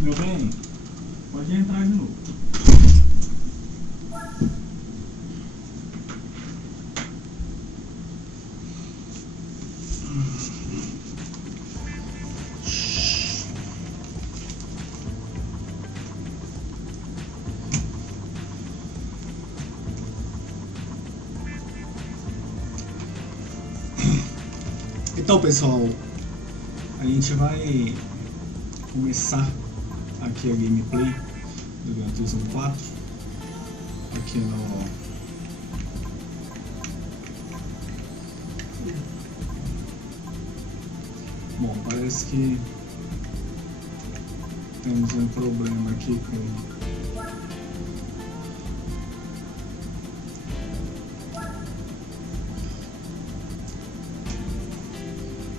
Meu bem, pode entrar de novo. Então, pessoal, a gente vai começar aqui a gameplay do Gran Turismo 4 aqui no bom, parece que temos um problema aqui com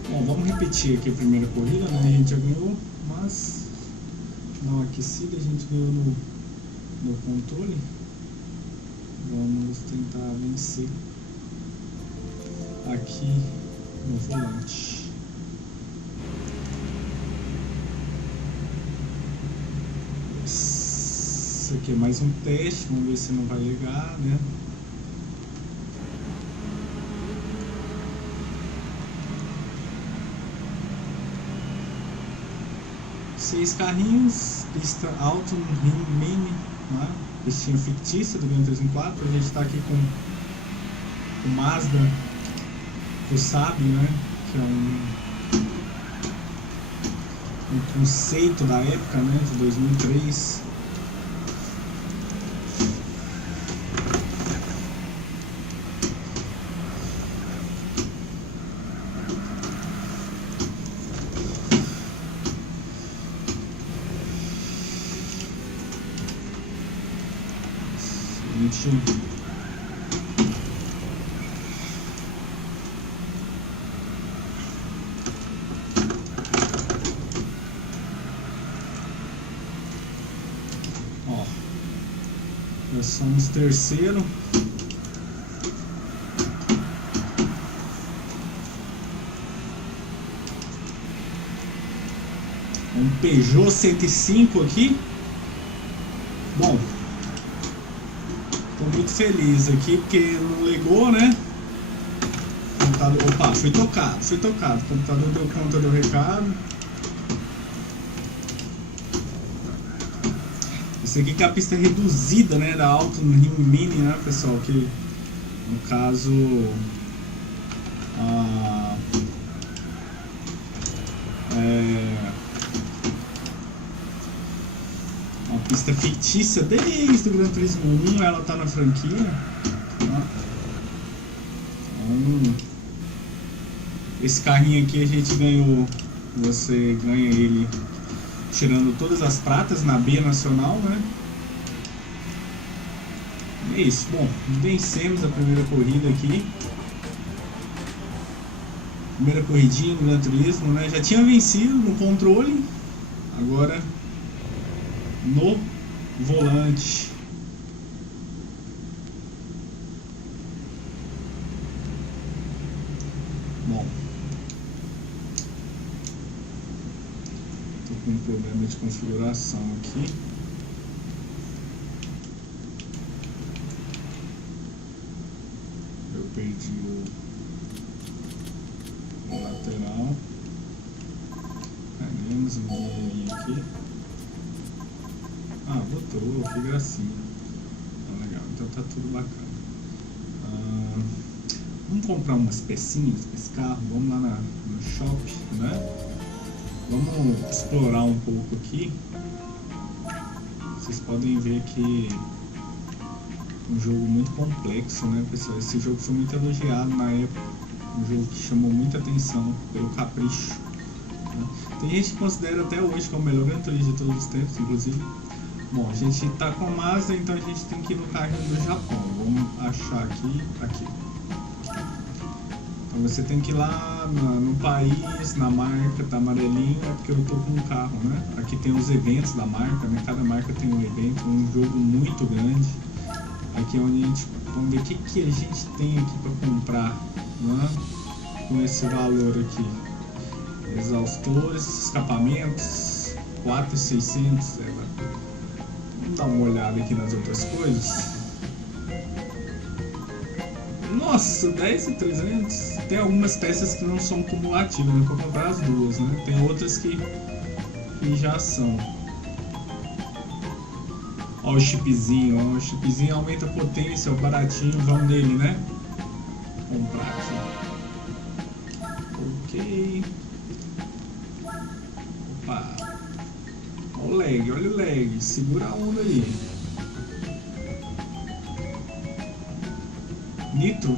bom, vamos repetir aqui a primeira corrida, né? A gente já ganhou, mas não aquecida, a gente ganhou no controle. Vamos tentar vencer aqui no volante. Isso aqui é mais um teste, vamos ver se não vai ligar, né? Seis carrinhos, pista alto, mini, né? Pistinha fictícia do Gran Turismo 4. A gente está aqui com o Mazda Fusabi, né? Que é um conceito da época, né? De 2003. Ó, nós somos terceiro. Um Peugeot 105 aqui. Bom, tô muito feliz aqui porque não ligou, né? Computador, opa, foi tocado. O computador deu conta do recado. Isso aqui que é a pista reduzida, né? Da Alto no Rio Mini, né, pessoal? Que no caso uma pista fictícia desde o Gran Turismo 1, ela tá na franquia, tá? Então, esse carrinho aqui a gente ganhou, você ganha ele tirando todas as pratas na B Nacional, né? E é isso, bom, vencemos a primeira corrida aqui. Primeira corridinha no Gran Turismo, né? Já tinha vencido no controle, agora no volante. Bom, tô com um problema de configuração aqui. Eu perdi o lateral. Ganhamos um dinheirinho aqui. Ah, botou, que gracinha. Tá legal, então tá tudo bacana. Vamos comprar umas pecinhas pra esse carro, vamos lá no shopping, né? Vamos explorar um pouco aqui. Vocês podem ver que é um jogo muito complexo, né, pessoal? Esse jogo foi muito elogiado na época. Um jogo que chamou muita atenção pelo capricho, né? Tem gente que considera até hoje que é o melhor Gran Turismo de todos os tempos, inclusive. Bom, a gente tá com a Mazda, então a gente tem que ir no carrinho do Japão. Vamos achar aqui. Então você tem que ir lá no país, na marca, tá amarelinho, é porque eu tô com um carro, né? Aqui tem os eventos da marca, né? Cada marca tem um evento, um jogo muito grande. Aqui é onde a gente, vamos ver o que a gente tem aqui para comprar, né? Com esse valor aqui. Exaustores, escapamentos, 4.600. Vamos dar uma olhada aqui nas outras coisas. Nossa, 10.300. Tem algumas peças que não são cumulativas, né? Vou comprar as duas, né? Tem outras que já são. Ó o chipzinho, ó. O chipzinho aumenta a potência, o baratinho, vamos nele, né? Comprar aqui. Ok. Opa. Olha o lag, olha o lag. Segura a onda aí. Nitro,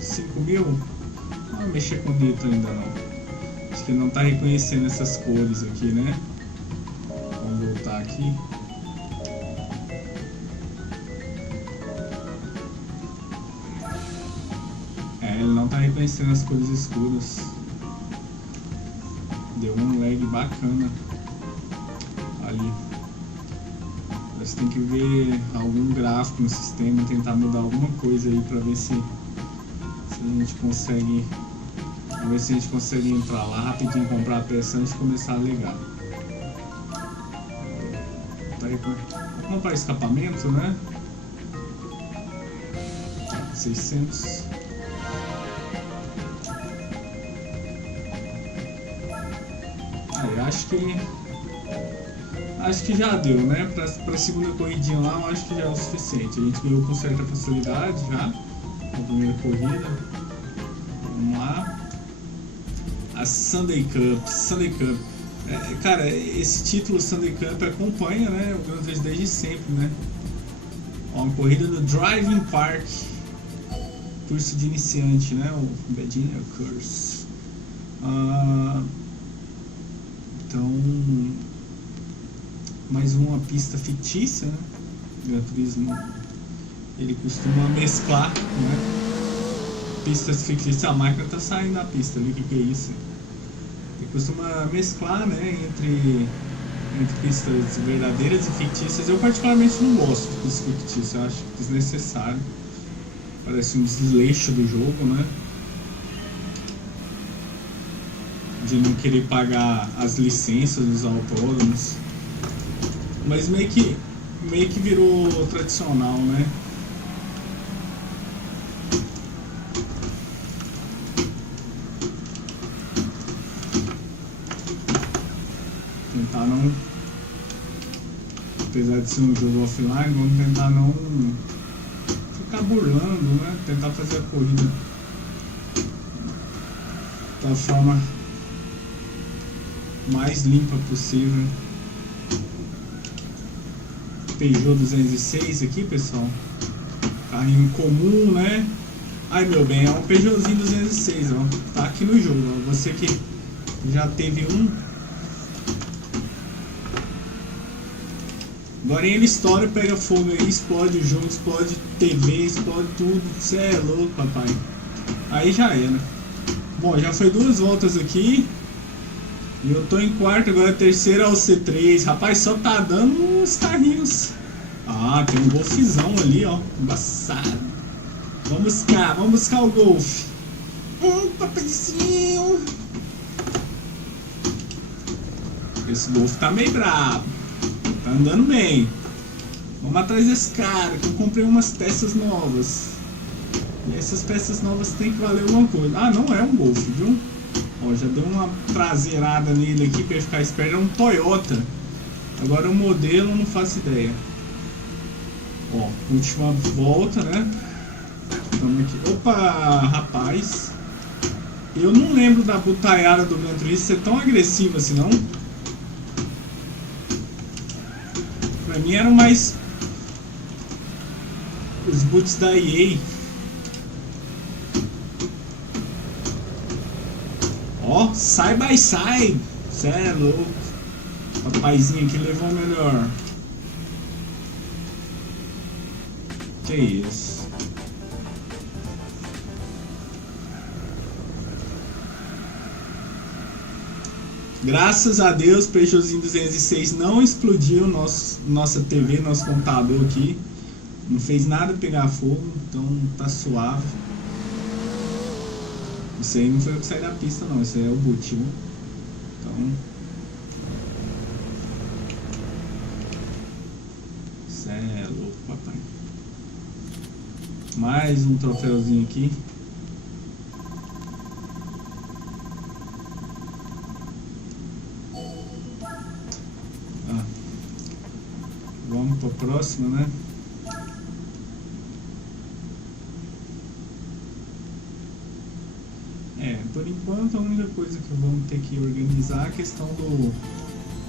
5.000. Não vou mexer com nitro ainda não. Acho que ele não está reconhecendo essas cores aqui, né? Vamos voltar aqui. Ele não está reconhecendo as cores escuras. Deu um lag bacana ali. Você tem que ver algum gráfico no sistema, tentar mudar alguma coisa aí para ver se a gente consegue. Vamos ver se a gente consegue entrar lá rapidinho, comprar a peça antes de começar a ligar. Tá aí, vou comprar escapamento, né? 600. Aí, acho que já deu, né? Pra segunda corridinha lá, eu acho que já é o suficiente. A gente ganhou com certa facilidade já a primeira corrida. Vamos lá. A Sunday Cup. Cara, esse título Sunday Cup acompanha, né, o Gran Turismo desde sempre, né? Ó, uma corrida no Driving Park. Curso de iniciante, né? O Virginia Curse. Então, mais uma pista fictícia, né? Gran Turismo, ele costuma mesclar, né? Pistas fictícias. A máquina tá saindo da pista ali, o que é isso? Ele costuma mesclar, né? Entre pistas verdadeiras e fictícias. Eu particularmente não gosto de pistas fictícias, eu acho desnecessário. Parece um desleixo do jogo, né? De não querer pagar as licenças dos autódromos. Mas meio que virou tradicional, né? Tentar não... Apesar de ser um jogo offline, vamos tentar não ficar burlando, né? Tentar fazer a corrida da forma mais limpa possível. Peugeot 206 aqui, pessoal. Carrinho comum, né? Ai, meu bem, é um Peugeotzinho 206, ó. Tá aqui no jogo, ó. Você que já teve um. Agora ele estoura, pega fogo aí, explode o jogo, explode TV, explode tudo. Você é louco, papai. Aí já era. Bom, já foi 2 voltas aqui. E eu tô em quarto, agora a terceira é o C3. Rapaz, só tá dando uns carrinhos. Ah, tem um golfzão ali, ó. Embaçado. Vamos buscar o golfe. Papaizinho. Esse golfe tá meio brabo. Tá andando bem. Vamos atrás desse cara, que eu comprei umas peças novas. E essas peças novas tem que valer alguma coisa. Ah, não é um golfe, viu? Ó, já deu uma traseirada nele aqui pra ele ficar esperto. É um Toyota. Agora o modelo eu não faço ideia. Ó, última volta, né? Estamos aqui. Opa, rapaz. Eu não lembro da butaiada do Gran Turismo ser tão agressiva assim, não. Pra mim eram mais os boots da EA. Ó, side by side. Cê é louco. Rapaizinho aqui levou o melhor. Que isso? Graças a Deus, Peugeotzinho 206 não explodiu nossa TV, nosso computador aqui. Não fez nada pegar fogo, então tá suave. Isso aí não foi eu que saí da pista não, isso aí é o boot, né? Então... É louco, papai. Mais um troféuzinho aqui. Vamos para a próxima, né? Por enquanto a única coisa que vamos ter que organizar é a questão do...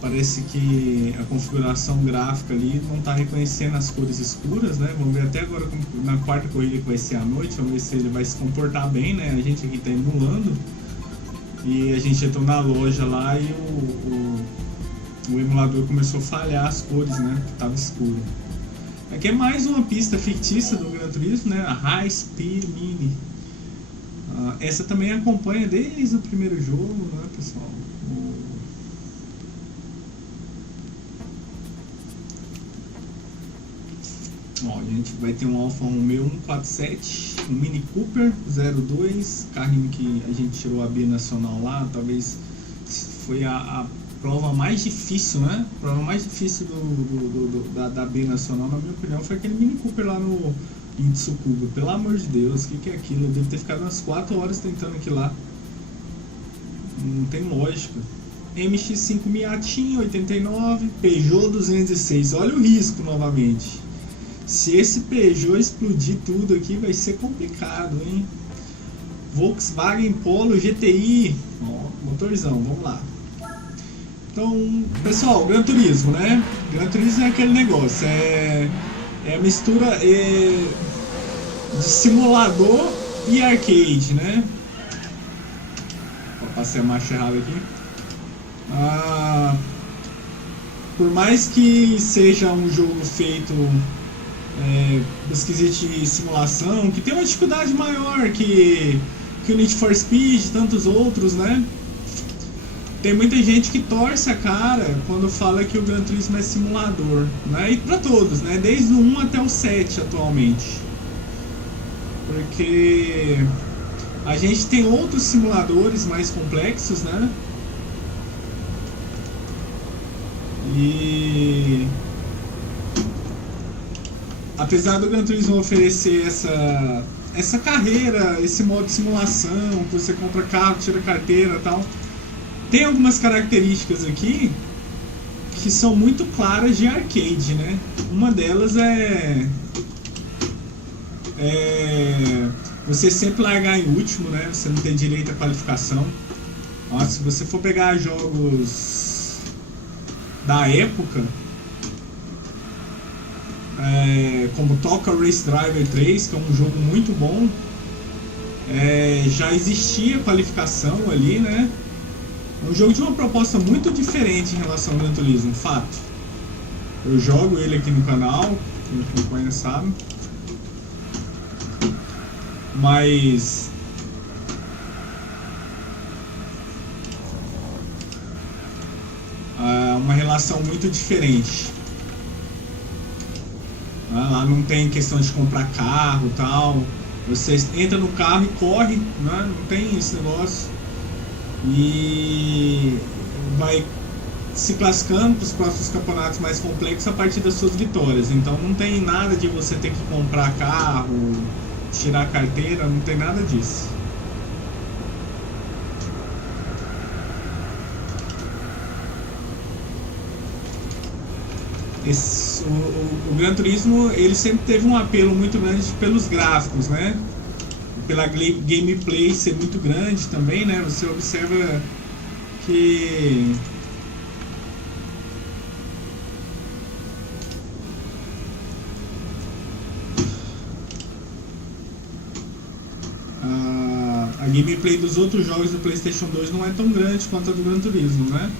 Parece que a configuração gráfica ali não está reconhecendo as cores escuras, né? Vamos ver até agora na quarta corrida que vai ser à noite, vamos ver se ele vai se comportar bem, né? A gente aqui está emulando e a gente entrou na loja lá e o emulador começou a falhar as cores, né? Porque estava escuro. Aqui é mais uma pista fictícia do Gran Turismo, né? A High Speed Mini. Essa também acompanha desde o primeiro jogo, né, pessoal? Ó, a gente vai ter um Alfa Romeo 147, um Mini Cooper 02, carrinho que a gente tirou a B Nacional lá, talvez foi a prova mais difícil, né? A prova mais difícil da B Nacional, na minha opinião, foi aquele Mini Cooper lá no em Tsukuba. Pelo amor de Deus, o que é aquilo? Eu devo ter ficado umas 4 horas tentando aquilo lá. Não tem lógica. MX-5 Miatinho 89, Peugeot 206. Olha o risco novamente. Se esse Peugeot explodir tudo aqui, vai ser complicado, hein? Volkswagen Polo GTI. Ó, motorzão, vamos lá. Então, pessoal, Gran Turismo, né? Gran Turismo é aquele negócio, é a mistura de simulador e arcade, né? Passei a marcha errada aqui. Por mais que seja um jogo feito esquisito de simulação, que tem uma dificuldade maior que o Need for Speed e tantos outros, né? Tem muita gente que torce a cara quando fala que o Gran Turismo é simulador, né? E para todos, né? Desde o 1 até o 7 atualmente. Porque a gente tem outros simuladores mais complexos, né? E apesar do Gran Turismo oferecer essa carreira, esse modo de simulação, que você compra carro, tira carteira e tal, tem algumas características aqui que são muito claras de arcade, né? Uma delas é você sempre largar em último, né? Você não tem direito à qualificação. Nossa, se você for pegar jogos da época, como Toca Race Driver 3, que é um jogo muito bom, já existia qualificação ali, né? Um jogo de uma proposta muito diferente em relação ao Gran Turismo, fato. Eu jogo ele aqui no canal, quem me acompanha sabe. Mas uma relação muito diferente. Lá não tem questão de comprar carro e tal. Você entra no carro e corre, né? Não tem esse negócio. E vai se classificando para os próximos campeonatos mais complexos a partir das suas vitórias. Então não tem nada de você ter que comprar carro, tirar carteira, não tem nada disso. O Gran Turismo, ele sempre teve um apelo muito grande pelos gráficos, né? Pela gameplay ser muito grande também, né? Você observa que a gameplay dos outros jogos do PlayStation 2 não é tão grande quanto a do Gran Turismo, né?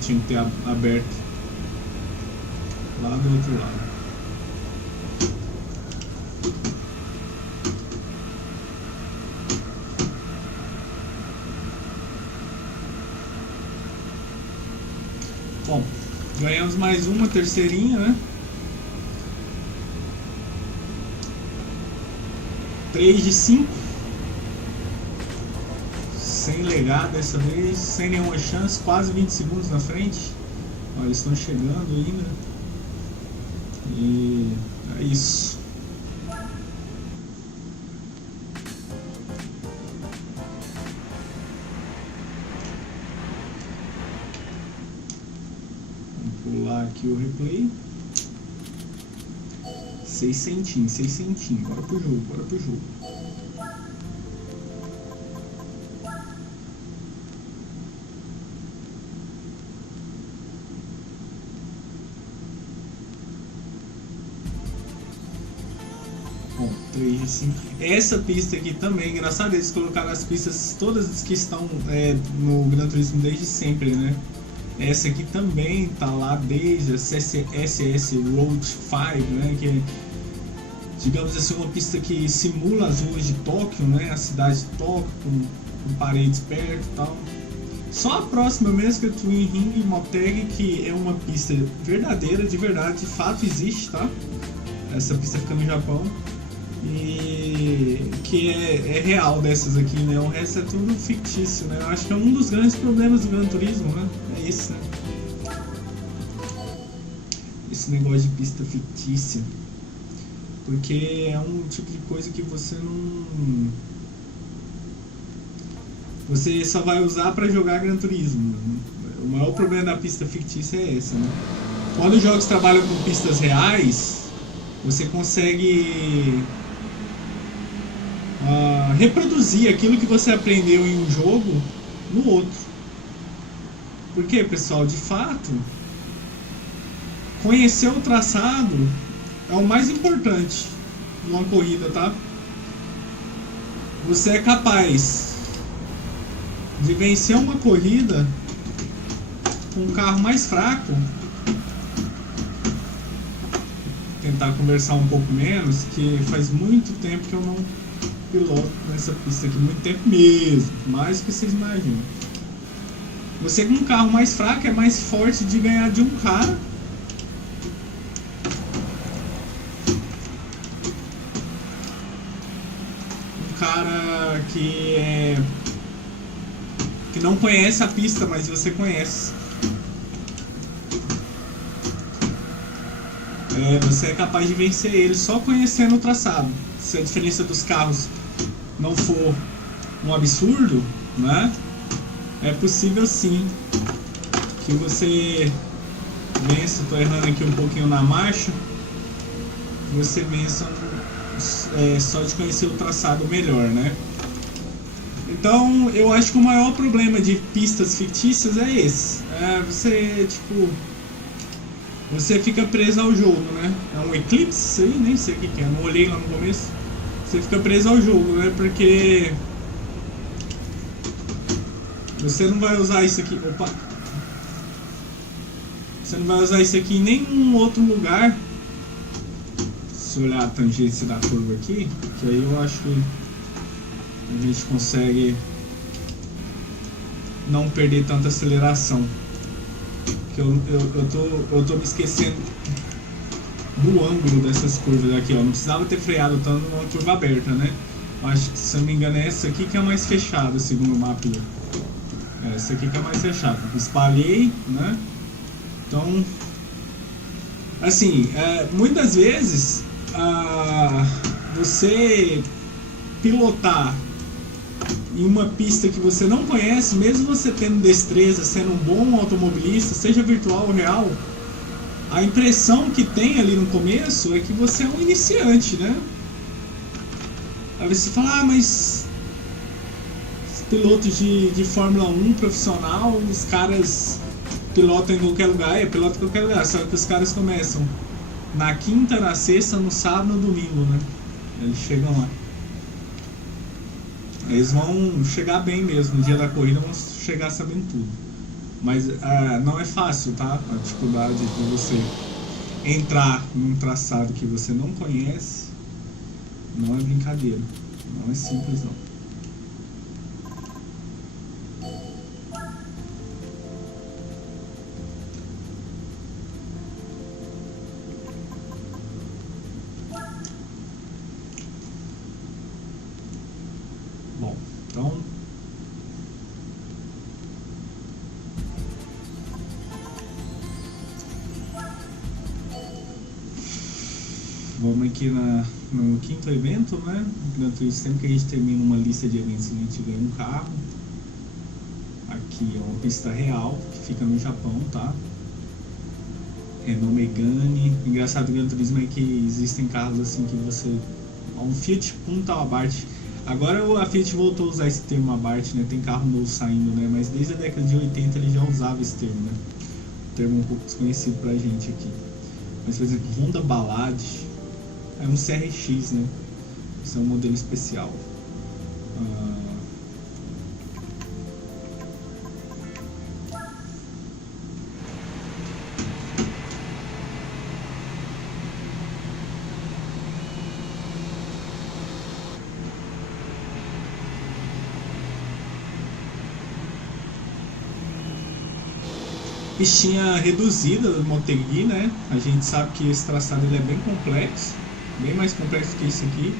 Tinha que ter aberto lá do outro lado. Bom, Ganhamos mais uma terceirinha, né? 3 de 5. Sem legado dessa vez, sem nenhuma chance, quase 20 segundos na frente. Olha, eles estão chegando ainda. E é isso. Vamos pular aqui o replay. 6 centinhos. Bora pro jogo. Bom, 3 de 5. Essa pista aqui também, engraçado, eles colocaram as pistas todas que estão no Gran Turismo desde sempre, né? Essa aqui também tá lá desde a SS Road 5, né? Que é, digamos assim, uma pista que simula as ruas de Tóquio, né? A cidade de Tóquio, com paredes perto e tal. Só a próxima mesmo, que é Twin Ring Motegi, que é uma pista verdadeira, de verdade, de fato existe, tá? Essa pista fica no Japão. E que é real dessas aqui, né? O resto é tudo fictício, né? Eu acho que é um dos grandes problemas do Gran Turismo, né? É isso, né? Esse negócio de pista fictícia. Porque é um tipo de coisa que você não... Você só vai usar para jogar Gran Turismo, né? O maior problema da pista fictícia é esse, né? Quando os jogos trabalham com pistas reais, você consegue reproduzir aquilo que você aprendeu em um jogo no outro. Porque, pessoal, de fato, conhecer o traçado é o mais importante numa corrida, tá? Você é capaz de vencer uma corrida com um carro mais fraco. Tentar conversar um pouco menos, que faz muito tempo que eu não piloto nessa pista aqui, muito tempo mesmo, mais do que vocês imaginam. Você com um carro mais fraco é mais forte de ganhar de um cara que não conhece a pista, mas você conhece. Você é capaz de vencer ele só conhecendo o traçado. Se a diferença dos carros não for um absurdo, né? É possível sim que você vença. Estou errando aqui um pouquinho na marcha. Você vença só de conhecer o traçado melhor, né? Então eu acho que o maior problema de pistas fictícias é esse. Você fica preso ao jogo, né? É um Eclipse isso aí? Nem sei o que é, não olhei lá no começo. Você fica preso ao jogo, né? Porque você não vai usar isso aqui. Opa! Você não vai usar isso aqui em nenhum outro lugar. Se olhar a tangência da curva aqui, que aí eu acho que a gente consegue não perder tanta aceleração. Que eu tô me esquecendo do ângulo dessas curvas aqui, ó. Não precisava ter freado tanto numa curva aberta, né? Acho que, se eu não me engano, é essa aqui que é a mais fechada, segundo o mapa. Essa aqui que é a mais fechada. Espalhei, né? Então, assim, muitas vezes você pilotar em uma pista que você não conhece, mesmo você tendo destreza, sendo um bom automobilista, seja virtual ou real, a impressão que tem ali no começo é que você é um iniciante, né? Aí você fala, mas os pilotos de Fórmula 1 profissional, os caras pilotam em qualquer lugar, pilotam em qualquer lugar, só que os caras começam na quinta, na sexta, no sábado e no domingo, né? Eles chegam lá. Eles vão chegar bem mesmo, no dia da corrida vão chegar sabendo tudo. Mas não é fácil, tá? A dificuldade de você entrar num traçado que você não conhece não é brincadeira. Não é simples, não. Vamos aqui no quinto evento, né? Sempre que a gente termina uma lista de eventos, a gente ganha um carro. Aqui é uma pista real, que fica no Japão, tá? Renault Megane. Engraçado do Gran Turismo é que existem carros assim que você... Um Fiat Punta Abarth. Agora a Fiat voltou a usar esse termo Abarth, né? Tem carro novo saindo, né? Mas desde a década de 80 ele já usava esse termo, né? Um termo um pouco desconhecido pra gente aqui. Mas, por exemplo, Honda Ballade é um CRX, né? Esse é um modelo especial. Pistinha reduzida do Motegi, né? A gente sabe que esse traçado ele é bem complexo, bem mais complexo que esse aqui.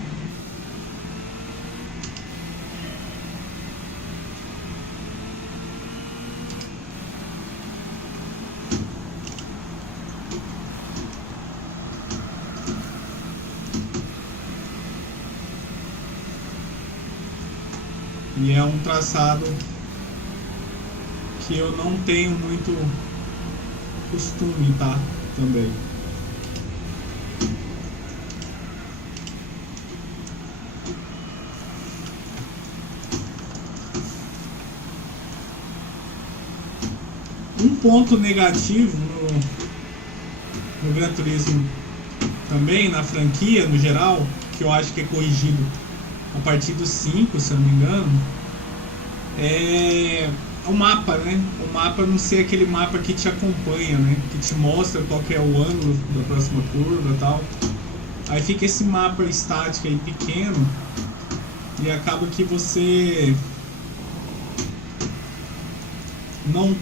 E é um traçado que eu não tenho muito costume, tá? Também. Um ponto negativo no Gran Turismo também, na franquia no geral, que eu acho que é corrigido a partir do 5, se eu não me engano, é o mapa, né? O mapa não ser aquele mapa que te acompanha, né? Que te mostra qual que é o ângulo da próxima curva e tal. Aí fica esse mapa estático aí pequeno e acaba que você não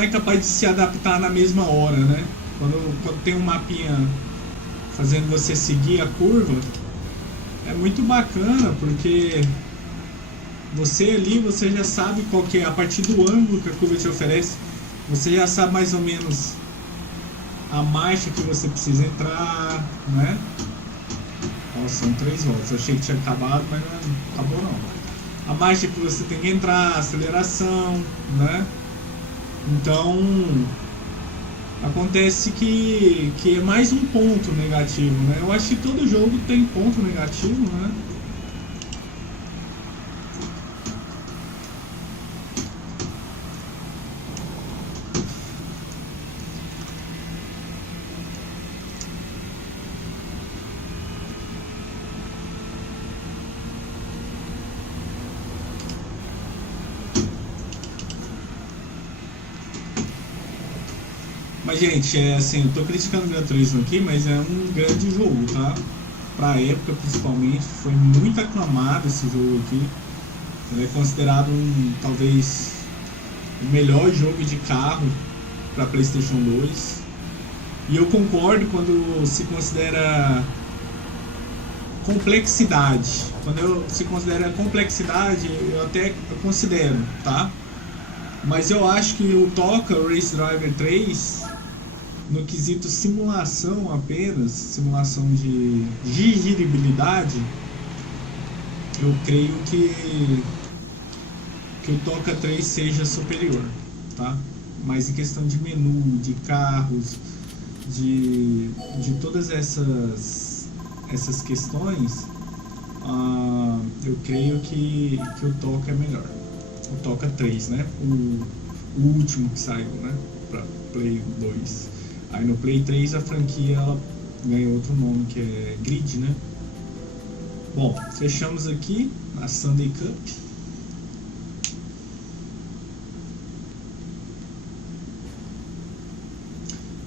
é capaz de se adaptar na mesma hora, né? Quando tem um mapinha fazendo você seguir a curva, é muito bacana porque você já sabe qual que é, a partir do ângulo que a curva te oferece, você já sabe mais ou menos a marcha que você precisa entrar, né? Ó, são 3 voltas, eu achei que tinha acabado, mas não acabou não. A marcha que você tem que entrar, a aceleração, né? Então, acontece que é mais um ponto negativo, né? Eu acho que todo jogo tem ponto negativo, né? Mas, gente, assim, eu tô criticando o Gran Turismo aqui, mas é um grande jogo, tá? Pra época, principalmente, foi muito aclamado esse jogo aqui. Ele é considerado talvez, o melhor jogo de carro para PlayStation 2. E eu concordo quando se considera complexidade. Quando se considera complexidade, eu considero, tá? Mas eu acho que o Toca Race Driver 3, no quesito simulação apenas, simulação de dirigibilidade, eu creio que o Toca 3 seja superior, tá? Mas em questão de menu, de carros, de todas essas questões, eu creio que o Toca é melhor. O Toca 3, né? O último que saiu, né? Pra Play 2. Aí no Play 3 a franquia ela ganhou outro nome, que é Grid, né? Bom, fechamos aqui a Sunday Cup.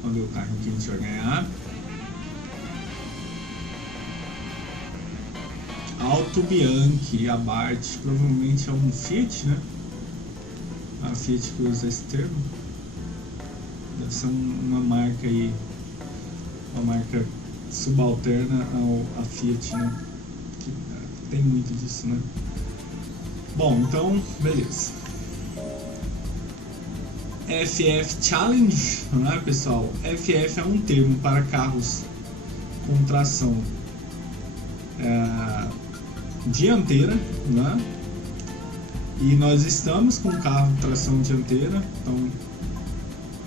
Vamos ver o carro que a gente vai ganhar. Alto Bianchi, Abarth, provavelmente é um Fiat, né? A Fiat que usa esse termo. Deve ser uma marca aí, uma marca subalterna à Fiat, né? Que tem muito disso, né? Bom, então, beleza. FF Challenge, né, pessoal? FF é um termo para carros com tração dianteira, né? E nós estamos com carro de tração dianteira, então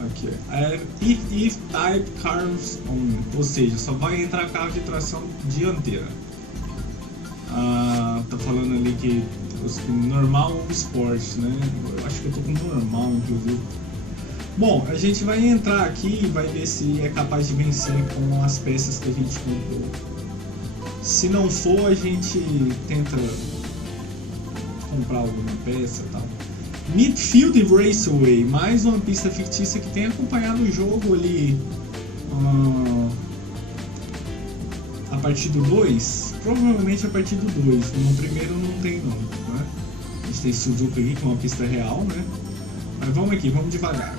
aqui if type cars on, ou seja, só vai entrar carro de tração dianteira. Tá falando ali que normal ou sport, né? Eu acho que eu tô com normal, inclusive. Bom, a gente vai entrar aqui e vai ver se é capaz de vencer com as peças que a gente comprou. Se não for, a gente tenta comprar alguma peça e tal. Midfield Raceway, mais uma pista fictícia que tem acompanhado o jogo ali a partir do 2. Provavelmente a partir do 2. No primeiro não tem não, né? A gente tem Suzuka aqui, que é uma pista real, né? Mas vamos aqui, vamos devagar.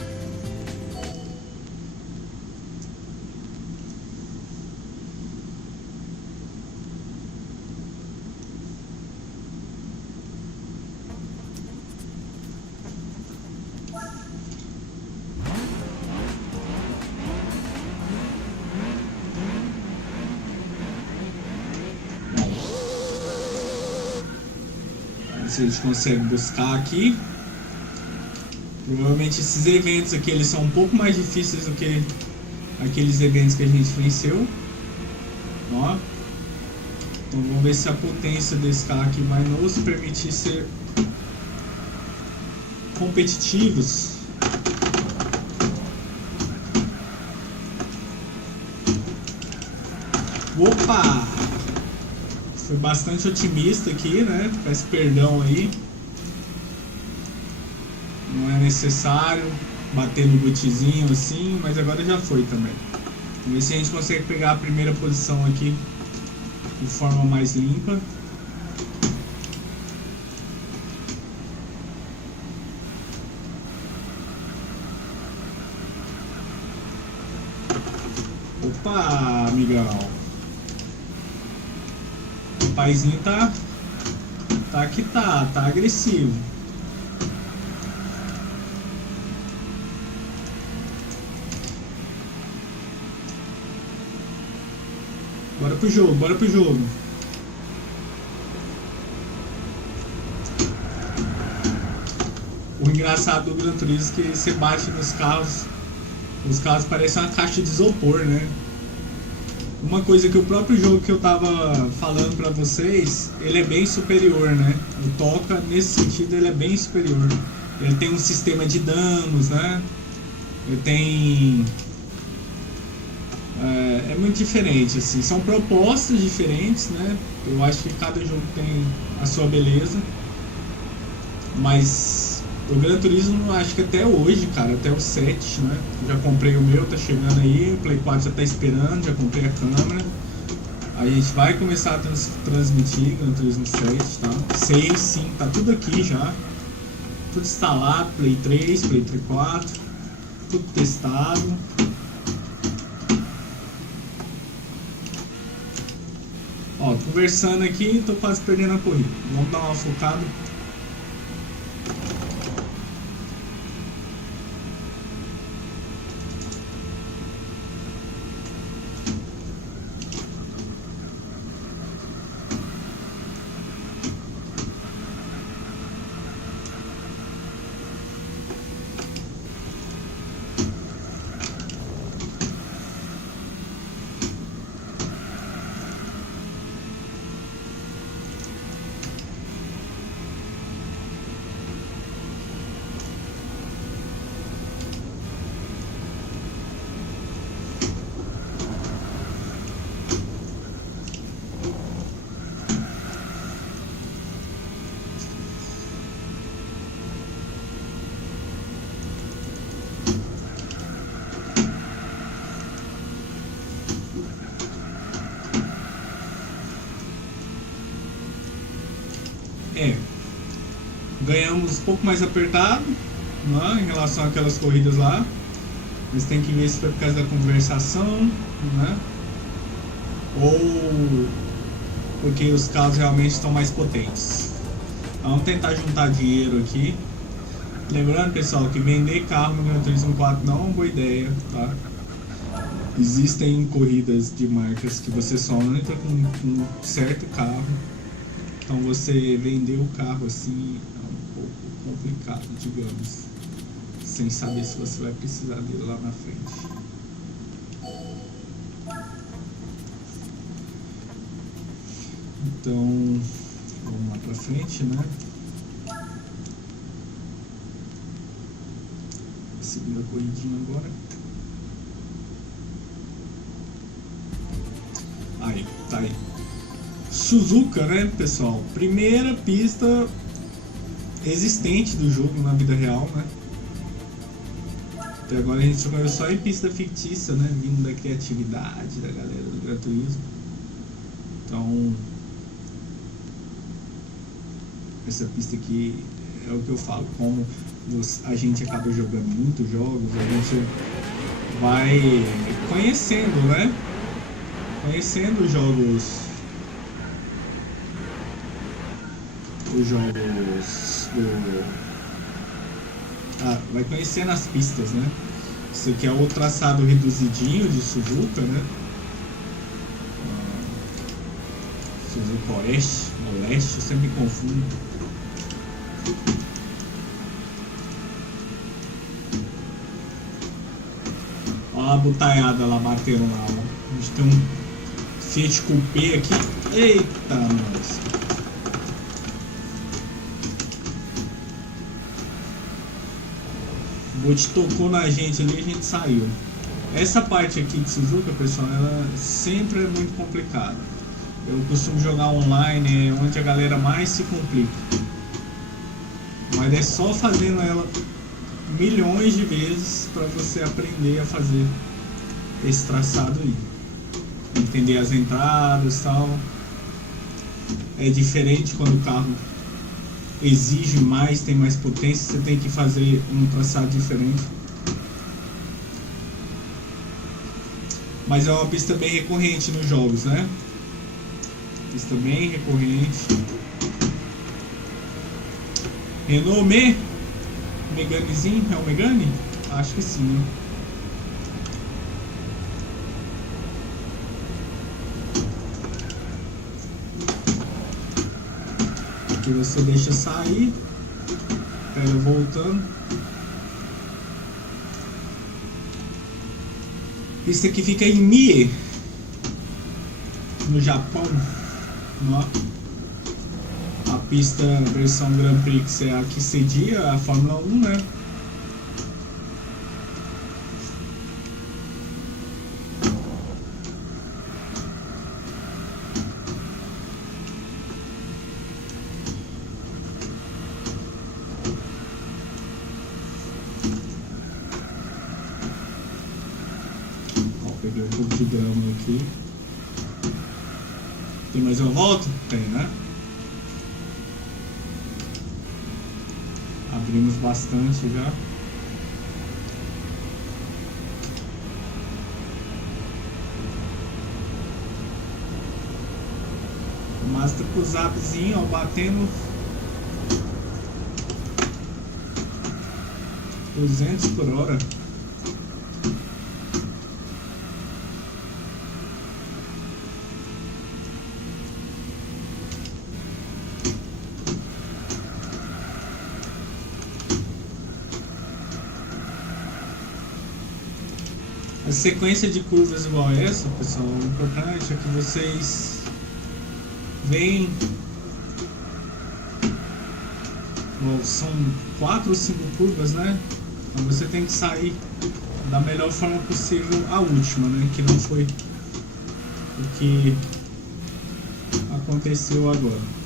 Se a gente consegue buscar aqui. Provavelmente esses eventos aqui eles são um pouco mais difíceis do que aqueles eventos que a gente venceu. Ó. Então vamos ver se a potência desse carro aqui vai nos permitir ser competitivos. Opa! Foi bastante otimista aqui, né? Peço perdão aí. Não é necessário bater no bootzinho assim, mas agora já foi também. Vamos ver se a gente consegue pegar a primeira posição aqui de forma mais limpa. Opa, amigão. O paizinho tá agressivo. Bora pro jogo, bora pro jogo. O engraçado do Gran Turismo é que você bate nos carros, os carros parecem uma caixa de isopor, né? Uma coisa que o próprio jogo que eu tava falando pra vocês, ele é bem superior, né? O Toca, nesse sentido, ele é bem superior. Ele tem um sistema de danos, né? Ele tem... É muito diferente, assim. São propostas diferentes, né? Eu acho que cada jogo tem a sua beleza. Mas o Gran Turismo, acho que até hoje, cara, até o 7, né? Já comprei o meu, tá chegando aí, o Play 4 já tá esperando, já comprei a câmera. A gente vai começar a transmitir Gran Turismo 7, tá? 6, sim, tá tudo aqui já. Tudo instalado, Play 3, Play 4, tudo testado. Ó, conversando aqui, tô quase perdendo a corrida. Vamos dar uma focada. Ganhamos um pouco mais apertado, né, em relação àquelas corridas lá. Mas tem que ver se foi por causa da conversação, né? Ou porque os carros realmente estão mais potentes. Vamos tentar juntar dinheiro aqui. Lembrando, pessoal, que vender carro no Gran Turismo 4 não é uma boa ideia, tá? Existem corridas de marcas que você só entra com um certo carro, então você vender o carro assim é um pouco complicado, digamos, sem saber se você vai precisar dele lá na frente. Então, vamos lá pra frente, né? Segunda corridinha agora. Aí, tá aí. Suzuka, né, pessoal? Primeira pista existente do jogo na vida real, né? Até agora a gente jogou só em pista fictícia, né? Vindo da criatividade da galera do Gran Turismo. Então, essa pista aqui é o que eu falo. Como a gente acaba jogando muitos jogos, a gente vai conhecendo, né? Conhecendo os jogos vai conhecendo as pistas, né? Isso aqui é o traçado reduzidinho de Suzuka, né? Suzuka Oeste, Leste, eu sempre me confundo. Olha a butaiada lá batendo lá, ó. A gente tem um Fiat Coupé aqui. Eita, nossa. O boot tocou na gente ali e a gente saiu. Essa parte aqui de Suzuka, pessoal, ela sempre é muito complicada. Eu costumo jogar online, é onde a galera mais se complica. Mas é só fazendo ela milhões de vezes para você aprender a fazer esse traçado aí. Entender as entradas e tal. É diferente quando o carro exige mais, tem mais potência, você tem que fazer um traçado diferente. Mas é uma pista bem recorrente nos jogos, né? Pista bem recorrente. Renault Meganezinho, é o Megane? Acho que sim, né? Aqui você deixa sair, pega voltando. Isso aqui fica em Mie, no Japão. A pista versão Grand Prix é a que cedia a Fórmula 1, né? Peguei um pouco de grama aqui. Tem mais uma volta? Tem, né? Abrimos bastante já. O Mazda com o zapzinho, ó, batendo 200 por hora. A sequência de curvas igual a essa, pessoal, o importante é que vocês veem. Bom, são 4 ou 5 curvas, né? Então você tem que sair da melhor forma possível a última, né? Que não foi o que aconteceu agora.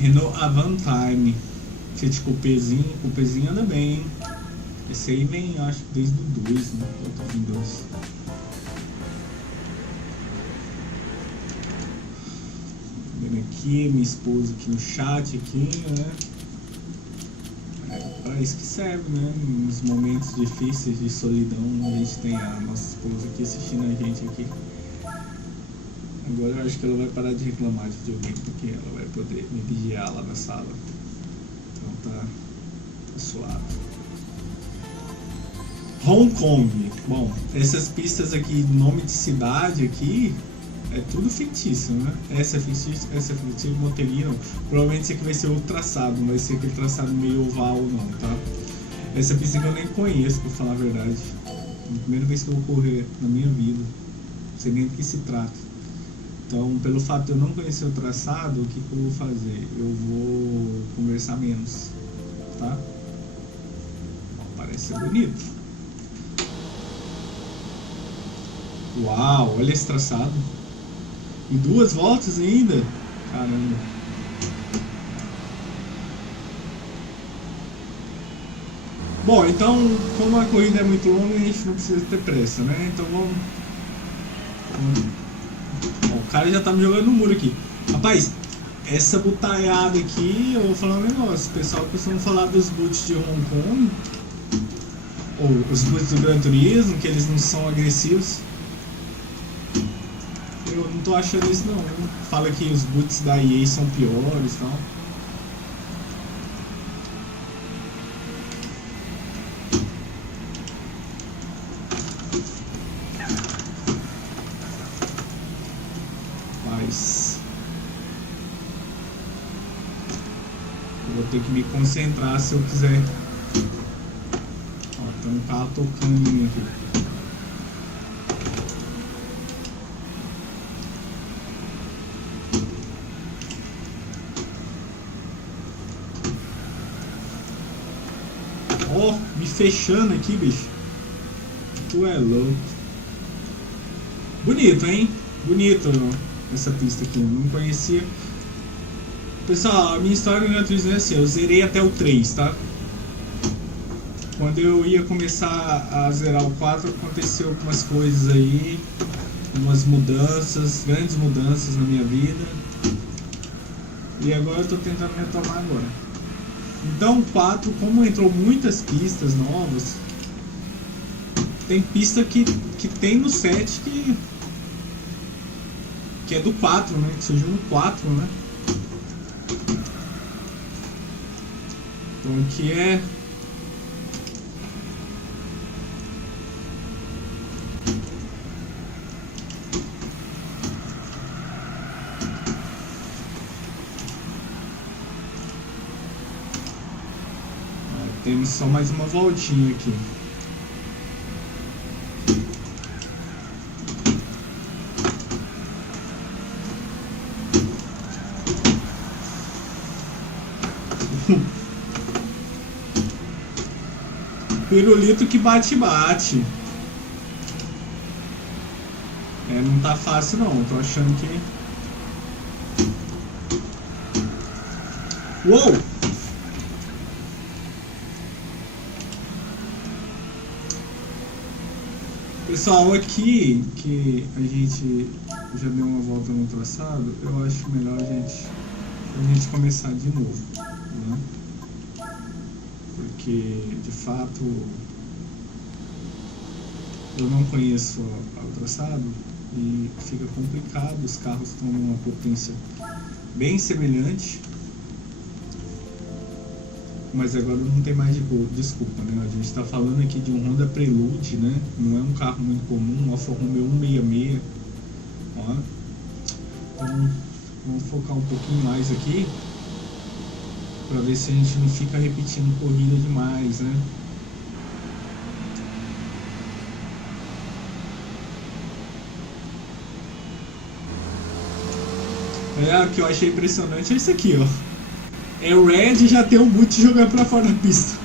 Renault Avantime, Fiat Coupézinho anda bem, hein? Esse aí vem, acho que desde o 2, né? Eu tô em 2. Vendo aqui, minha esposa aqui no chat, aqui, né? É isso que serve, né? Nos momentos difíceis de solidão, a gente tem a nossa esposa aqui assistindo a gente aqui. Agora eu acho que ela vai parar de reclamar de videogame, porque ela vai poder me vigiar lá na sala. Então tá suave. Hong Kong. Bom, essas pistas aqui, nome de cidade aqui, é tudo fictício, né? Essa é fictício, Montevideo não. Provavelmente esse aqui vai ser outro traçado, não vai ser aquele traçado meio oval não, tá? Essa pista que eu nem conheço, pra falar a verdade. É a primeira vez que eu vou correr na minha vida. Não sei nem do que se trata. Então, pelo fato de eu não conhecer o traçado, o que eu vou fazer? Eu vou conversar menos, tá? Parece ser bonito. Uau, olha esse traçado. E 2 voltas ainda? Caramba. Bom, então, como a corrida é muito longa, a gente não precisa ter pressa, né? Então vamos... Bom, o cara já tá me jogando no muro aqui. Rapaz, essa butaiada aqui, eu vou falar um negócio. O pessoal costuma falar dos boots de Hong Kong, ou os boots do Gran Turismo, que eles não são agressivos. Eu não tô achando isso não. Fala que os boots da EA são piores e tal. Mas eu vou ter que me concentrar se eu quiser. Ó, tem um carro tocando em mim aqui. Ó, me fechando aqui, bicho. Tu é louco. Bonito, hein? Bonito essa pista aqui. Eu não conhecia. Pessoal, a minha história no Gran Turismo é assim. Eu zerei até o 3, tá? Quando eu ia começar a zerar o 4, aconteceu algumas coisas aí. Umas mudanças, grandes mudanças na minha vida. E agora eu tô tentando retomar agora. Então o 4, como entrou muitas pistas novas, tem pista que tem no 7 que é do 4, né? Que surgiu no 4, né? Então aqui é... Temos só mais uma voltinha aqui. Pirulito que bate. É, não tá fácil não, tô achando que... Uou! Pessoal, aqui que a gente já deu uma volta no traçado, eu acho melhor a gente começar de novo, né? Porque de fato eu não conheço o traçado e fica complicado. Os carros estão numa potência bem semelhante, mas agora não tem mais desculpa, né? A gente está falando aqui de um Honda Prelude, né? Não é um carro muito comum, um Alfa Romeo 166. Ó. Então vamos focar um pouquinho mais aqui para ver se a gente não fica repetindo corrida demais, né? O que eu achei impressionante é isso aqui, ó. É o Red já tem um boot jogando pra fora da pista.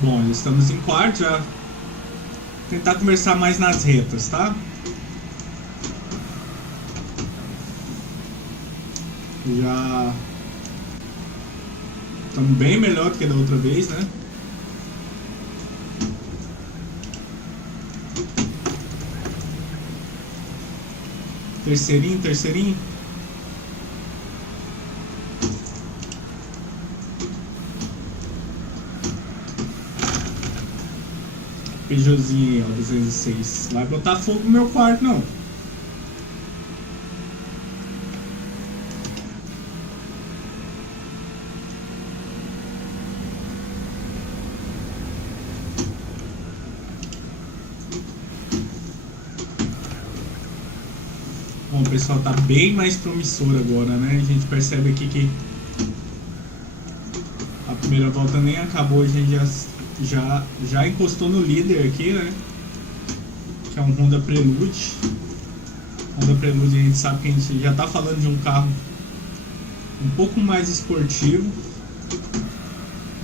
Bom, estamos em quarto, já tentar começar mais nas retas, tá? Já Estamos bem melhor do que da outra vez, né? Terceirinho, terceirinho. Peugeotzinho aí, ó, 206. Vai botar fogo no meu quarto, não. Bom, o pessoal tá bem mais promissor agora, né? A gente percebe aqui que a primeira volta nem acabou, a gente já encostou no líder aqui, né? Que é um Honda Prelude. Honda Prelude, a gente sabe que a gente já tá falando de um carro um pouco mais esportivo,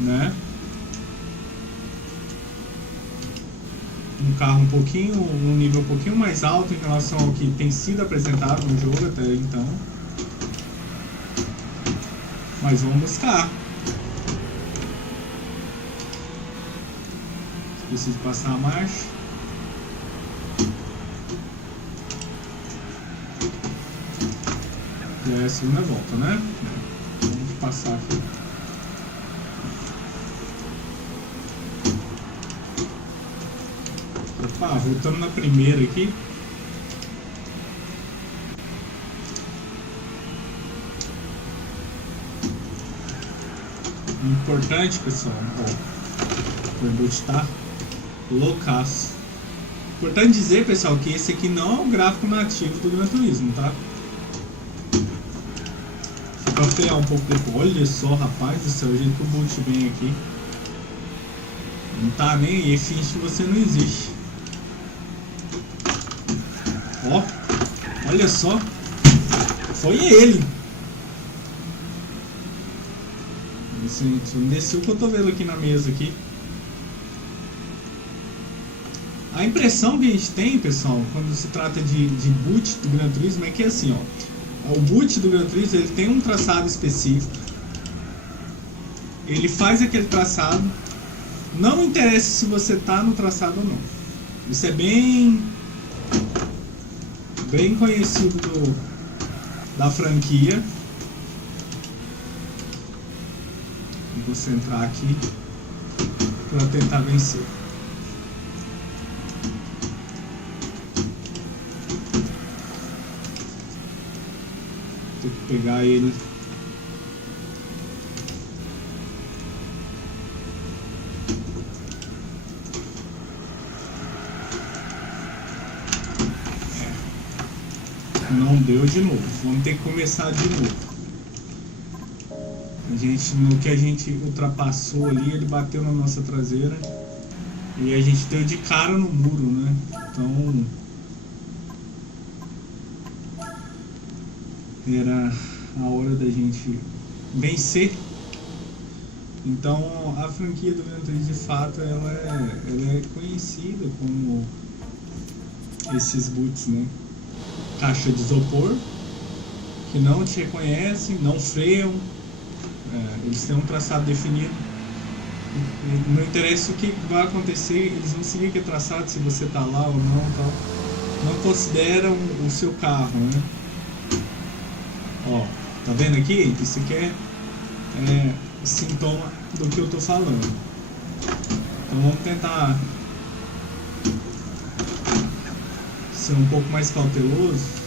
né? Um carro um nível um pouquinho mais alto em relação ao que tem sido apresentado no jogo até então. Mas vamos buscar. Preciso passar a marcha. Já é a segunda volta, né? Vamos passar aqui. Opa, voltando na primeira aqui. Importante, pessoal. Ó, o boot tá loucaço. Importante dizer, pessoal, que esse aqui não é o gráfico nativo do Gran Turismo, tá? Só pra frear um pouco depois. Olha só, rapaz do céu, o jeito que o boot vem aqui. Não tá nem aí, finge que você não existe. Ó, olha só. Foi ele. Desceu o cotovelo aqui na mesa aqui. A impressão que a gente tem, pessoal, quando se trata de boot do Gran Turismo é que assim, ó, o boot do Gran Turismo ele tem um traçado específico. Ele faz aquele traçado. Não interessa se você tá no traçado ou não. Isso é bem conhecido da franquia. Vou centrar aqui para tentar vencer. Tem que pegar ele. Não deu de novo. Vamos ter que começar de novo. No que a gente ultrapassou ali, ele bateu na nossa traseira e a gente deu de cara no muro, né? Então era a hora da gente vencer. Então a franquia do Gran Turismo, de fato, ela é conhecida como esses boots, né? Caixa de isopor que não te reconhecem, não freiam. Eles têm um traçado definido. Não interessa o que vai acontecer, eles vão seguir aquele traçado, se você está lá ou não, tal. Não consideram o seu carro, né? Ó, tá vendo aqui? Isso aqui é sintoma do que eu tô falando. Então vamos tentar ser um pouco mais cauteloso.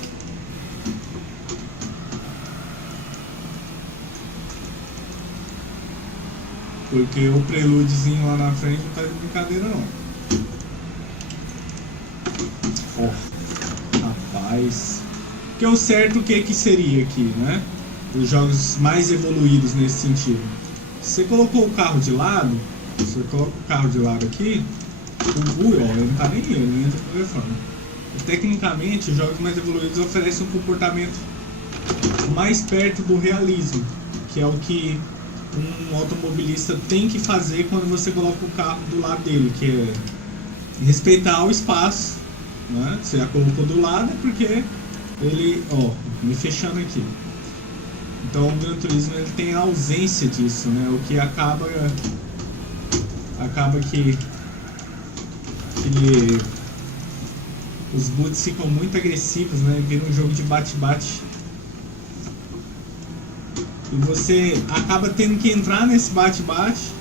Porque o preludezinho lá na frente não tá de brincadeira não. Ó, rapaz. Porque o certo o que seria aqui, né? Os jogos mais evoluídos nesse sentido. Você colocou o carro de lado, você coloca o carro de lado aqui, ele não tá nem ele entra de qualquer forma. Tecnicamente, os jogos mais evoluídos oferecem um comportamento mais perto do realismo, que é o que um automobilista tem que fazer quando você coloca o carro do lado dele, que é respeitar o espaço, né? Você já colocou do lado porque ele, ó, me fechando aqui. Então o Gran Turismo ele tem a ausência disso, né? O que acaba que os boots ficam muito agressivos, né? Vira um jogo de bate-bate. E você acaba tendo que entrar nesse bate-bate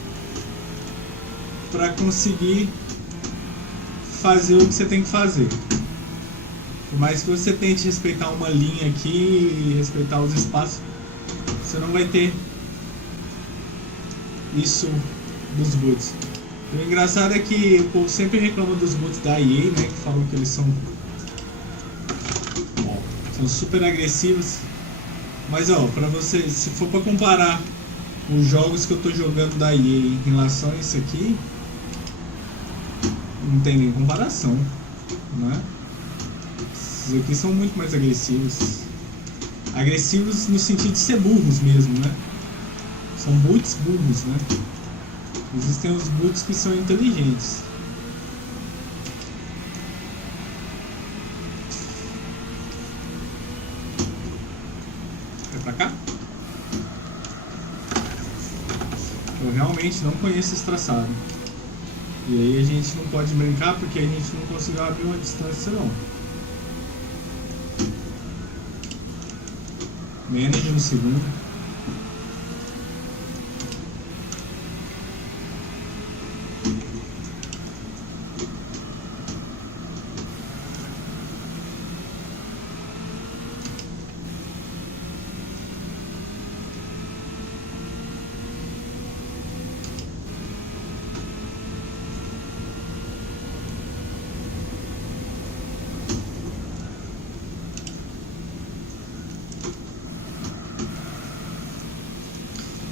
para conseguir fazer o que você tem que fazer. Por mais que você tente respeitar uma linha aqui, respeitar os espaços, você não vai ter isso dos boots. O engraçado é que o povo sempre reclama dos boots da EA, né? Que falam que eles são super agressivos. Mas ó, pra você, se for pra comparar os jogos que eu tô jogando da EA em relação a isso aqui, não tem nem comparação, né? Esses aqui são muito mais agressivos. Agressivos no sentido de ser burros mesmo, né? São boots burros, né? Existem os boots que são inteligentes. É pra cá? Eu realmente não conheço esse traçado. E aí a gente não pode brincar porque a gente não conseguiu abrir uma distância não. Manage no segundo.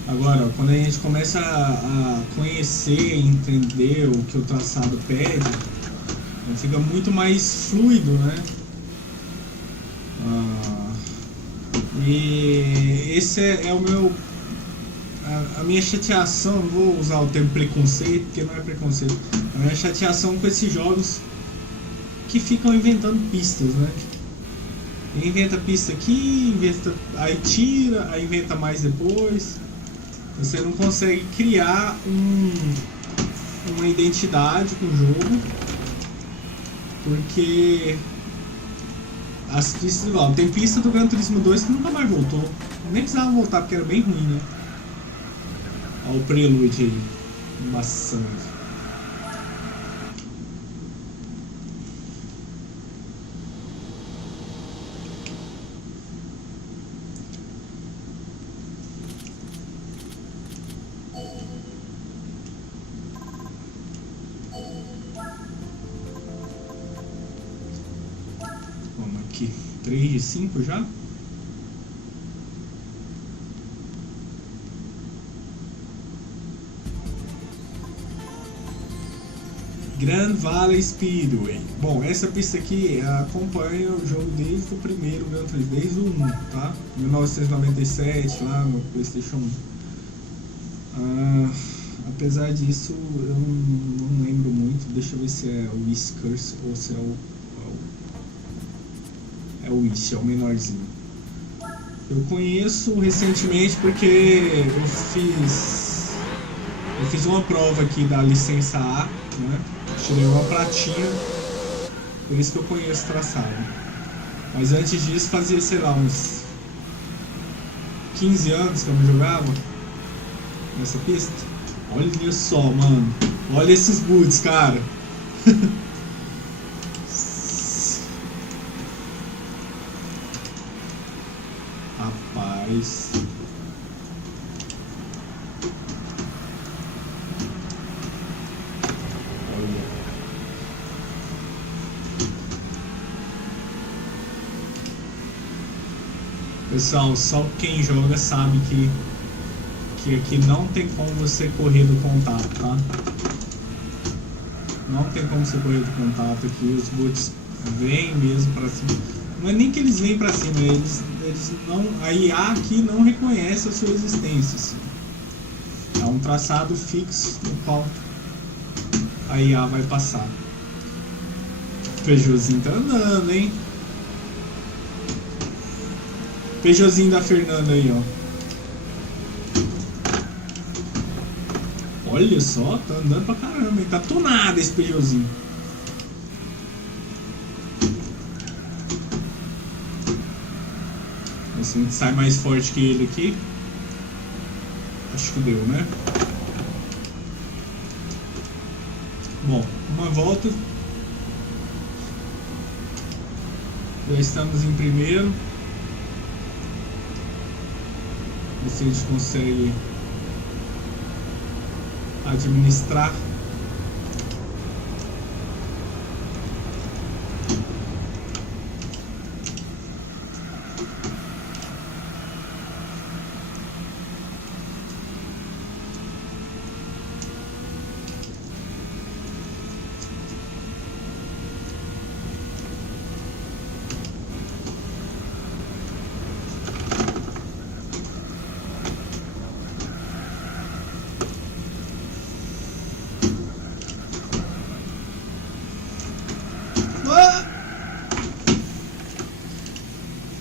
Agora, quando a gente começa a conhecer, entender o que o traçado pede, fica muito mais fluido, né? E esse é o meu... A minha chateação, não vou usar o termo preconceito, porque não é preconceito. A minha chateação com esses jogos que ficam inventando pistas, né? Inventa pista aqui, inventa, aí tira, aí inventa mais depois. Você não consegue criar uma identidade com o jogo, porque as pistas igual. Tem pista do Gran Turismo 2 que nunca mais voltou. Nem precisava voltar porque era bem ruim, né? Olha o Prelude aí, embaçando. Vamos aqui, 3 de 5 já? Grand Valley Speedway. Bom, essa pista aqui acompanha o jogo desde o primeiro Gran Turismo, desde o 1, tá? 1997, lá no PlayStation 1. Apesar disso, eu não lembro muito. Deixa eu ver se é o Whiskers ou se é o Wish, é o menorzinho. Eu conheço recentemente porque eu fiz uma prova aqui da licença A, né? Tirei uma pratinha, por isso que eu conheço o traçado. Mas antes disso fazia, sei lá, uns 15 anos que eu não jogava nessa pista. Olha só, mano. Olha esses boots, cara. Rapaz. Pessoal, só quem joga sabe que aqui não tem como você correr do contato, tá? Não tem como você correr do contato aqui, os boots vêm mesmo pra cima. Não é nem que eles vêm pra cima, eles não, a IA aqui não reconhece a sua existência. Assim. É um traçado fixo no qual a IA vai passar. O Peugeotzinho tá andando, hein? Peugeotzinho da Fernanda aí, ó. Olha só, tá andando pra caramba, hein? Tá tunado esse Peugeotzinho. Se a gente sai mais forte que ele aqui, acho que deu, né? Bom, uma volta. Já estamos em primeiro. Ver se a gente consegue administrar.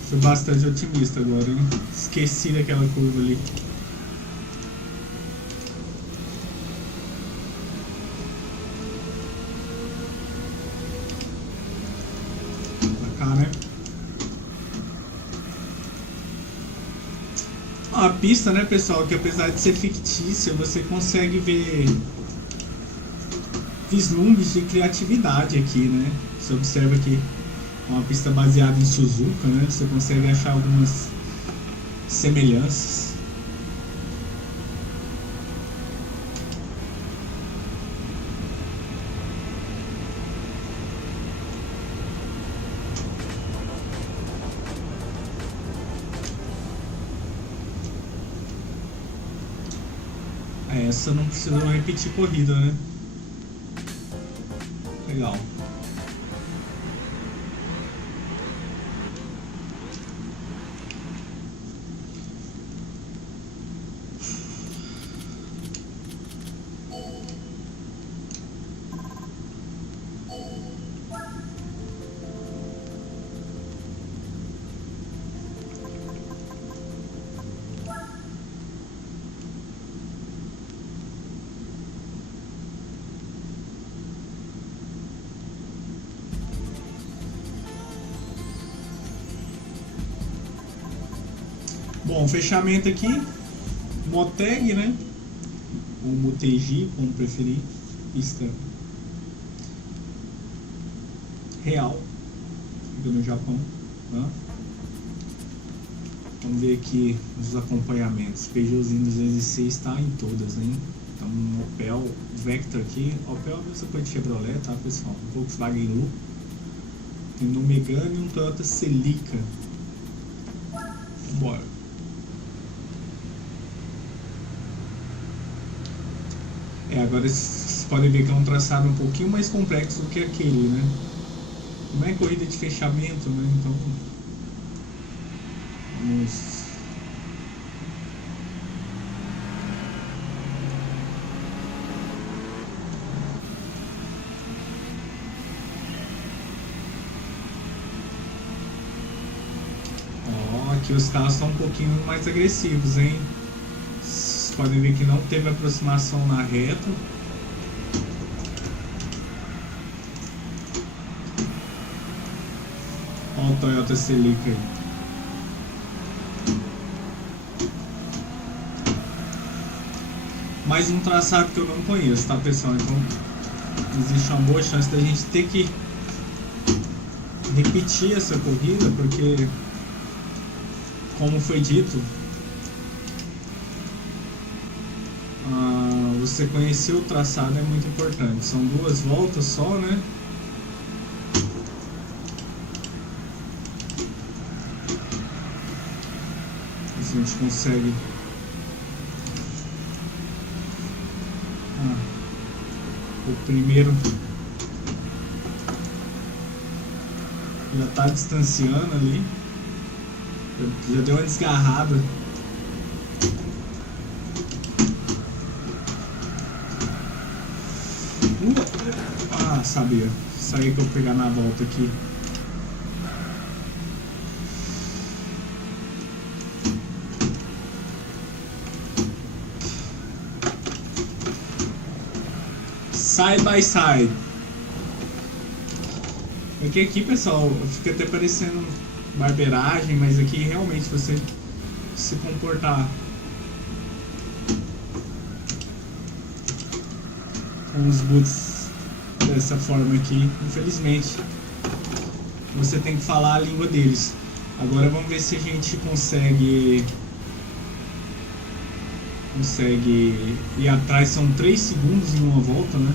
Fui bastante otimista agora, hein? Esqueci daquela curva ali. Pra cá, né? A pista, né, pessoal, que apesar de ser fictícia, você consegue ver vislumbres de criatividade aqui, né? Você observa que é uma pista baseada em Suzuka, né? Você consegue achar algumas semelhanças. Essa não precisou repetir corrida, né? Legal. Bom, fechamento aqui, Moteg, né? Ou Motegi, como preferir, pista real, fica no Japão, tá? Vamos ver aqui os acompanhamentos. Peugeotzinho 206 está em todas, hein? Então, um Opel Vectra aqui, Opel é essa coisa de Chevrolet, tá, pessoal? Volkswagen Lu, tem um Megane e um Toyota Celica. Bora. Agora vocês podem ver que é um traçado um pouquinho mais complexo do que aquele, né? Não é corrida de fechamento, né? Então, vamos... Ó, aqui os carros estão um pouquinho mais agressivos, hein? Podem ver que não teve aproximação na reta. Olha o Toyota Celica aí. Mais um traçado que eu não conheço, tá, pessoal? Então existe uma boa chance da gente ter que repetir essa corrida, porque, como foi dito, você conhecer o traçado é muito importante. São 2 voltas só, né? Se a gente consegue... o primeiro já está distanciando ali. Já deu uma desgarrada. Sabia. Sabia que eu vou pegar na volta aqui. Side by side. Porque aqui, pessoal, fica até parecendo barbeiragem, mas aqui realmente você se comportar com os boots dessa forma aqui, infelizmente você tem que falar a língua deles. Agora vamos ver se a gente consegue ir atrás. São 3 segundos em uma volta, né?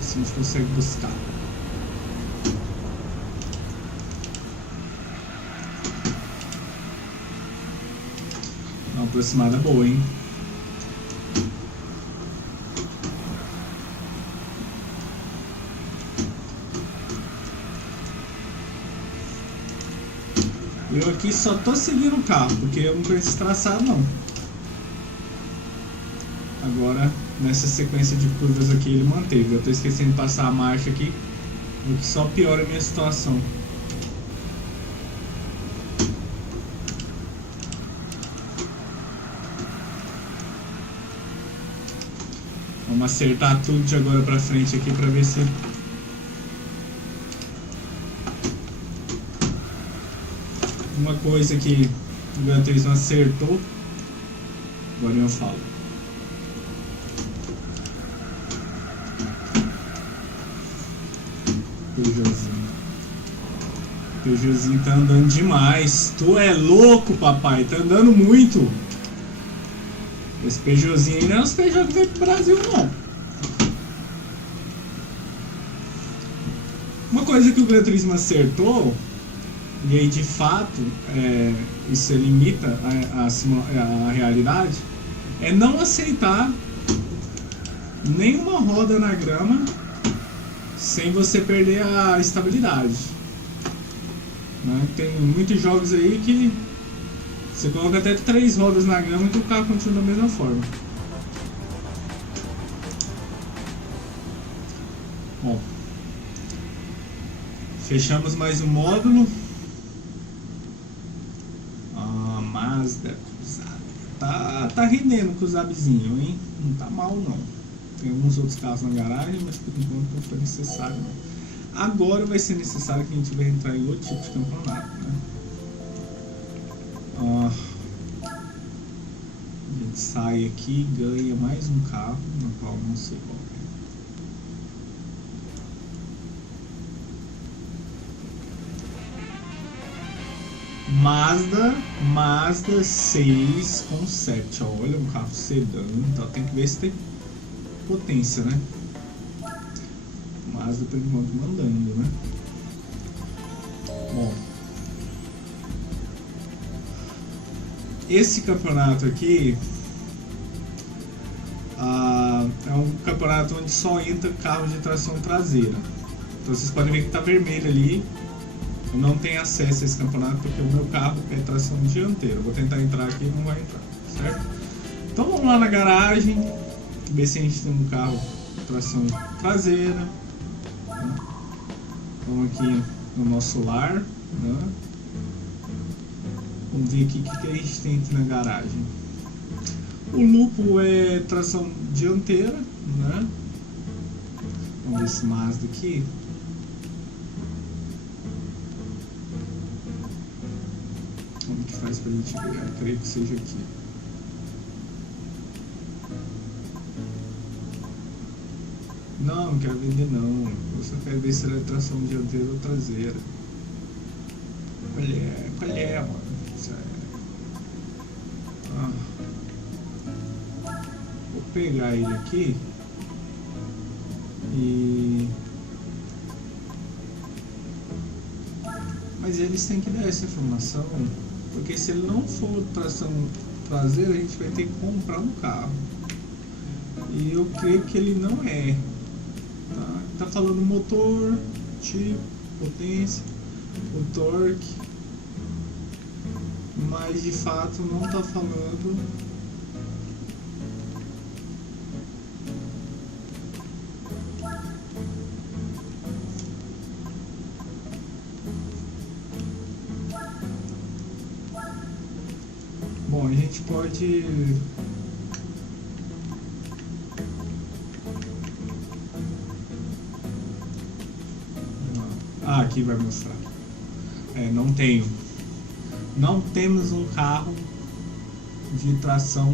Se a gente consegue buscar. Uma aproximada boa, hein? Eu aqui só tô seguindo o carro, porque eu não conheço esse traçado não. Agora, nessa sequência de curvas aqui, ele manteve. Eu tô esquecendo de passar a marcha aqui, o que só piora a minha situação. Vamos acertar tudo de agora pra frente aqui pra ver se... Uma coisa que o Gran Turismo acertou, agora eu falo. Peugeotzinho tá andando demais. Tu é louco, papai, tá andando muito. Esse Peugeotzinho aí não é os Peugeot que veio pro Brasil, não. Uma coisa que o Gran Turismo acertou, e aí de fato isso limita a realidade, é não aceitar nenhuma roda na grama sem você perder a estabilidade, né? Tem muitos jogos aí que você coloca até 3 rodas na grama e o carro continua da mesma forma. Bom, fechamos mais um módulo. Mazda Cruzado. Tá rendendo com o Zabzinho, hein? Não tá mal não. Tem alguns outros carros na garagem, mas por enquanto não foi necessário não. Agora vai ser necessário que a gente vai entrar em outro tipo de campeonato, né? A gente sai aqui e ganha mais um carro, no qual não sei qual é. Mazda 6 Concept, ó, olha, um carro sedã, então tem que ver se tem potência, né? Mazda por enquanto mandando, né? Bom, esse campeonato aqui é um campeonato onde só entra carros de tração traseira. Então vocês podem ver que tá vermelho ali. Eu não tenho acesso a esse campeonato porque o meu carro é tração dianteira. Eu vou tentar entrar aqui e não vai entrar, certo? Então vamos lá na garagem, ver se a gente tem um carro tração traseira, né? Vamos aqui no nosso lar, né? Vamos ver aqui o que a gente tem aqui na garagem. O Lupo é tração dianteira, né? Vamos ver esse Mazda aqui. Como que faz pra gente ver? Eu creio que seja aqui. Não, não quero vender não. Eu só quero ver se ela é tração dianteira ou traseira. Qual é, mano? Vou pegar ele aqui e... Mas eles têm que dar essa informação, porque se ele não for tração traseira, a gente vai ter que comprar um carro. E eu creio que ele não é. Tá falando motor, tipo, potência, o torque, mas de fato não tá falando Bom, a gente pode aqui vai mostrar. Não tenho. Não temos um carro de tração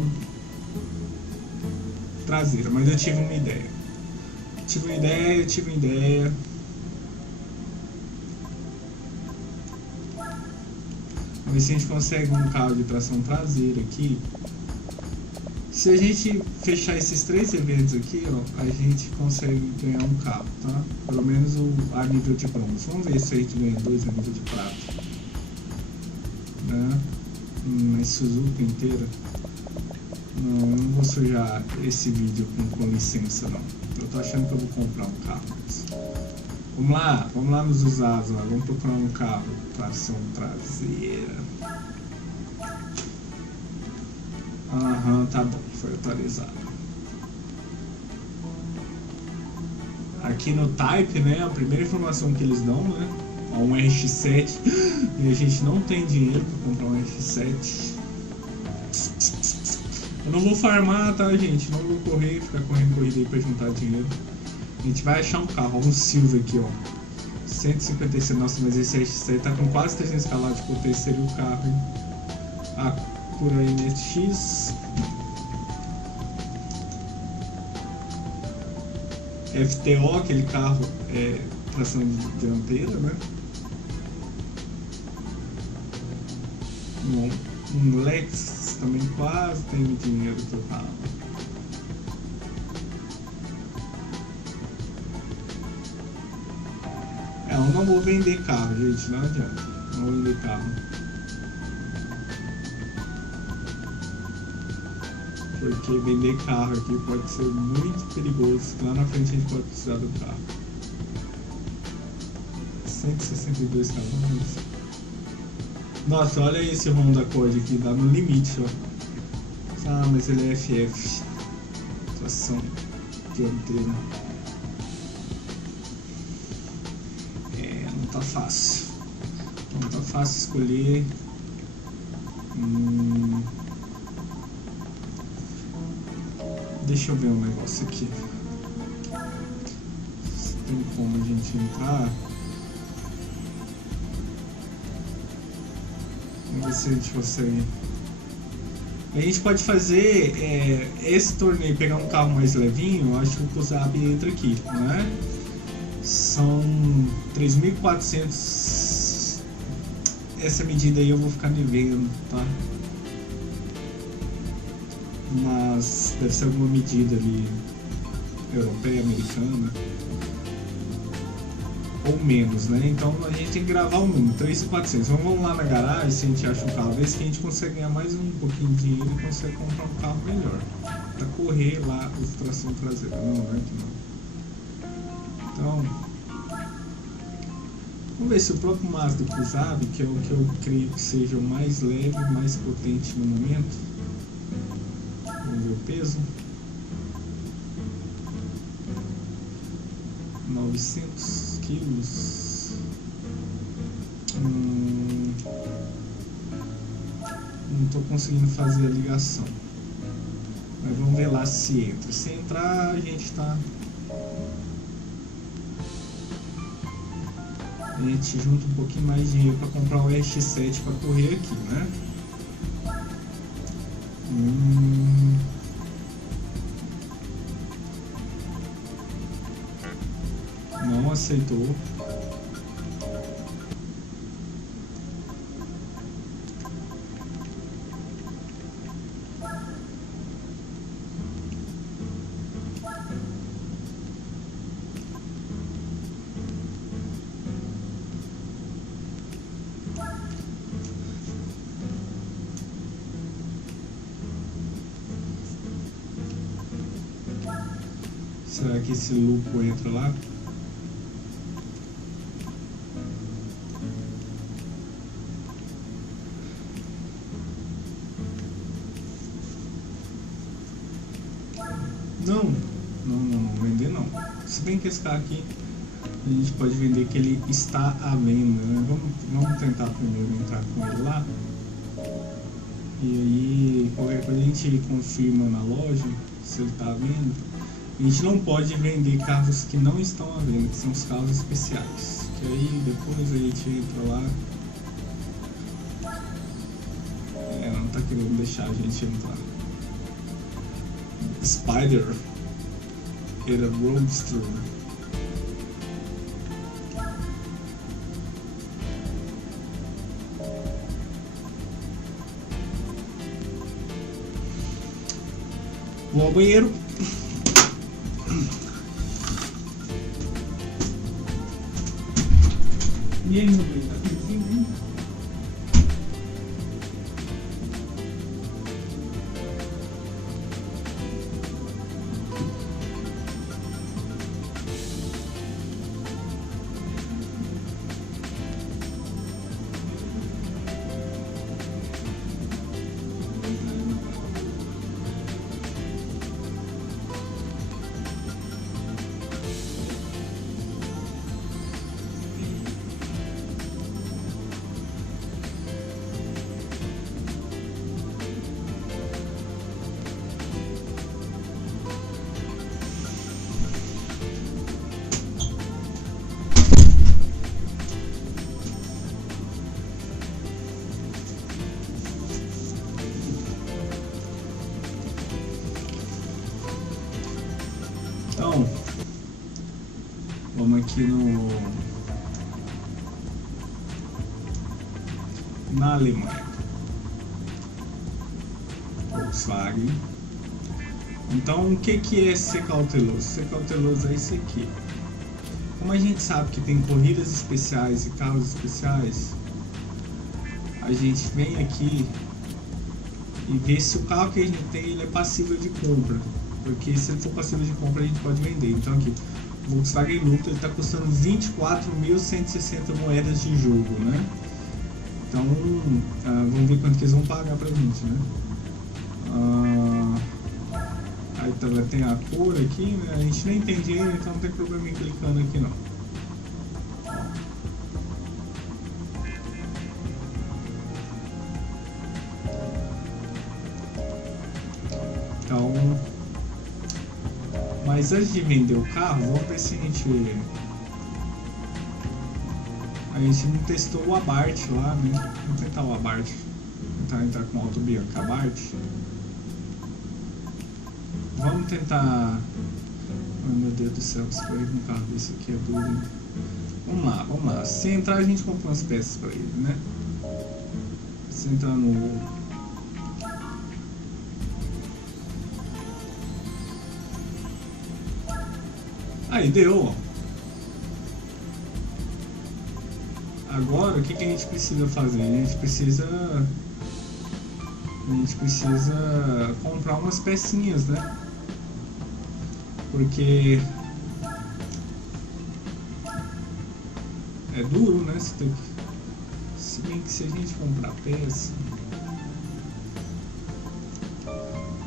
traseira, mas eu tive uma ideia. Tive uma ideia. Vamos ver se a gente consegue um carro de tração traseira aqui. Se a gente fechar esses 3 eventos aqui, ó, a gente consegue ganhar um carro, tá? Pelo menos a nível de bronze. Vamos ver se a gente ganha 2 a nível de prata. Né? Mas Suzuka inteira. Não vou sujar esse vídeo com licença não. Eu tô achando que eu vou comprar um carro. Vamos lá nos usados, ó. Vamos procurar um carro tração traseira. Aham, tá bom, foi atualizado. Aqui no Type, né, a primeira informação que eles dão, né, ó, um RX-7, e a gente não tem dinheiro para comprar um RX-7. Eu não vou farmar, tá, gente? Não vou ficar correndo corrida aí pra juntar dinheiro. A gente vai achar um carro, ó, um Silvia aqui, ó. 156, nossa, mas esse RX-7 tá com quase 300 calados de potência, seria o carro, hein? Acura NX. FTO, aquele carro tração dianteira, né? Um Lex também quase tem o dinheiro total. Eu não vou vender carro, gente, não adianta. Não vou vender carro. Porque vender carro aqui pode ser muito perigoso. Lá na frente a gente pode precisar do carro. 162 cavalos. Nossa, olha esse Honda Accord aqui, dá no limite, ó. Ah, mas ele é FF. Tração dianteira. Não tá fácil. Não tá fácil escolher. Deixa eu ver um negócio aqui. Se tem como a gente entrar. Vamos ver se a gente consegue. A gente pode fazer esse torneio, pegar um carro mais levinho. Eu acho que o Zap entra aqui, né? São 3.400. Essa medida aí eu vou ficar devendo, tá? Mas deve ser alguma medida ali europeia, americana ou menos, né? Então a gente tem que gravar o número 3.400. Então vamos lá na garagem, se a gente acha um carro desse, que a gente consegue ganhar mais um pouquinho de dinheiro e consegue comprar um carro melhor para correr lá os tração traseira. Não é que não. Então vamos ver se o próprio Mazda Kusabi, que é o que eu creio que seja o mais leve, mais potente no momento. Vamos ver o peso. 900 quilos. Não estou conseguindo fazer a ligação. Mas vamos ver lá se entra. Se entrar, a gente está. A gente junta um pouquinho mais de dinheiro para comprar o RX-7 para correr aqui, né? Não aceitou. Será que esse lupo entra lá? Não, vender não. Se bem que esse carro aqui a gente pode vender que ele está à venda, né? Vamos tentar primeiro entrar com ele lá. E aí qualquer coisa a gente confirma na loja se ele está à venda. A gente não pode vender carros que não estão à venda, que são os carros especiais, que E aí depois a gente entra lá. Não tá querendo deixar a gente entrar. Spider era Roadster. Vou ao banheiro. E aí, meu bem, tá quentinho, hein? Então, vamos aqui na Alemanha, Volkswagen. Então, o que é ser cauteloso? Ser cauteloso é isso aqui. Como a gente sabe que tem corridas especiais e carros especiais, a gente vem aqui e vê se o carro que a gente tem ele é passível de compra. Porque se ele for passível de compra, a gente pode vender. Então aqui, o Volkswagen Luto está custando 24.160 moedas de jogo, né? Então, vamos ver quanto que eles vão pagar pra gente, né? Aí tem a cor aqui, né? A gente nem tem dinheiro, então não tem problema em clicando aqui não. Então, mas antes de vender o carro, vamos ver se a gente não testou o Abarth lá, né? Vamos tentar o Abarth. Tentar entrar com o Auto Bianca Abarth. Vamos tentar. Oh meu Deus do céu, se for um carro desse aqui é duro, hein? Vamos lá. Se entrar, a gente compra umas peças pra ele, né? Se entrar no. Aí deu, ó. Agora o que a gente precisa fazer? A gente precisa comprar umas pecinhas, né? Porque é duro, né? Você tem que... Se bem que se a gente comprar peça,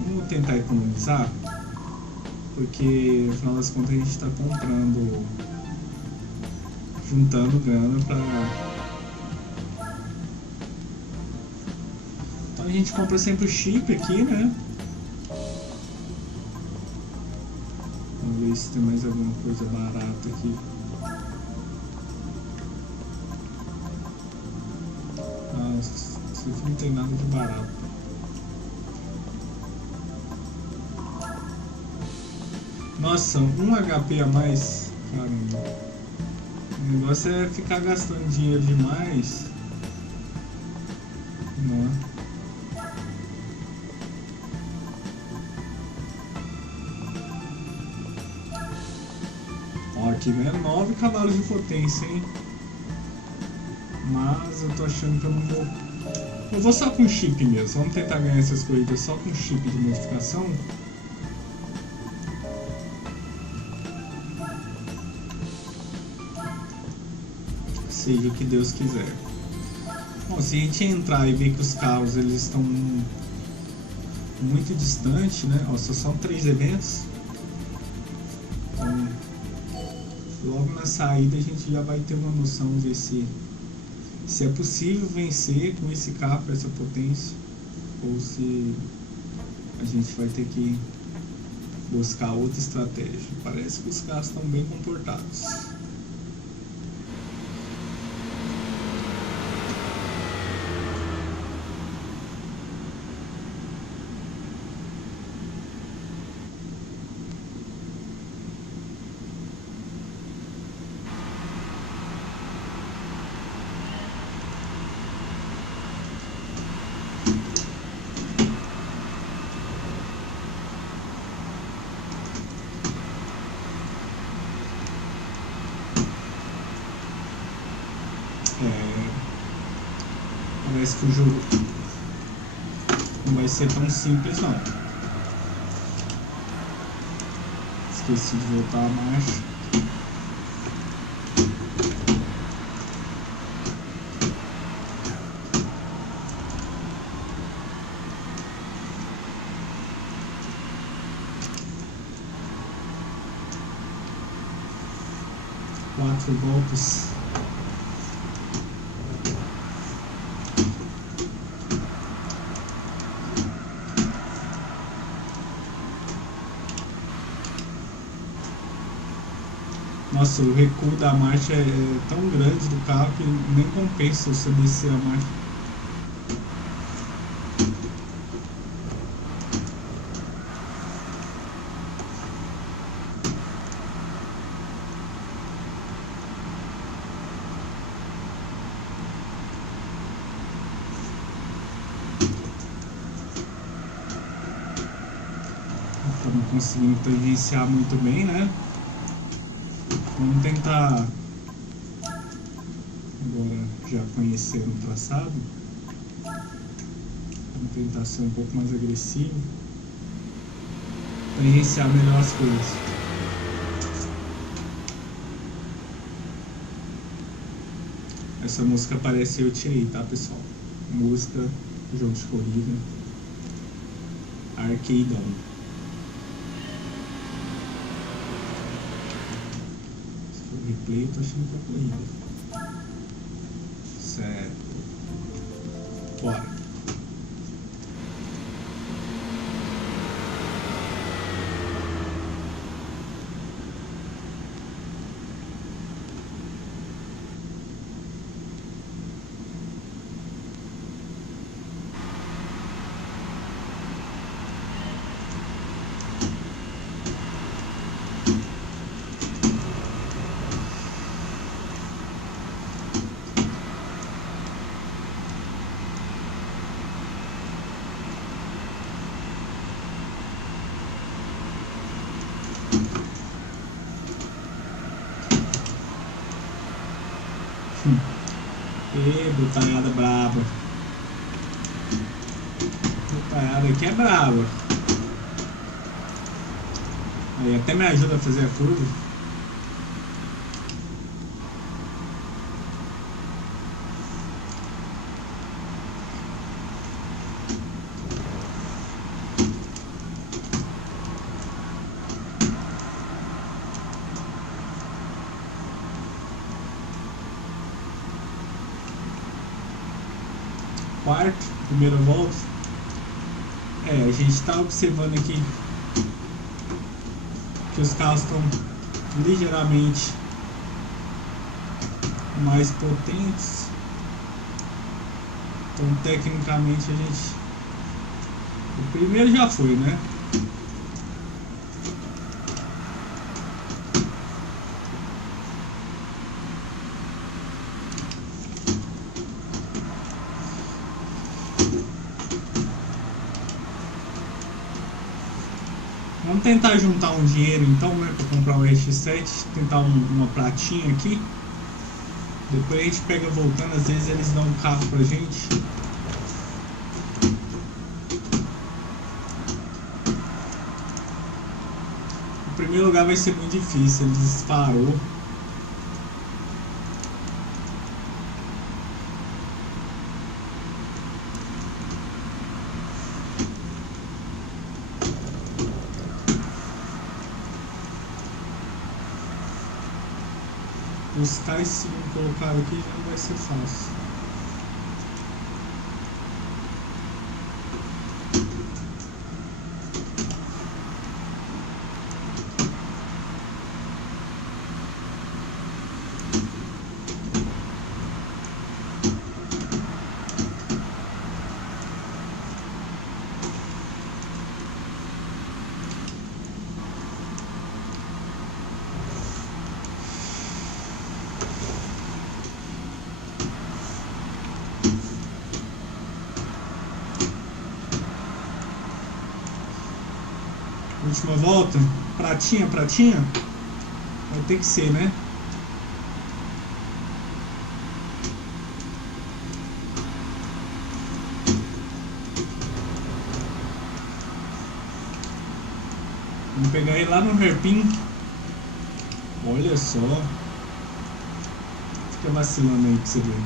vamos tentar economizar. Porque no final das contas a gente está juntando grana para. Então a gente compra sempre o chip aqui, né? Vamos ver se tem mais alguma coisa barata aqui. Nossa, isso aqui não tem nada de barato. Nossa, 1 HP a mais, caramba. O negócio é ficar gastando dinheiro demais. Não. Ó, aqui ganha 9 cavalos de potência, hein? Mas eu tô achando que eu não vou. Eu vou só com chip mesmo. Vamos tentar ganhar essas corridas só com chip de modificação. Seja o que Deus quiser. Bom, se a gente entrar e ver que os carros eles estão muito distantes, né? Ó, só são 3 eventos. Então, logo na saída a gente já vai ter uma noção de se é possível vencer com esse carro, com essa potência, ou se a gente vai ter que buscar outra estratégia. Parece que os carros estão bem comportados. parece que o jogo não vai ser tão simples não. Esqueci de voltar a marcha. Quatro golpes. Nossa, o recuo da marcha é tão grande do carro que nem compensa você descer a marcha. Estamos conseguindo tangenciar muito bem, né? Vamos tentar, agora já conhecendo o traçado, vamos tentar ser um pouco mais agressivo, tangenciar melhor as coisas. Essa música parece eu tirei, tá, pessoal? Música, jogo de corrida, Arcadeon. Replay, eu tô achando que é corrida. Certo. Bora. E botaiada braba. Botaiada aqui é braba. Aí até me ajuda a fazer a curva. Quarto, primeira volta. A gente está observando aqui que os carros estão ligeiramente mais potentes. Então tecnicamente a gente, o primeiro já foi, né? Vamos tentar juntar um dinheiro então, né, para comprar o RX-7, tentar uma pratinha aqui. Depois a gente pega voltando, às vezes eles dão um carro pra gente. O primeiro lugar vai ser muito difícil, ele disparou. Buscar esse segundo colocado aqui já não vai ser fácil. Última volta, pratinha, vai ter que ser, né? Vamos pegar ele lá no hairpin. Olha só. Fica vacilando aí pra você ver.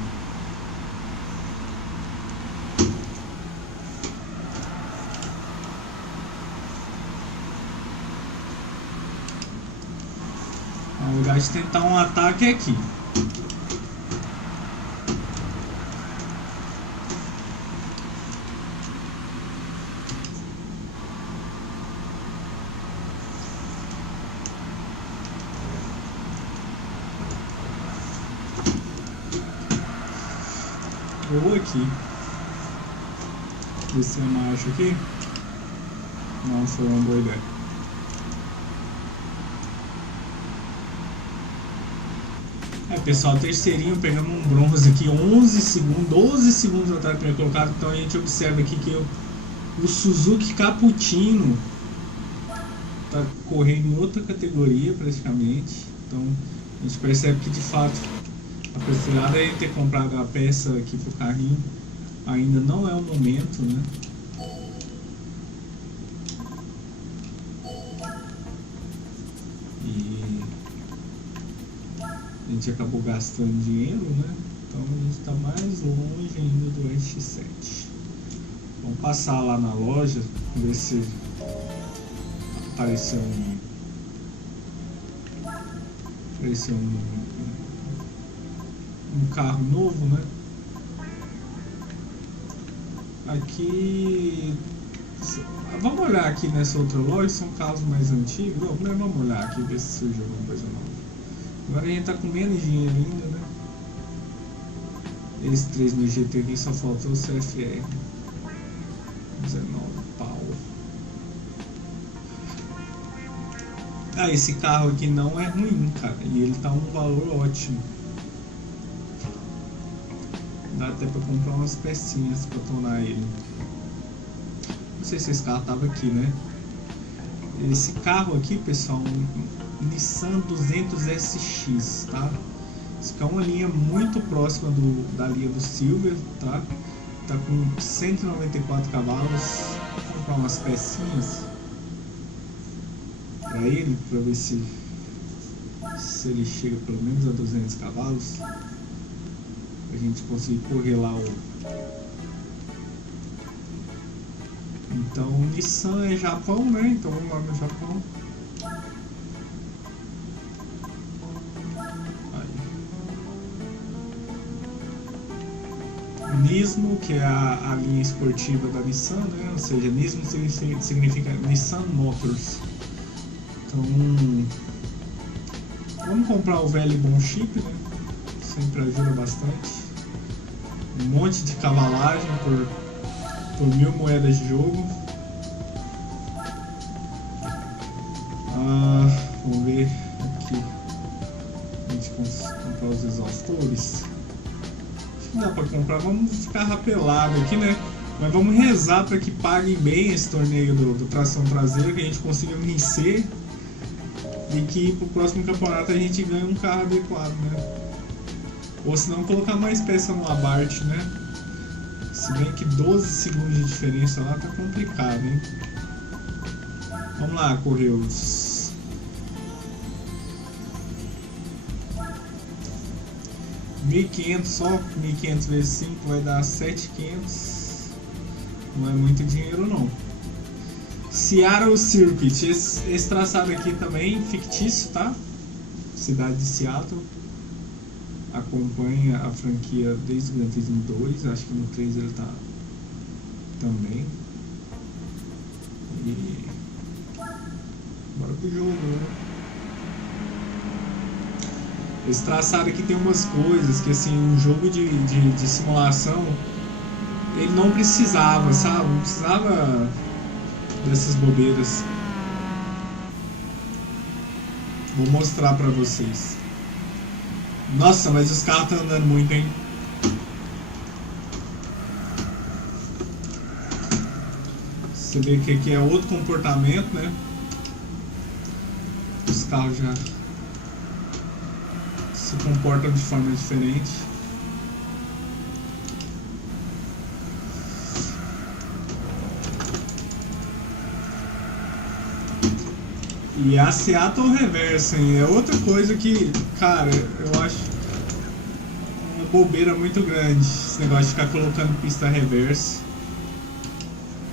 Ao invés de tentar um ataque aqui. Ou aqui. Descer a marcha aqui. Não foi uma boa ideia. Pessoal, terceirinho, pegamos um bronze aqui, 11 segundos, 12 segundos atrás do primeiro colocado. Então a gente observa aqui que o Suzuki Cappuccino tá correndo em outra categoria praticamente. Então a gente percebe que de fato, apesar de ter comprado a peça aqui pro carrinho, ainda não é o momento, né? A gente acabou gastando dinheiro, né? Então a gente está mais longe ainda do RX-7. Vamos passar lá na loja, ver se apareceu um carro novo, né? Aqui, vamos olhar aqui nessa outra loja, são carros mais antigos. Vamos olhar aqui, ver se surgiu alguma coisa nova. Agora a gente tá com menos dinheiro ainda, né? Esse 3000 GT aqui só faltou o CFR. 19 pau. Ah, esse carro aqui não é ruim, cara. E ele tá um valor ótimo. Dá até pra comprar umas pecinhas pra tornar ele. Não sei se esse carro tava aqui, né? Esse carro aqui, pessoal, Nissan 200SX, tá? Isso aqui é uma linha muito próxima da linha do Silver, tá? Tá com 194 cavalos. Vou comprar umas pecinhas para ele, para ver se ele chega pelo menos a 200 cavalos, a gente conseguir correr lá o... Então o Nissan é Japão, né? Então vamos lá no Japão. Nismo, que é a linha esportiva da Nissan, né? Ou seja, Nismo significa Nissan Motors. Então vamos comprar o velho e bom chip, né? Sempre ajuda bastante. Um monte de cavalagem por 1000 moedas de jogo. Vamos ver aqui. A gente comprar os exaustores. Dá pra comprar, vamos ficar rapelado aqui, né? Mas vamos rezar para que paguem bem esse torneio do tração traseira, que a gente consiga vencer e que pro próximo campeonato a gente ganhe um carro adequado, né? Ou se não, colocar mais peça no Abarth, né? Se bem que 12 segundos de diferença lá tá complicado, hein? Vamos lá, Correios. 1.500 só, 1.500 vezes 5 vai dar 7.500. Não é muito dinheiro não. Seattle Circuit, esse traçado aqui também fictício, tá? Cidade de Seattle. Acompanha a franquia desde o Gran Turismo 2, acho que no 3 ele tá também. E bora pro jogo, né? Esse traçado aqui tem umas coisas que, assim, um jogo de simulação, ele não precisava, sabe? Não precisava dessas bobeiras. Vou mostrar pra vocês. Nossa, mas os carros estão andando muito, hein? Você vê que aqui é outro comportamento, né? Os carros já se comportam de forma diferente. E a Seattle Reverse, hein? É outra coisa que, cara, eu acho uma bobeira muito grande esse negócio de ficar colocando pista reverse.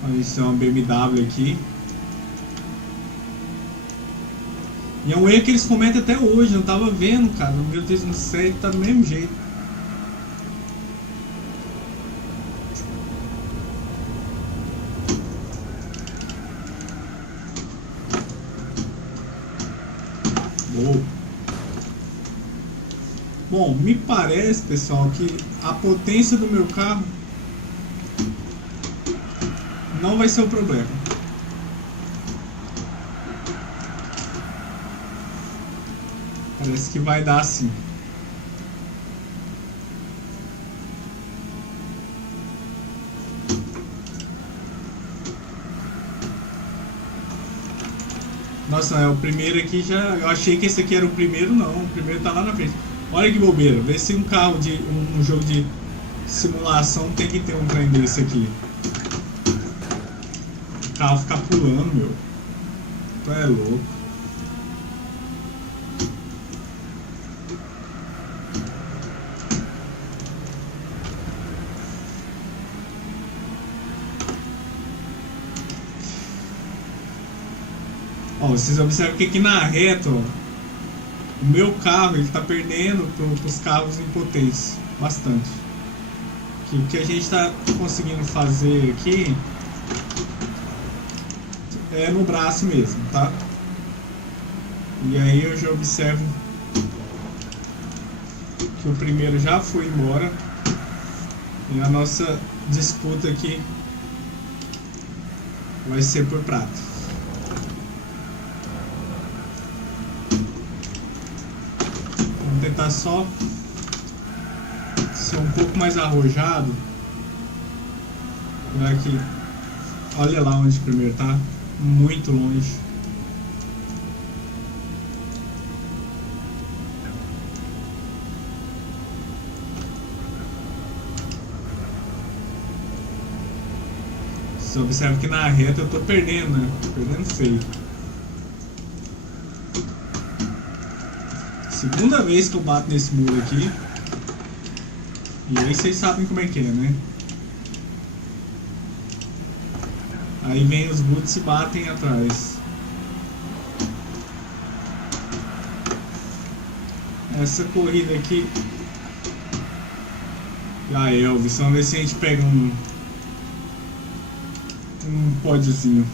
Olha, isso é uma BMW aqui. E é um erro que eles cometem até hoje, eu tava vendo, cara. Meu Deus, não sei, tá do mesmo jeito. Boa. Bom, me parece, pessoal, que a potência do meu carro não vai ser o problema. Parece que vai dar sim. Nossa, é o primeiro aqui já. Eu achei que esse aqui era o primeiro, não. O primeiro tá lá na frente. Olha que bobeira. Vê se um carro de. Um jogo de simulação tem que ter um trem desse aqui. O carro fica pulando, meu. Tu é louco. Ó, vocês observam que aqui na reta, ó, o meu carro ele tá perdendo pros carros em potência bastante. Que o que a gente está conseguindo fazer aqui é no braço mesmo, tá? E aí eu já observo que o primeiro já foi embora e a nossa disputa aqui vai ser por prata. Vamos tentar só ser um pouco mais arrojado. Aqui, olha lá onde o primeiro tá, muito longe. Você observa que na reta eu tô perdendo, né? Perdendo feio. Segunda vez que eu bato nesse muro aqui. E aí vocês sabem como é que é, né? Aí vem os boots e batem atrás. Essa corrida aqui. Ah, Elvis, vamos ver se a gente pega um pódiozinho.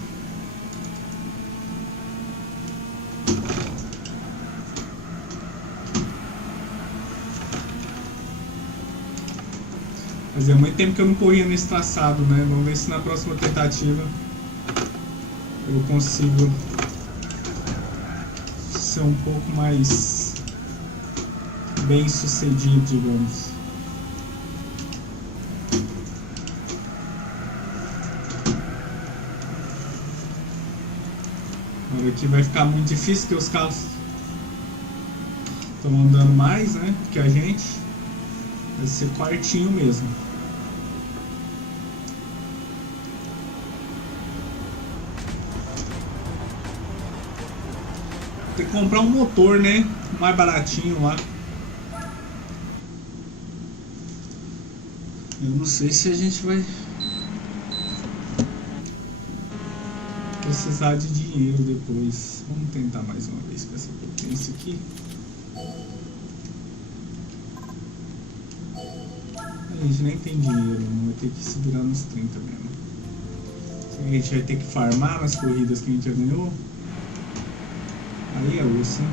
Fazia muito tempo que eu não corria nesse traçado, né? Vamos ver se na próxima tentativa eu consigo ser um pouco mais bem sucedido, digamos. Agora aqui vai ficar muito difícil porque os carros estão andando mais, né, que a gente. Vai ser quartinho mesmo. Tem que comprar um motor, né? Mais baratinho lá. Eu não sei se a gente vai precisar de dinheiro depois. Vamos tentar mais uma vez com essa potência aqui. A gente nem tem dinheiro, não vai ter que segurar nos 30 mesmo. A gente vai ter que farmar nas corridas que a gente já ganhou. Aí é osso, hein?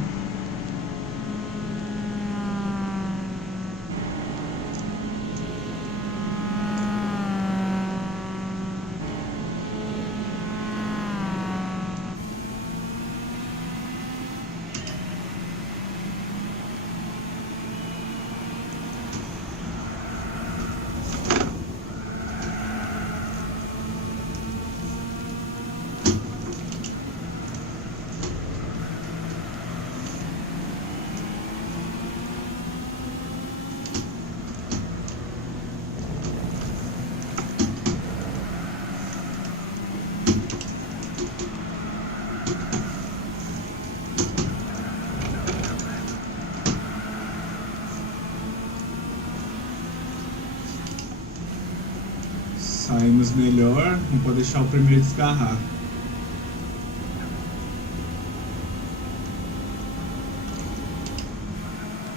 menos melhor, não pode deixar o primeiro desgarrar.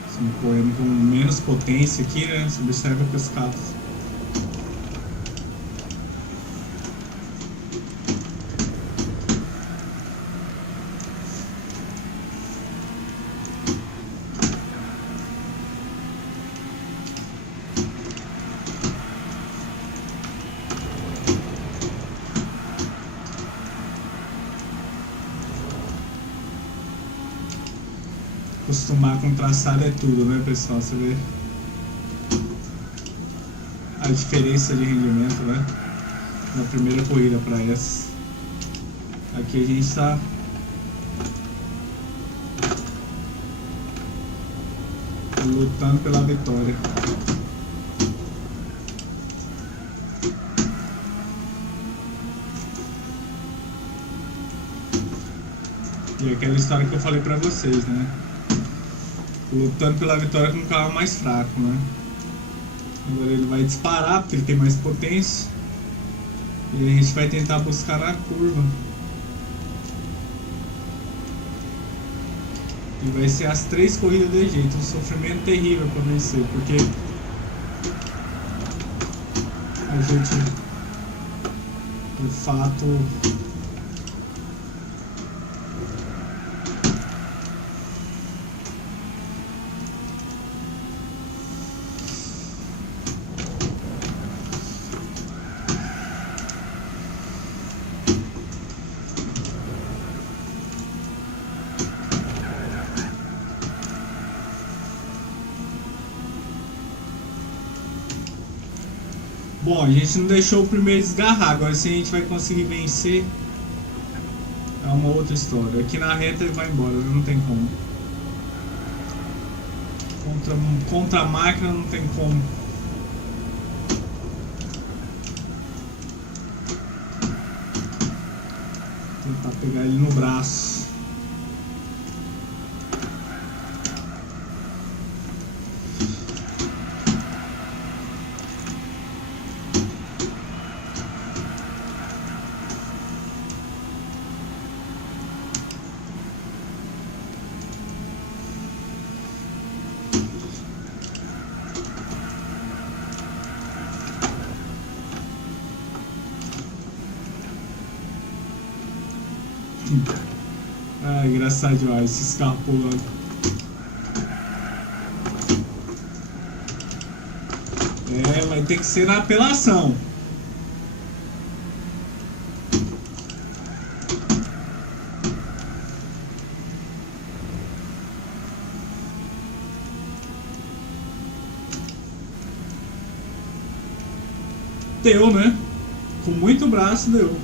Estamos correndo com menos potência aqui, né? Você observa que os carros acostumar com traçado é tudo, né, pessoal? Você vê a diferença de rendimento, né? Da primeira corrida para essa. Aqui a gente está lutando pela vitória. E aquela história que eu falei pra vocês, né? Lutando pela vitória com um carro mais fraco, né? Agora ele vai disparar porque ele tem mais potência. E a gente vai tentar buscar na curva. E vai ser as 3 corridas de jeito. Um sofrimento terrível pra vencer, porque a gente, de fato, bom, a gente não deixou o primeiro desgarrar. Agora se a gente vai conseguir vencer é uma outra história. Aqui na reta ele vai embora, não tem como. Contra a máquina não tem como. Tentar pegar ele no braço. Ah, engraçado demais esses carros pulando. É, vai ter que ser na apelação. Deu, né? Com muito braço deu.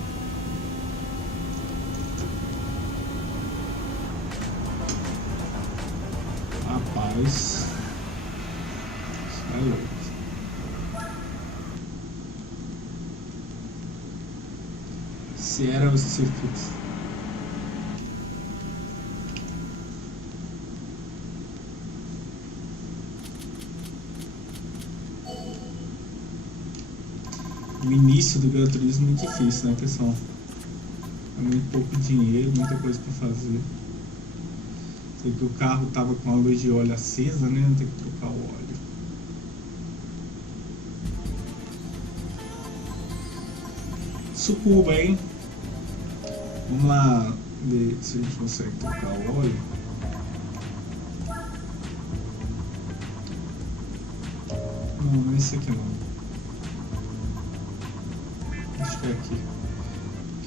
Rapaz, isso é louco. Sierra Circuit. O início do Gran Turismo é muito difícil, né, pessoal? É muito pouco dinheiro, muita coisa pra fazer. Sei que o carro tava com a luz de óleo acesa, né? Tem que trocar o óleo. Tsukuba, hein? Vamos lá ver se a gente consegue trocar o óleo. Não, não é esse aqui não. Acho que é aqui.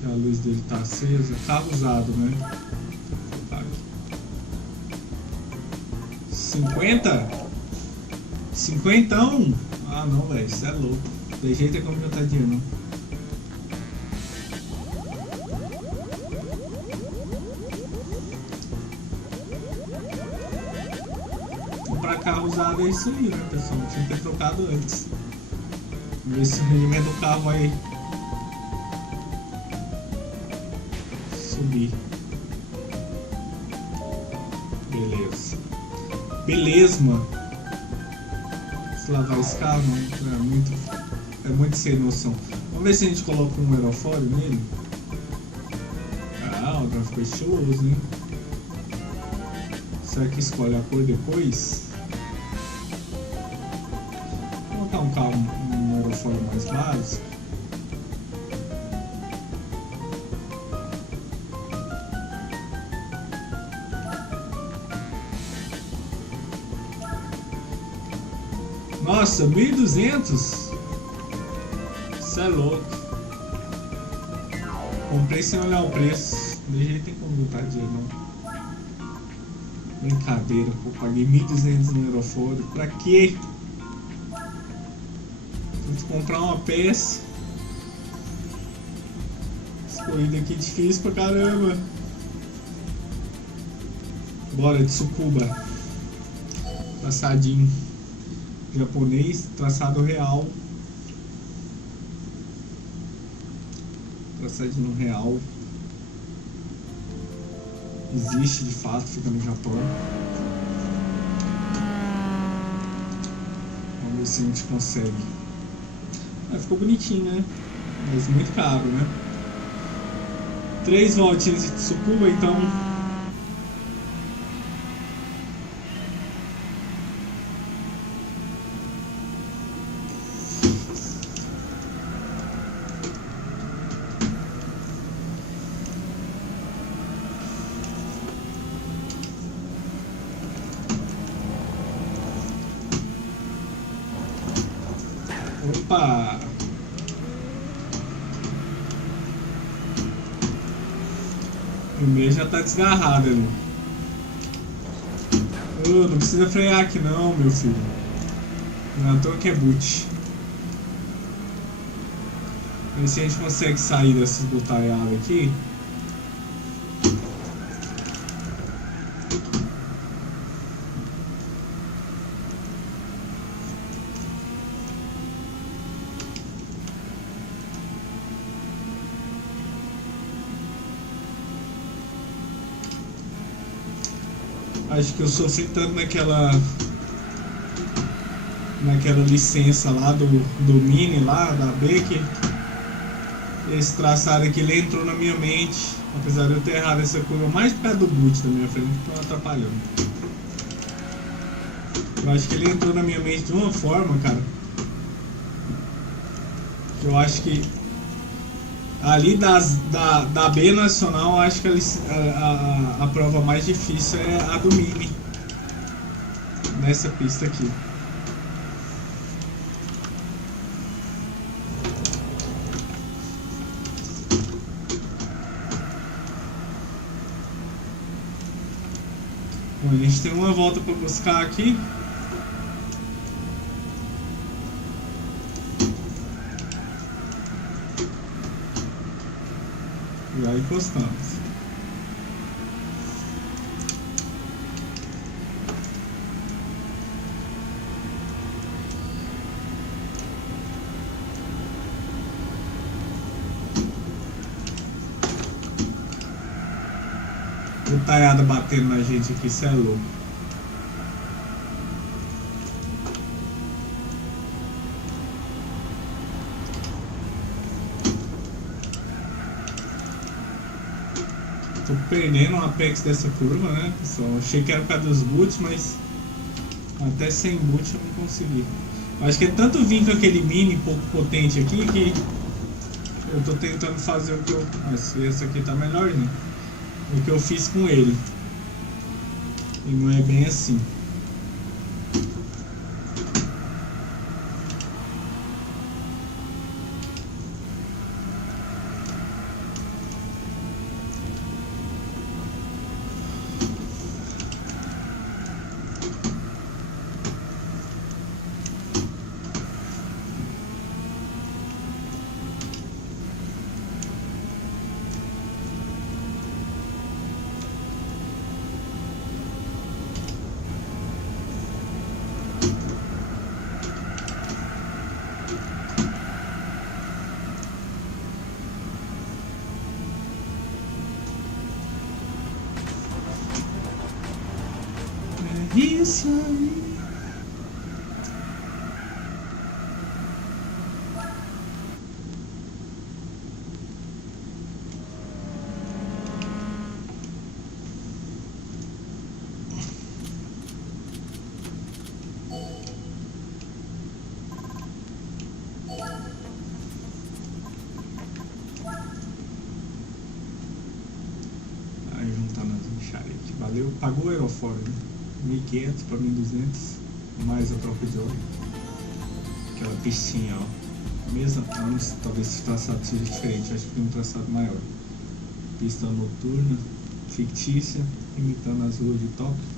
Que a luz dele tá acesa. Carro usado, né? 50? 50? Ah não, velho, isso é louco. De jeito é como já tá dinheiro, não. Comprar carro usado é isso aí, né, pessoal? Tinha que ter trocado antes. Ver se o rendimento do carro vai subir. Beleza. Beleza, mano. Se lavar esse carro, não, é muito sem noção. Vamos Vamos ver se a gente coloca um aerofólio nele. Ah, o gráfico ficou estiloso, hein? Será que escolhe a cor depois? Vou colocar um aerofólio mais básico. Nossa, 1.200? Isso é louco. Comprei sem olhar o preço. De jeito tem como botar dinheiro não. Brincadeira, pô. Paguei 1.200 no aerofólio. Pra quê? Tem que comprar uma peça. Essa corrida aqui é difícil pra caramba. Bora de Tsukuba. Traçadinho japonês, traçado real. Traçadinho real. Existe de fato, fica no Japão. Vamos ver se a gente consegue. Ah, ficou bonitinho, né? Mas muito caro, né? 3 voltinhas de Tsukuba, então. Opa! O meu já tá desgarrado ali. Oh, não precisa frear aqui não, meu filho. Não é à toa que é boot. Ver se a gente consegue sair dessas botaiadas aqui. Acho que eu sofri tanto naquela licença lá do Mini lá, da Beck. Esse traçado aqui, ele entrou na minha mente. Apesar de eu ter errado essa curva mais perto do boot da minha frente, que estão atrapalhando. Eu acho que ele entrou na minha mente de uma forma, cara. Eu acho que ali da B Nacional, acho que a prova mais difícil é a do Mini. Nessa pista aqui. Bom, a gente tem uma volta para buscar aqui. Já encostamos. Botaiada batendo na gente aqui, cê é louco. Tô perdendo o apex dessa curva, né, pessoal? Achei que era por causa dos boots, mas até sem boot eu não consegui. Eu acho que é tanto vir com aquele mini pouco potente aqui que eu tô tentando fazer o que eu... Mas esse aqui tá melhor, né? O que eu fiz com ele. E não é bem assim. Isso aí. charete. Valeu, pagou o aerofólio, né? 1.500 para 1.200, mais a troca de óleo. Aquela pistinha, ó. Mesmo, talvez esse traçado seja diferente, acho que tem um traçado maior. Pista noturna, fictícia, imitando as ruas de Tóquio.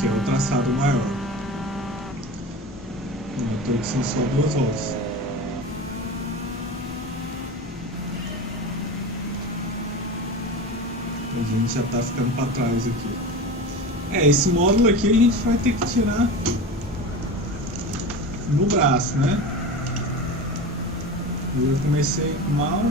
Que é o traçado maior. Então são só 2 voltas. A gente já tá ficando para trás aqui. Esse módulo aqui a gente vai ter que tirar no braço, né? Eu comecei mal.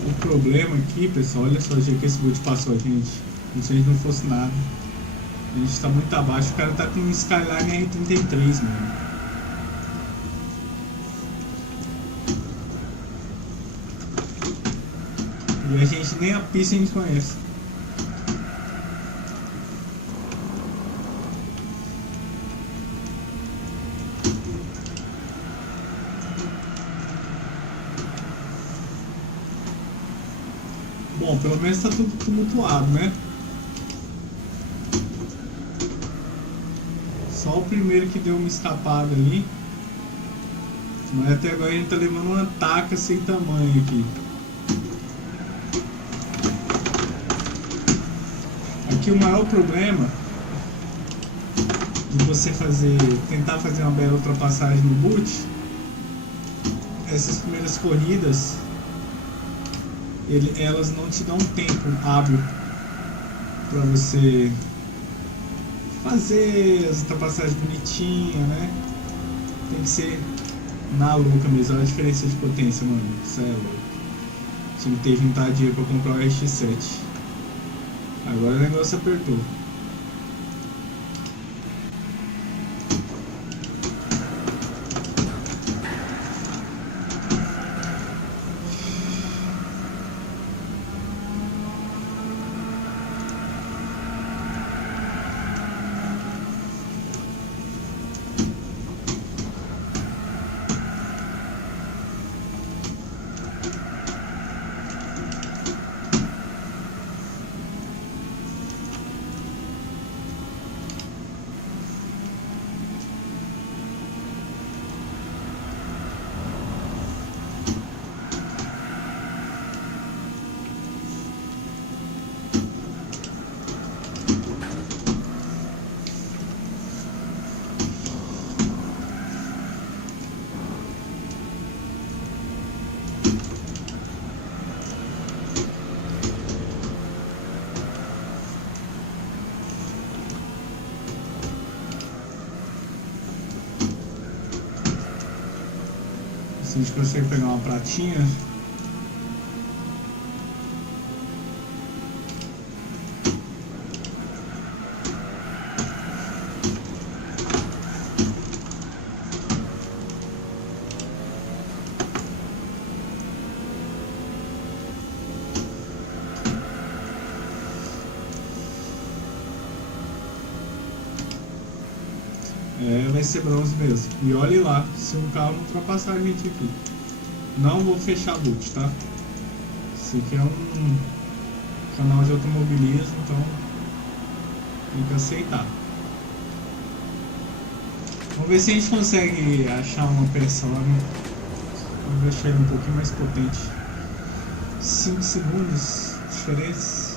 O problema aqui, pessoal, olha só o jeito que esse boot passou, gente. Como se a gente não fosse nada. A gente tá muito abaixo, o cara tá com um Skyline R33, mano. E a gente nem a pista a gente conhece. Bom, pelo menos tá tudo tumultuado, né? Só o primeiro que deu uma escapada ali. Mas até agora a gente tá levando uma taca sem tamanho aqui. Aqui o maior problema de você tentar fazer uma bela ultrapassagem no boot, essas primeiras corridas, elas não te dão tempo hábil para você fazer as ultrapassagens bonitinhas, né? Tem que ser na louca mesmo. Olha a diferença de potência, mano. Isso é louco. Tinha que ter juntado dinheiro pra comprar o RX-7. Agora o negócio apertou. Se a gente consegue pegar uma pratinha. Vai ser bronze mesmo. E olhe lá, se um carro não ultrapassar a gente aqui. Não vou fechar boot, tá? Esse aqui é um canal de automobilismo, então tem que aceitar. Vamos ver se a gente consegue achar uma peça lá, né? Vamos deixar ele um pouquinho mais potente. 5 segundos de diferença.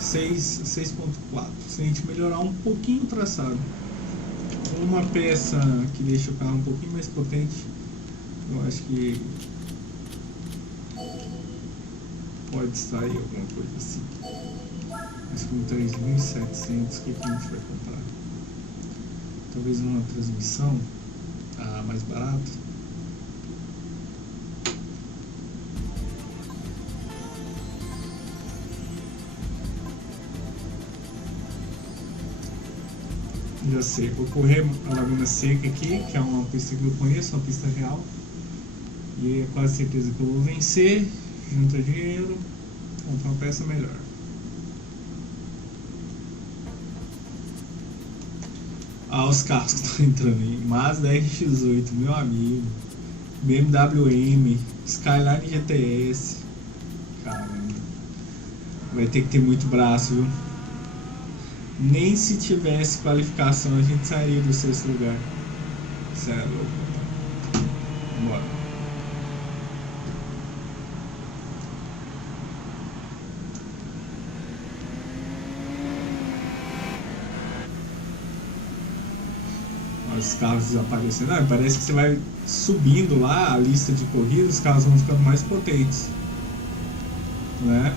6.4. Se a gente melhorar um pouquinho o traçado, uma peça que deixa o carro um pouquinho mais potente, eu acho que pode sair alguma coisa assim. Mas com 3.700, o que a gente vai comprar? Talvez uma transmissão mais barata. Já sei, vou correr a Laguna Seca aqui, que é uma pista que eu conheço, uma pista real. E é quase certeza que eu vou vencer, juntar dinheiro, comprar uma peça melhor. Os carros que estão entrando aí. Mazda RX-8, meu amigo. BMW M, Skyline GTS. Caramba. Vai ter que ter muito braço, viu? Nem se tivesse qualificação a gente sairia do 6º lugar. Isso é louco. Bora. Os carros desaparecendo. Parece que você vai subindo lá a lista de corridas, os carros vão ficando mais potentes, né?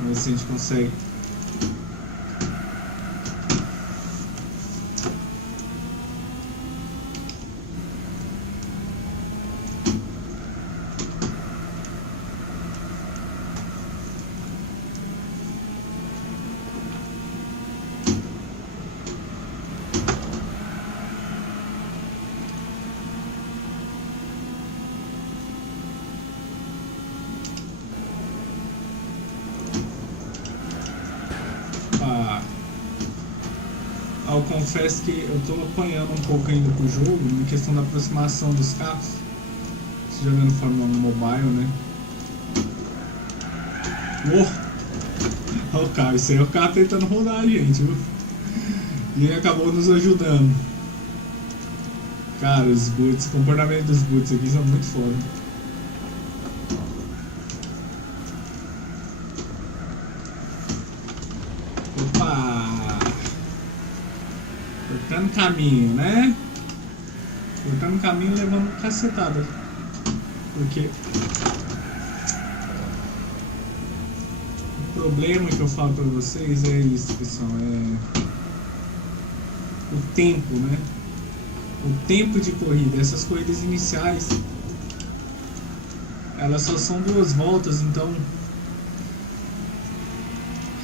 Vamos ver se a gente consegue. Eu confesso que eu estou apanhando um pouco ainda pro jogo, na questão da aproximação dos carros. Jogando Fórmula 1 Mobile, né? Olha o carro, isso aí é o carro tentando rodar a gente, viu? E ele acabou nos ajudando. Cara, os boots, o comportamento dos boots aqui são muito foda. Opa! Cortando caminho, né? Cortando caminho e levando cacetada. Porque o problema que eu falo pra vocês é isso, pessoal. É o tempo, né? O tempo de corrida. Essas corridas iniciais, elas só são 2 voltas, então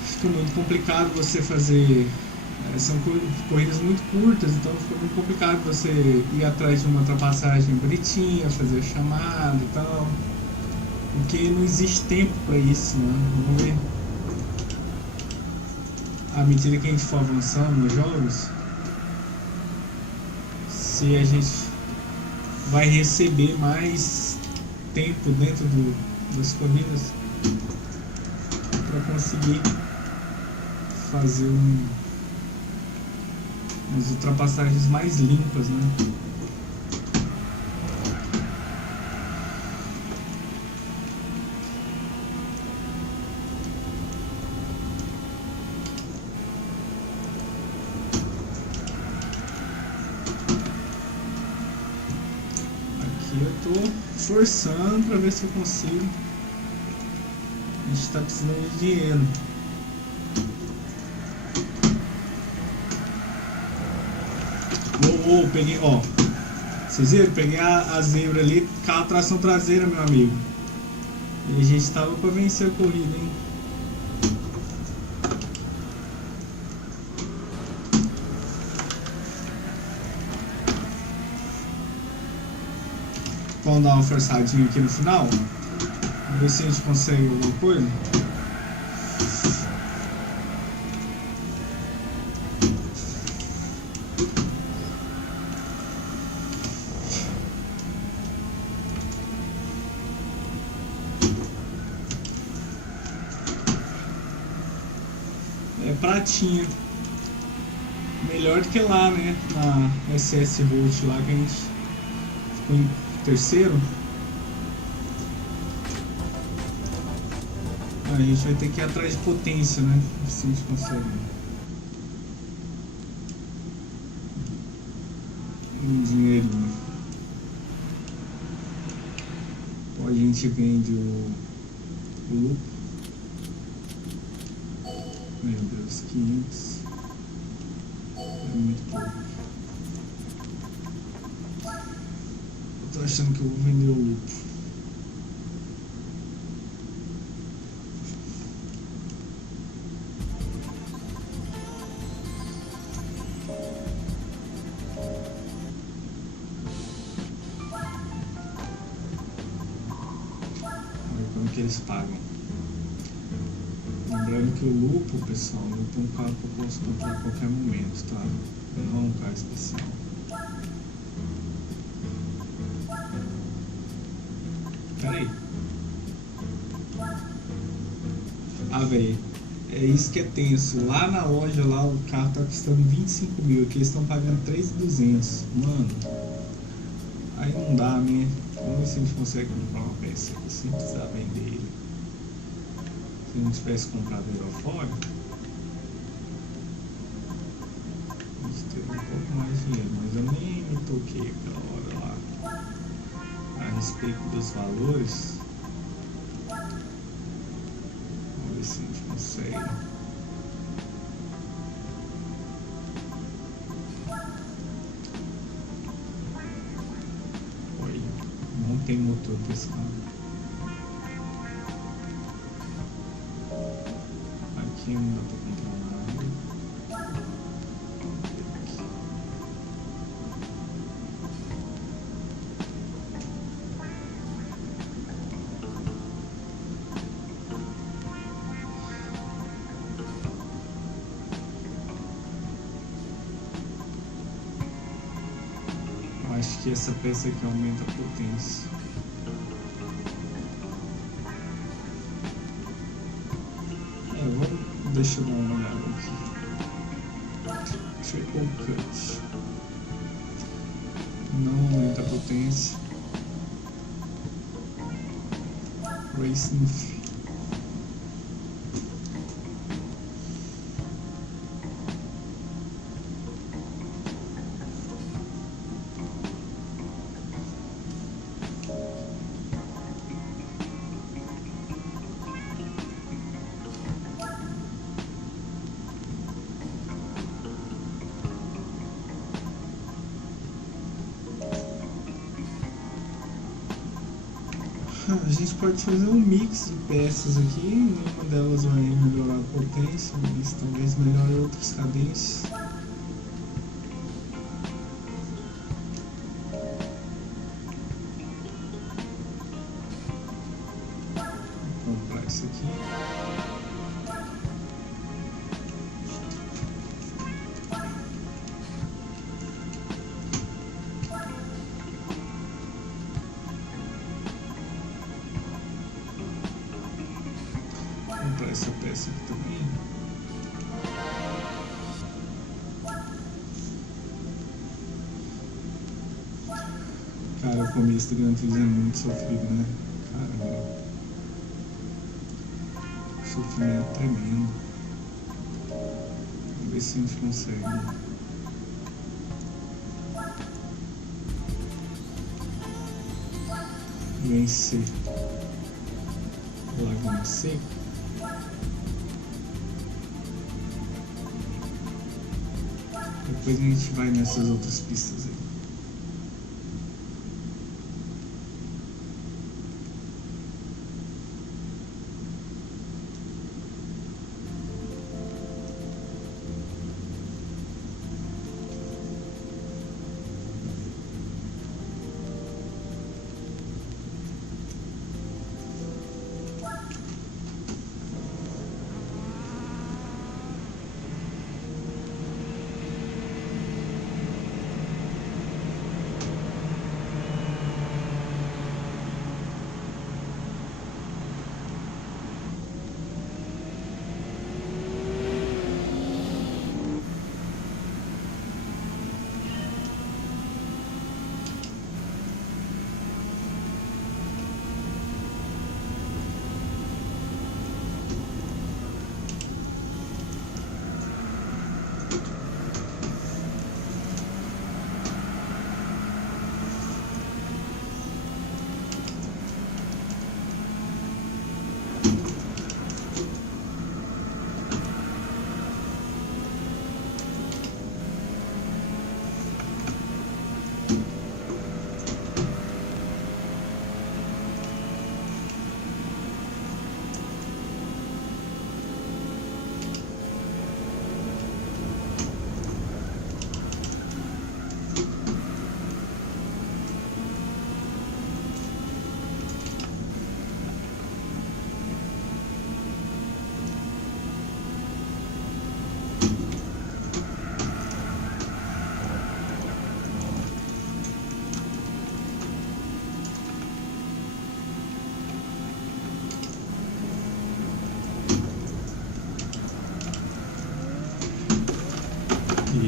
fica muito complicado você fazer. São corridas muito curtas, então fica muito complicado você ir atrás de uma ultrapassagem bonitinha, fazer a chamada e tal, porque não existe tempo para isso, né? Vamos ver. À medida que a gente for avançando nos jogos, se a gente vai receber mais tempo dentro das corridas para conseguir fazer umas ultrapassagens mais limpas, né? Aqui eu tô forçando para ver se eu consigo. A gente tá precisando de dinheiro. Peguei, ó. Vocês viram? Peguei a zebra ali, carro tração traseira, meu amigo. E a gente tava pra vencer a corrida, hein? Vamos dar uma forçadinha aqui no final. Ver se a gente consegue alguma coisa. Pratinha. Melhor do que lá, né? Na SS Volt lá que a gente ficou em 3º. A gente vai ter que ir atrás de potência, né? Se a gente consegue. Um dinheirinho. A gente vende o lucro. Meu Deus, 500 é muito pouco. Eu tô achando que eu vou vender o lucro. Que eles pagam. Lembrando que o lupo, pessoal, o lupo é um carro que eu posso comprar a qualquer momento, tá? Não é um carro especial. Pera aí. Ah, velho, é isso que é tenso. Lá na loja, lá o carro tá custando 25 mil, aqui eles estão pagando 3.200. Mano, aí não dá, né? Vamos ver se a gente consegue comprar uma peça aqui sem precisar vender ele. Se a gente tivesse comprado ele lá fora, a gente teria um pouco mais de dinheiro, mas eu nem me toquei aquela hora lá a respeito dos valores. Vamos ver se a gente consegue. Não tem motor para esse carro. Aqui não dá para comprar nada. Eu acho que essa peça aqui aumenta a potência. Deixa eu dar uma olhada aqui. Triple Cut. Não aumenta a potência. Racing Free. A gente pode fazer um mix de peças aqui, nenhuma delas vai melhorar a potência, mas talvez melhore outras cadências. Vou comprar isso aqui. Essa peça aqui também. Cara, o começo do Gran Turismo é muito sofrido, né? Caramba. Sofrimento tremendo. Vamos ver se a gente consegue. Vencer. Laguna Seca. Depois a gente vai nessas outras pistas aí.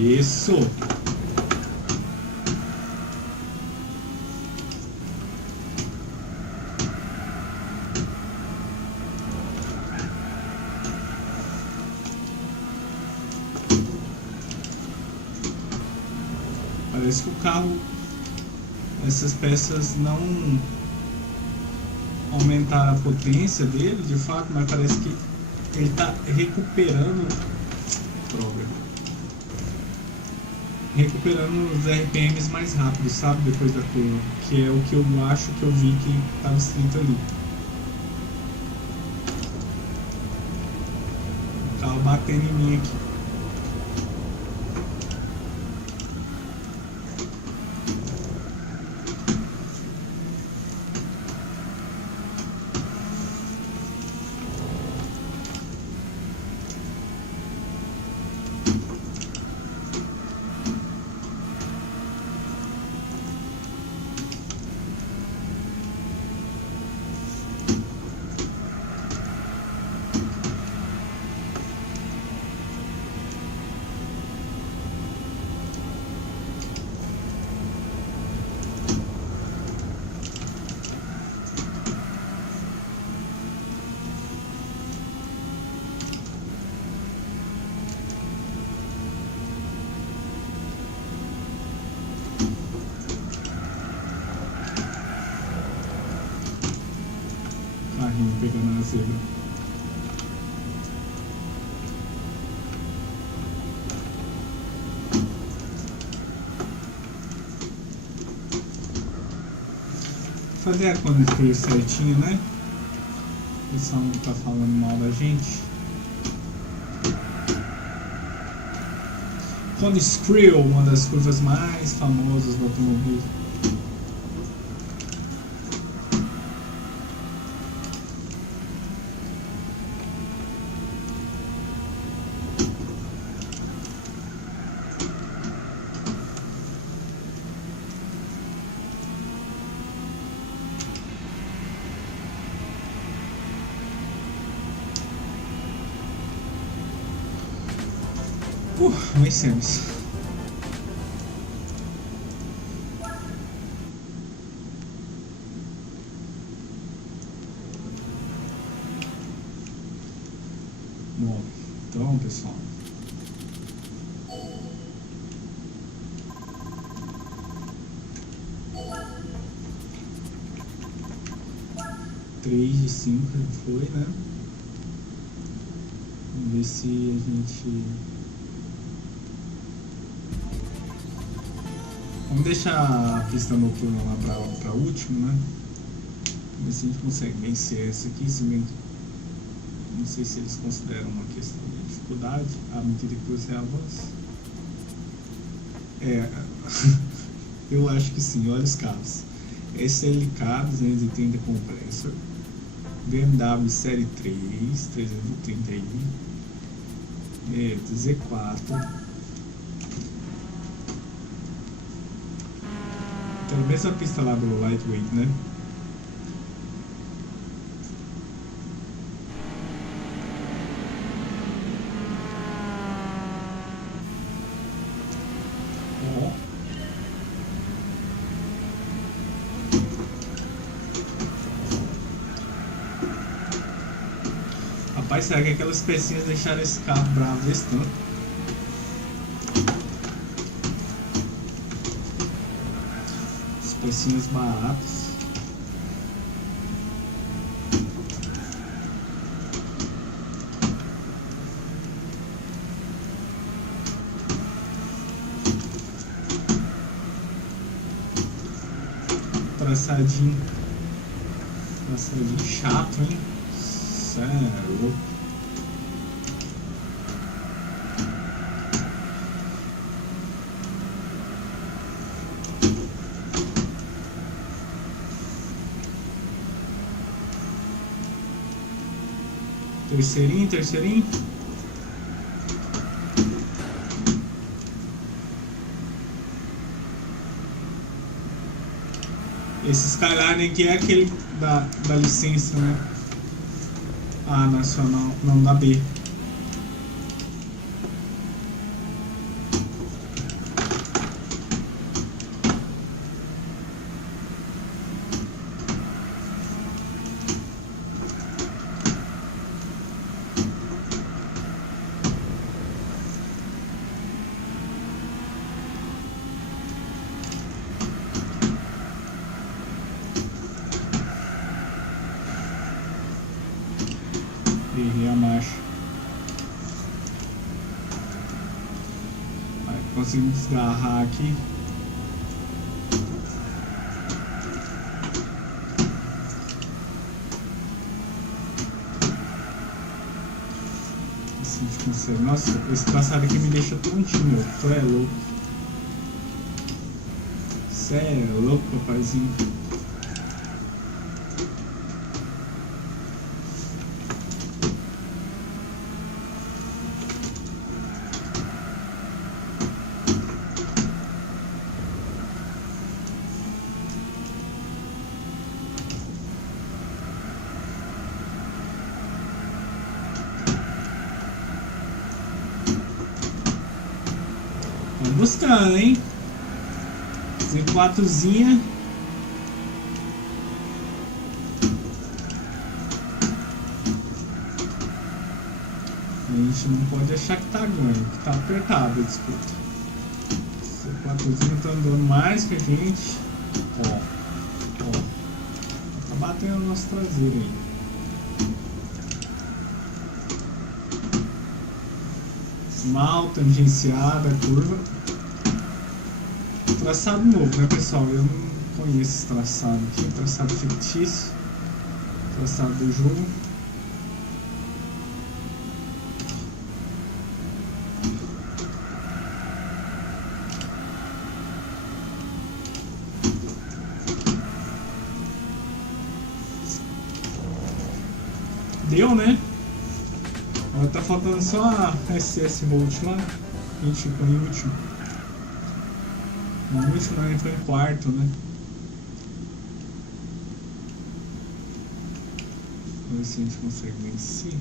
Isso. Parece que o carro, essas peças não aumentaram a potência dele, de fato, mas parece que ele está recuperando, recuperando os RPMs mais rápido, sabe, depois da curva, que é o que eu acho que eu vi que estava escrito ali. O carro batendo em mim aqui. Pegando a zebra. Fazer a conexão certinho, né? O pessoal não tá falando mal da gente. Cone Screw, uma das curvas mais famosas do automobilismo. Vencemos. Bom, então, pessoal, três de 5 foi, né? Vamos ver se a gente... Vamos deixar a pista noturna lá para último, né? Ver se a gente consegue vencer essa aqui, se bem que não sei se eles consideram uma questão de dificuldade à medida que você avança. Eu acho que sim, olha os carros. SLK 230 Compressor, BMW Série 3, 330i, Z4. Pelo menos a pista lá do Lightweight, né? Rapaz, será que aquelas pecinhas deixaram esse carro bravo desse tanto? As pecinhas baratas. Traçadinho chato, hein? Sério. Terceirinho. Esse Skyline aqui é aquele da licença, né? A nacional, não, da B. Errei a marcha. Vai, consegui desgarrar aqui. Assim a gente consegue. Nossa, esse traçado aqui me deixa tontinho. Tu é louco. Cê é louco, papazinho. Vamos buscando, hein? Z4zinha. A gente não pode achar que tá ganho, que tá apertado a disputa. Z4zinho tá andando mais que a gente. Ó. Tá batendo no nosso traseiro aí. Mal tangenciada a curva. Traçado novo, né, pessoal? Eu não conheço esse traçado aqui. Traçado fictício. Traçado do jogo. Deu, né? Agora tá faltando só a SS Volt lá. A gente ficou em último. No último não, entrou em quarto, né? Vamos ver se a gente consegue vencer.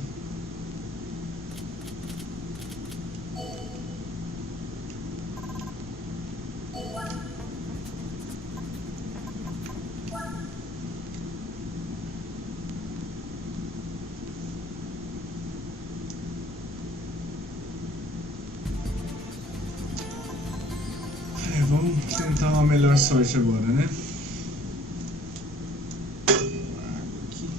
Vamos tentar uma melhor sorte agora, né? Aqui.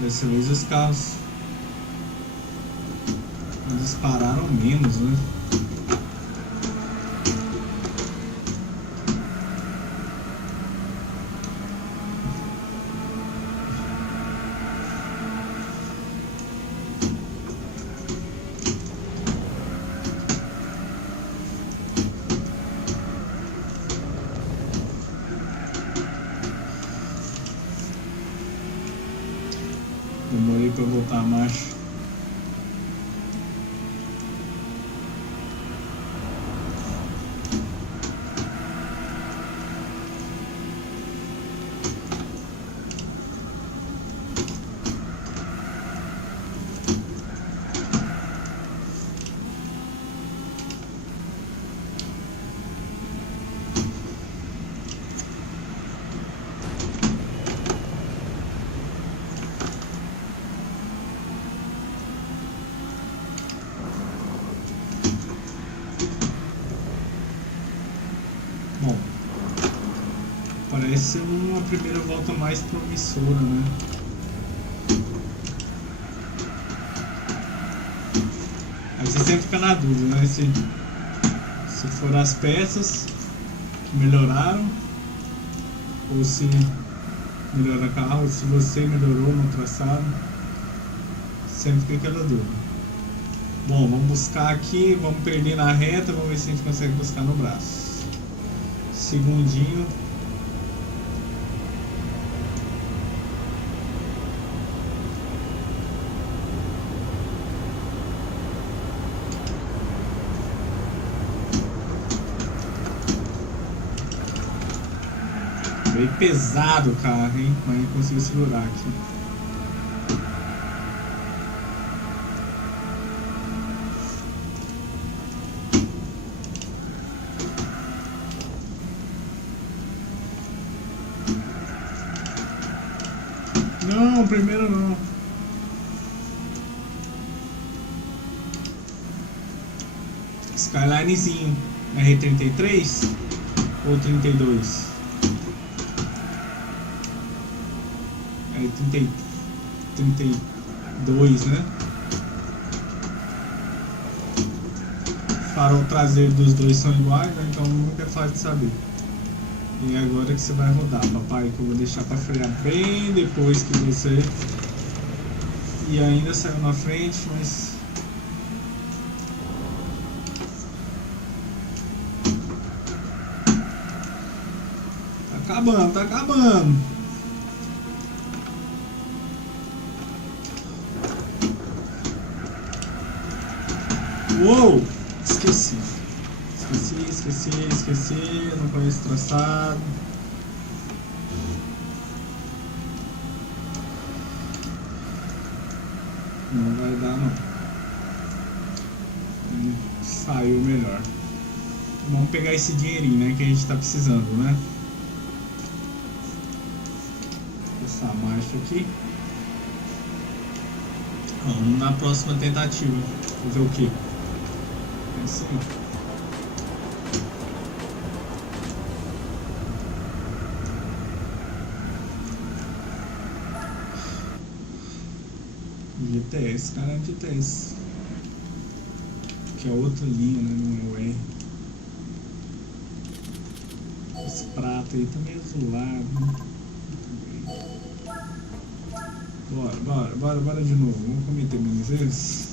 Dessa vez os carros dispararam menos, né? Demorei para voltar a marcha. Bom, parece uma primeira volta mais promissora, né? Aí você sempre fica na dúvida, né? Se foram as peças que melhoraram, ou se melhora o carro, ou se você melhorou no traçado. Sempre fica aquela dúvida. Bom, vamos buscar aqui, vamos perder na reta, vamos ver se a gente consegue buscar no braço. Segundinho. Veio pesado o carro, hein? Mas conseguiu segurar aqui. Não, primeiro não. Skylinezinho. R33 ou 32? É 32, né? Farol traseiro dos dois são iguais, né? Então nunca é fácil de saber. E agora que você vai rodar, papai, que eu vou deixar para frear bem depois que você... E ainda saiu na frente, mas... Tá acabando, tá acabando. Uou! Esqueci. Esqueci. Não conheço o traçado. Não vai dar, não. Saiu melhor. Vamos pegar esse dinheirinho, né? Que a gente tá precisando, né? Essa marcha aqui. Vamos na próxima tentativa. Fazer o quê? É assim. GTS, cara, é GTS. Que é outra linha, né? Não é o R. Esse prato aí também é azulado, né? Bora de novo. Vamos cometer menos erros.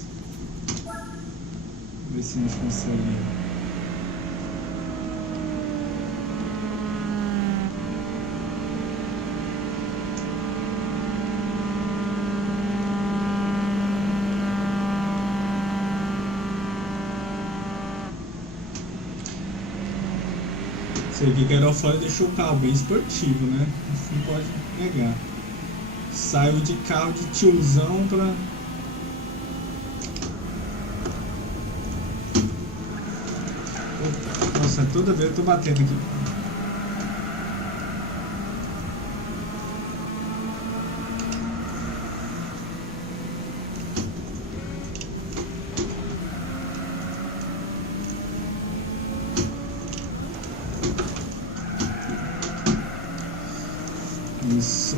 Ver se a gente consegue. Esse aqui que era o fora deixou o carro bem esportivo, né? Isso não pode negar. Saiu de carro de tiozão pra... Nossa, toda vez eu tô batendo aqui. Isso.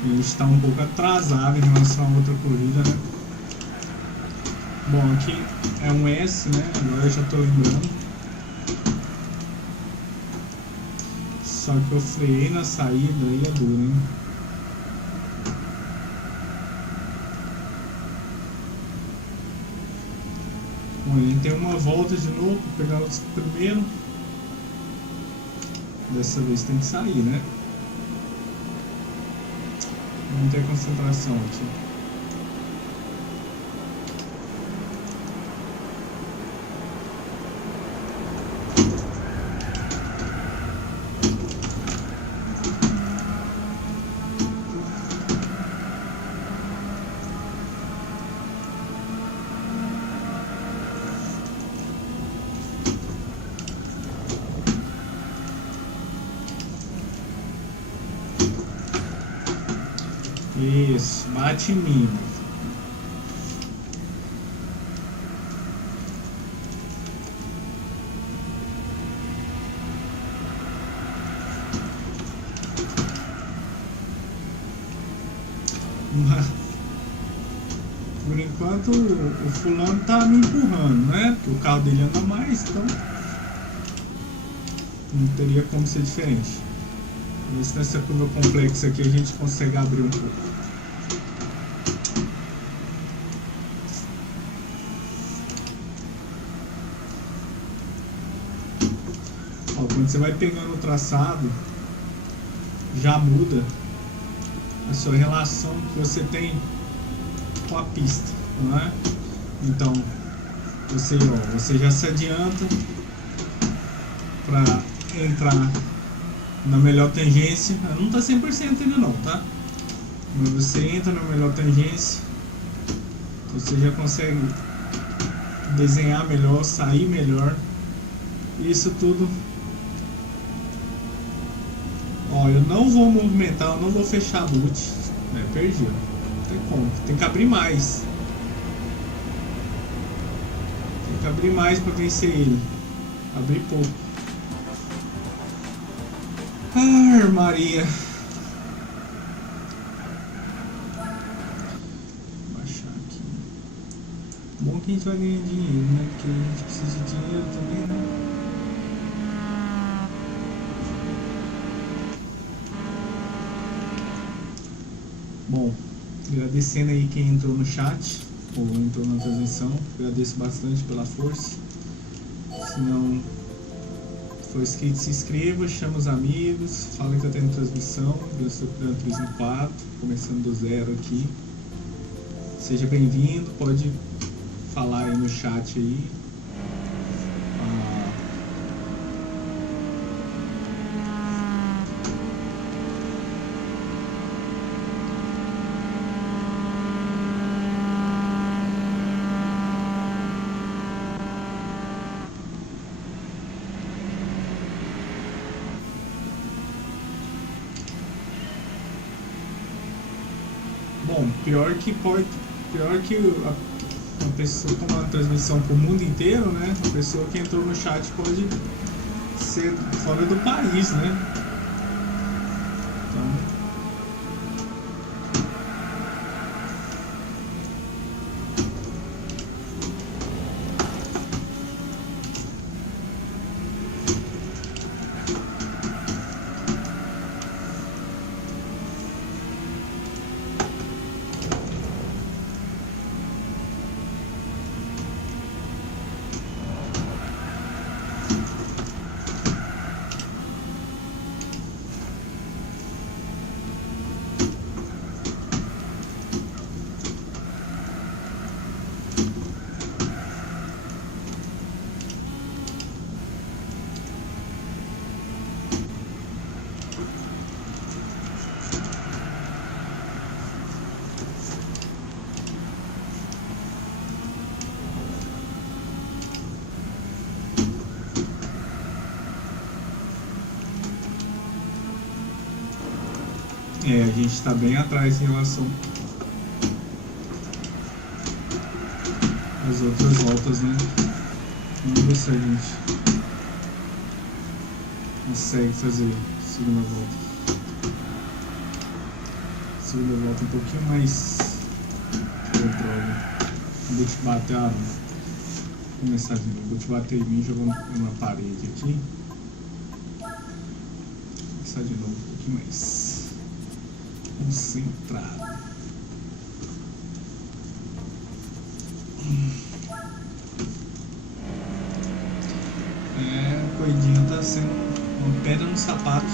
A gente está um pouco atrasado em relação a outra corrida, né? Bom, aqui é um S, né? Agora eu já estou lembrando. Só que eu freiei na saída e é duro, hein? Bom, a gente tem uma volta de novo para pegar o primeiro. Dessa vez tem que sair, né? Não tem concentração aqui. Isso, bate em mim. Mas, por enquanto o fulano tá me empurrando, né? Porque o carro dele anda mais, então não teria como ser diferente. Vamos ver se nessa curva complexa aqui a gente consegue abrir um pouco. Ó, quando você vai pegando o traçado, já muda a sua relação que você tem com a pista, não é? Então, você já se adianta para entrar na melhor tangência. Não está 100% ainda não, tá? Mas você entra na melhor tangência, você já consegue desenhar melhor, sair melhor. Isso tudo. Ó, eu não vou movimentar, eu não vou fechar a boot. Perdi, ó. Não tem como, tem que abrir mais. Tem que abrir mais para vencer ele. Abrir pouco. Ah, Maria. Vou baixar aqui. Bom que a gente vai ganhar dinheiro, né? Porque a gente precisa de dinheiro também, né? Bom, agradecendo aí quem entrou no chat ou entrou na transmissão, agradeço bastante pela força. Se não for inscrito, se inscreva, chama os amigos, fala que eu tenho transmissão, eu sou o Gran Turismo 4, começando do zero aqui. Seja bem-vindo, pode falar aí no chat aí. Bom, pior que a pessoa com uma transmissão para o mundo inteiro, né? A pessoa que entrou no chat pode ser fora do país, né? Então, a gente está bem atrás em relação às outras voltas, né? Vamos ver se a gente consegue fazer segunda volta. Segunda volta um pouquinho mais controle. Vou te bater vou começar de novo. Vou te bater em mim jogando na parede aqui. Vou começar de novo um pouquinho mais concentrado. A corridinha tá sendo uma pedra no sapato.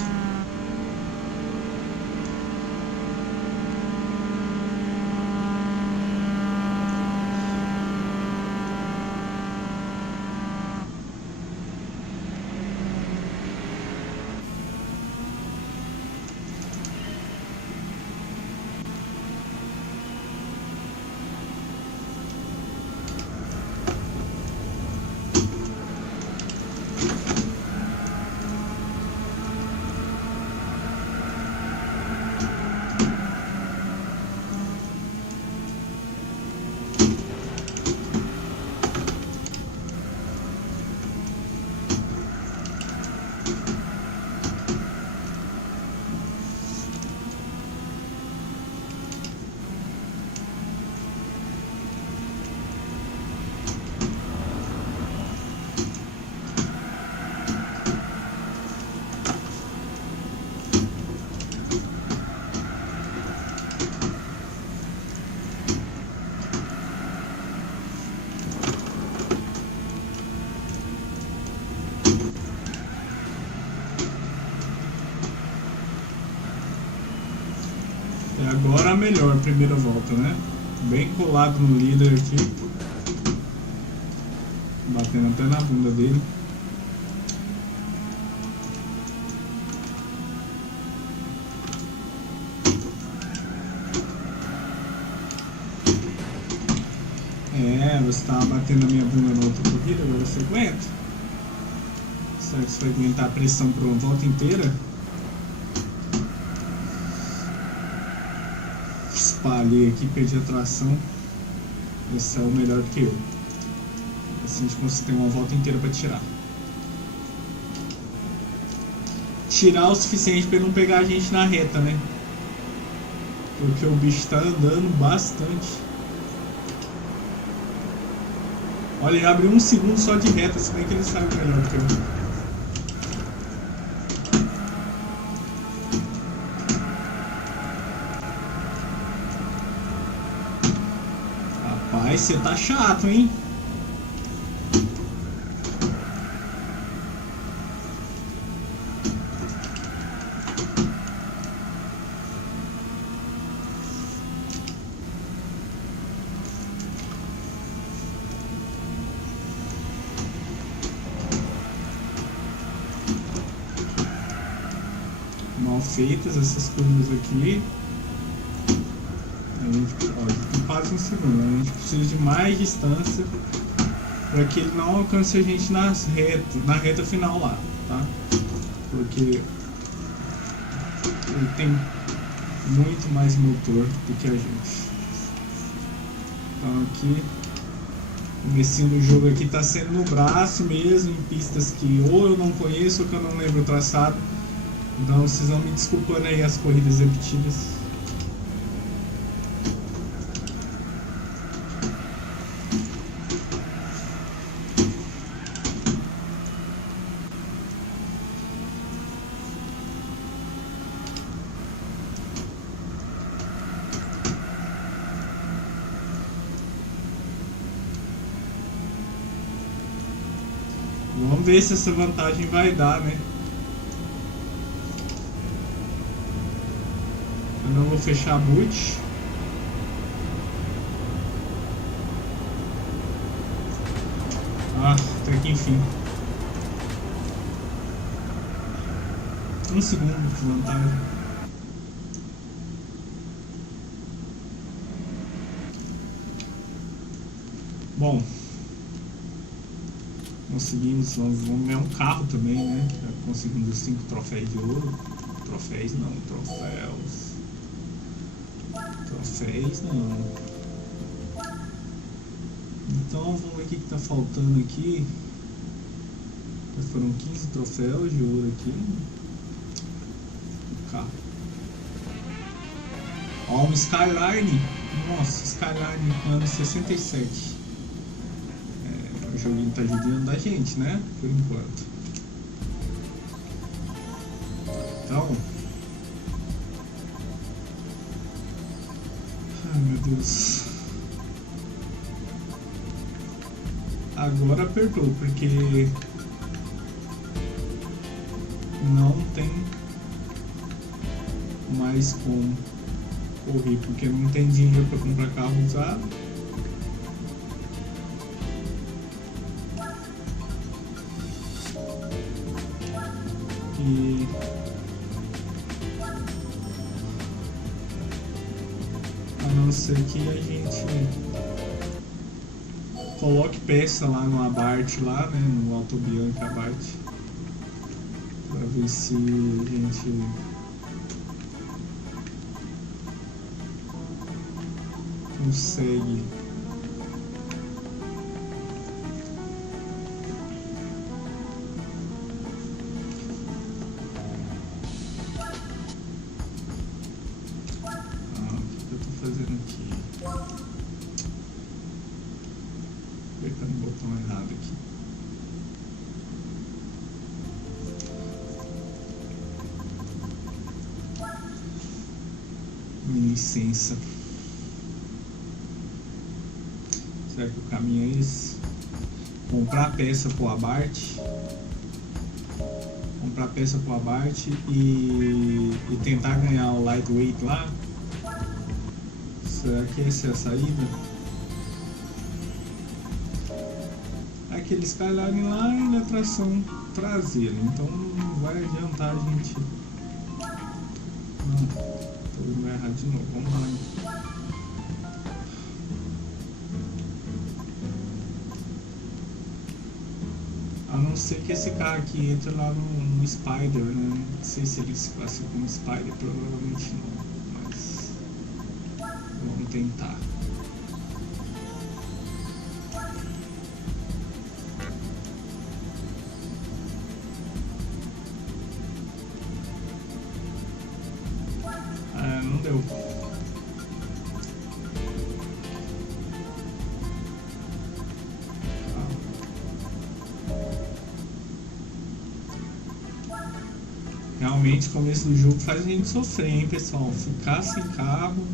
E agora a melhor primeira volta, né? Bem colado no líder aqui. Batendo até na bunda dele. É, você estava batendo a minha bunda na outra corrida, agora você aguenta. Será que você vai aguentar a pressão por uma volta inteira? Espalhei aqui, perdi a tração. Esse é o melhor que eu. Assim a gente consegue ter uma volta inteira para tirar. Tirar o suficiente para não pegar a gente na reta, né? Porque o bicho está andando bastante. Olha, ele abre 1 segundo só de reta, se bem que ele sabe melhor do que eu. Rapaz, você tá chato, hein? Mal feitas essas curvas aqui. A gente, tem quase 1 segundo. A gente precisa de mais distância para que ele não alcance a gente na reta final lá, tá? Porque ele tem muito mais motor do que a gente. Então aqui, o comecinho do jogo aqui tá sendo no braço mesmo, em pistas que ou eu não conheço ou que eu não lembro o traçado. Então vocês vão me desculpando aí as corridas repetidas. Vamos ver se essa vantagem vai dar, né? Eu não vou fechar a boot. Ah, até que enfim. 1 segundo de vantagem. Bom, conseguimos, vamos ganhar um carro também, né? Já conseguimos 5 troféus de ouro. Troféus não, troféus. Troféus não. Então vamos ver o que tá faltando aqui. Já foram 15 troféus de ouro aqui. O carro. Ó, um Skyline. Nossa, Skyline ano 67. O joguinho tá judiando da gente, né? Por enquanto. Então. Ai, meu Deus. Agora apertou, porque não tem mais como correr, porque não tem dinheiro para comprar carro usado. E a não ser que a gente coloque peça lá no Abarth, lá, né, no Autobianca Abarth, para ver se a gente consegue. Apertando o botão errado aqui. Me licença. Será que o caminho é esse? Comprar peça pro Abarth. Comprar peça pro Abarth e tentar ganhar o Lightweight lá. Será que essa é a saída? Aquele Skyline lá é tração traseira, então não vai adiantar a gente. Não, tô indo errado de novo, vamos lá então. A não ser que esse carro aqui entre lá no Spider, né? Não sei se ele se classifica como Spider, provavelmente não, mas vamos tentar. Não deu. Realmente o começo do jogo faz a gente sofrer, hein, pessoal? Ficar sem carro.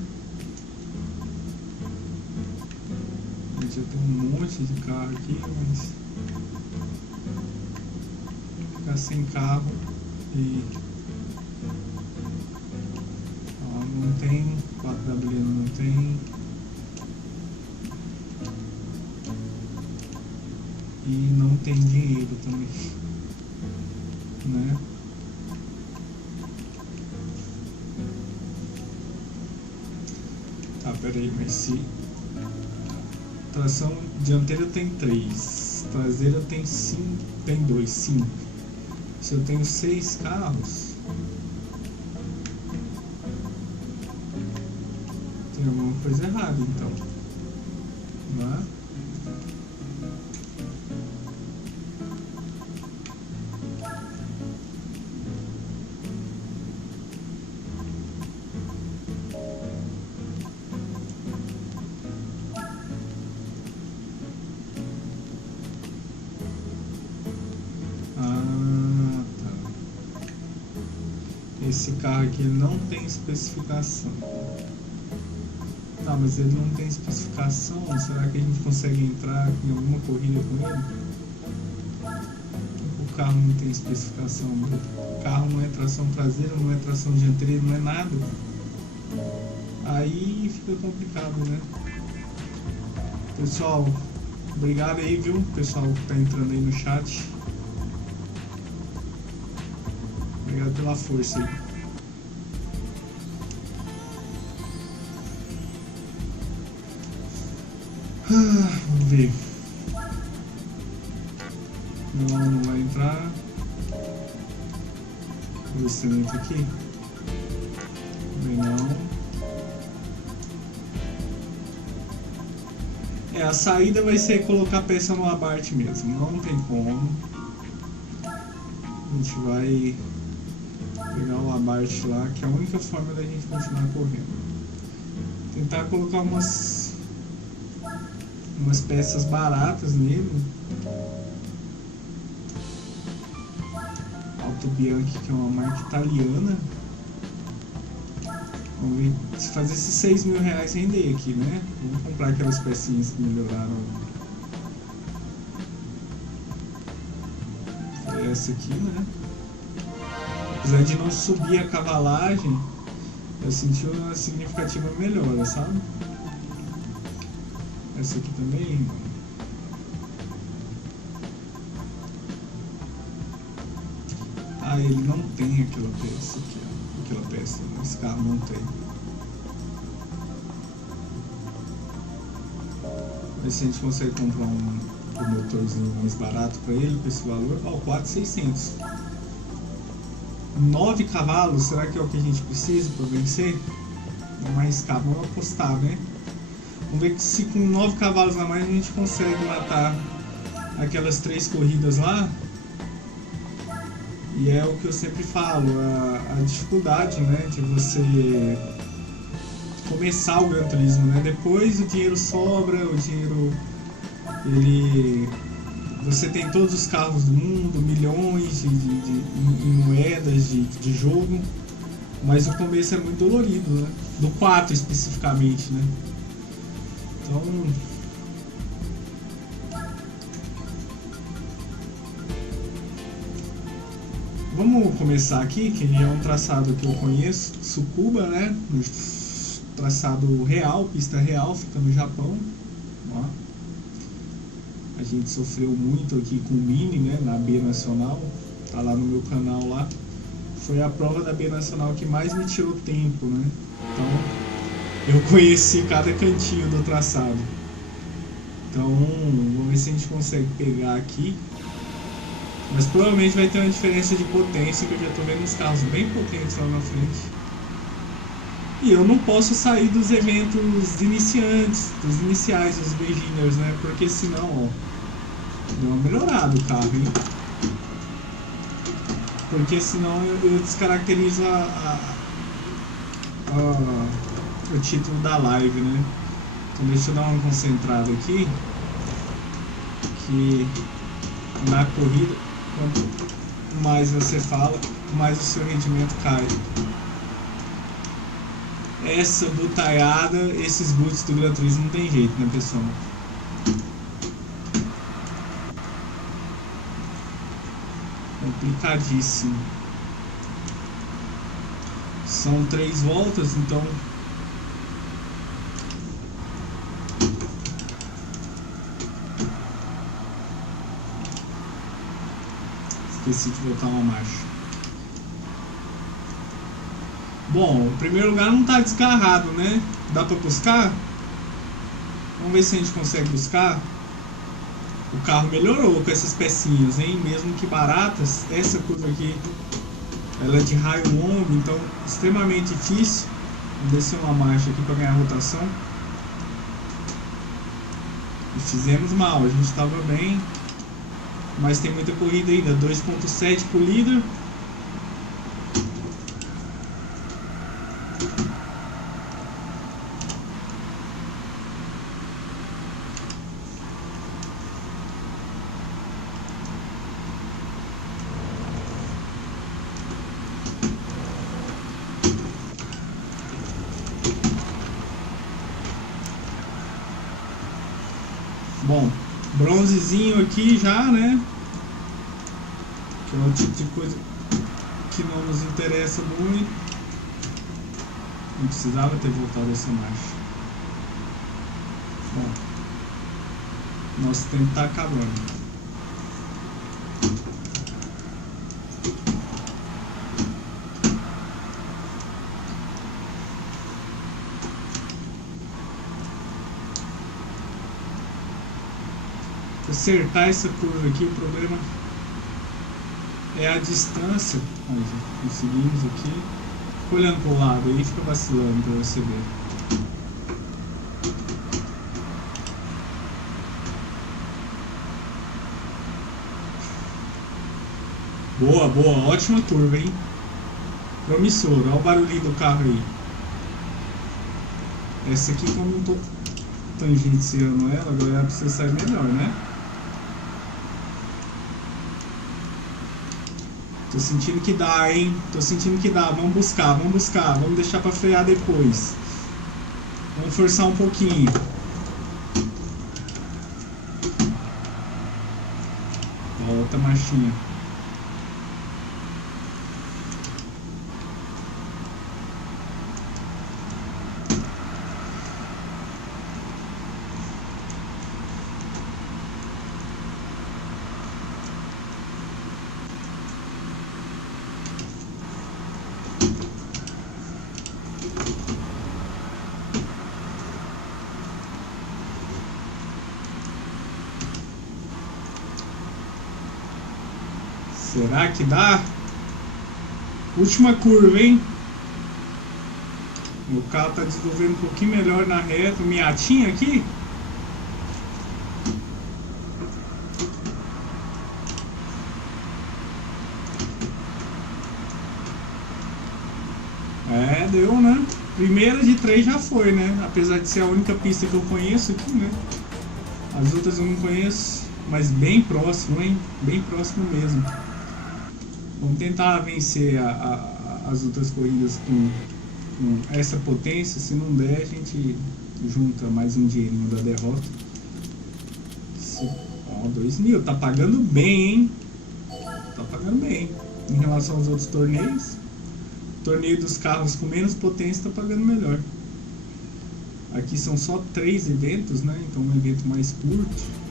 A gente já tem um monte de carro aqui, mas ficar sem carro e não tem 4W, não tem, e não tem dinheiro também, né? Tá, peraí, mas se tração dianteira tem 3, traseira tem 5, tem 2, 5. Se eu tenho 6 carros, tem alguma coisa errada então, né? Esse carro aqui não tem especificação. Tá, mas ele não tem especificação. Será que a gente consegue entrar em alguma corrida com ele? O carro não tem especificação. O carro não é tração traseira, não é tração dianteira, não é nada. Aí fica complicado, né? Pessoal, obrigado aí, viu? Pessoal que tá entrando aí no chat. Obrigado pela força aí. Vamos ver. Não vai entrar. Vou ver se entra aqui. Também não. A saída vai ser colocar a peça no abate mesmo. Não tem como. A gente vai pegar o abate lá, que é a única forma da gente continuar correndo. Tentar colocar umas peças baratas nele. Auto Bianchi, que é uma marca italiana. Vamos ver se fazer esses R$6.000 render aqui, né? Vamos comprar aquelas pecinhas que melhoraram. Foi essa aqui, né? Apesar de não subir a cavalagem, eu senti uma significativa melhora, sabe? Essa aqui também. Ele não tem aquela peça aqui, ó. Aquela peça, esse carro não tem. Ver se a gente consegue comprar um motorzinho mais barato para ele, com esse valor. 4.600. 9 cavalos, será que é o que a gente precisa para vencer? Vamos arriscar, vamos apostar, né? Vamos ver se com 9 cavalos a mais a gente consegue matar aquelas 3 corridas lá. E é o que eu sempre falo, a dificuldade, né, de você começar o Gran Turismo, né? Depois o dinheiro sobra, o dinheiro, você tem todos os carros do mundo, milhões em moedas de jogo, mas o começo é muito dolorido, né? Do 4 especificamente, né? Então, vamos começar aqui, que é um traçado que eu conheço, Tsukuba, né? traçado real, pista real, fica no Japão. Ó. A gente sofreu muito aqui com o Mini, né, na B Nacional, tá lá no meu canal lá. Foi a prova da B Nacional que mais me tirou tempo, né? Então, eu conheci cada cantinho do traçado. Então, vamos ver se a gente consegue pegar aqui. Mas provavelmente vai ter uma diferença de potência, que eu já tô vendo uns carros bem potentes lá na frente. E eu não posso sair dos eventos iniciantes, dos iniciais, dos beginners, né? Porque senão, ó, deu uma melhorada o carro, hein? Porque senão eu descaracterizo o título da live, né? Então deixa eu dar uma concentrada aqui. Que na corrida, quanto mais você fala, mais o seu rendimento cai. Essa butaiada, esses boots do Gran Turismo não tem jeito, né, pessoal? Complicadíssimo. São 3 voltas, então esqueci de botar uma marcha. Bom, o primeiro lugar não tá desgarrado, né? Dá pra buscar? Vamos ver se a gente consegue buscar. O carro melhorou com essas pecinhas, hein? Mesmo que baratas. Essa curva aqui, ela é de raio longo, então extremamente difícil. Vou descer uma marcha aqui para ganhar rotação. E fizemos mal, a gente estava bem. Mas tem muita corrida ainda. 2.7 por líder. Bom, bronzezinho aqui já, né? Que é o tipo de coisa que não nos interessa muito. Não precisava ter voltado essa marcha. Bom, nosso tempo está acabando. Acertar essa curva aqui, o problema é a distância. Olha, conseguimos aqui. Olhando para o lado aí, fica vacilando para você ver. Boa, boa, ótima curva, hein? Promissor, olha o barulhinho do carro aí. Essa aqui, como eu não tô tangenciando ela, agora precisa sair melhor, né? Tô sentindo que dá, hein? Tô sentindo que dá. Vamos buscar, vamos buscar. Vamos deixar pra frear depois. Vamos forçar um pouquinho. Volta, marchinha. Será que dá? Última curva, hein? O carro tá desenvolvendo um pouquinho melhor na reta. Miatinha aqui. É, deu, né? Primeira de 3 já foi, né? Apesar de ser a única pista que eu conheço aqui, né? As outras eu não conheço. Mas bem próximo, hein? Bem próximo mesmo. Vamos tentar vencer as outras corridas com essa potência. Se não der, a gente junta mais um dinheirinho da derrota. Ó, 2.000. Tá pagando bem, hein? Tá pagando bem. Em relação aos outros torneios. O torneio dos carros com menos potência tá pagando melhor. Aqui são só 3 eventos, né? Então um evento mais curto.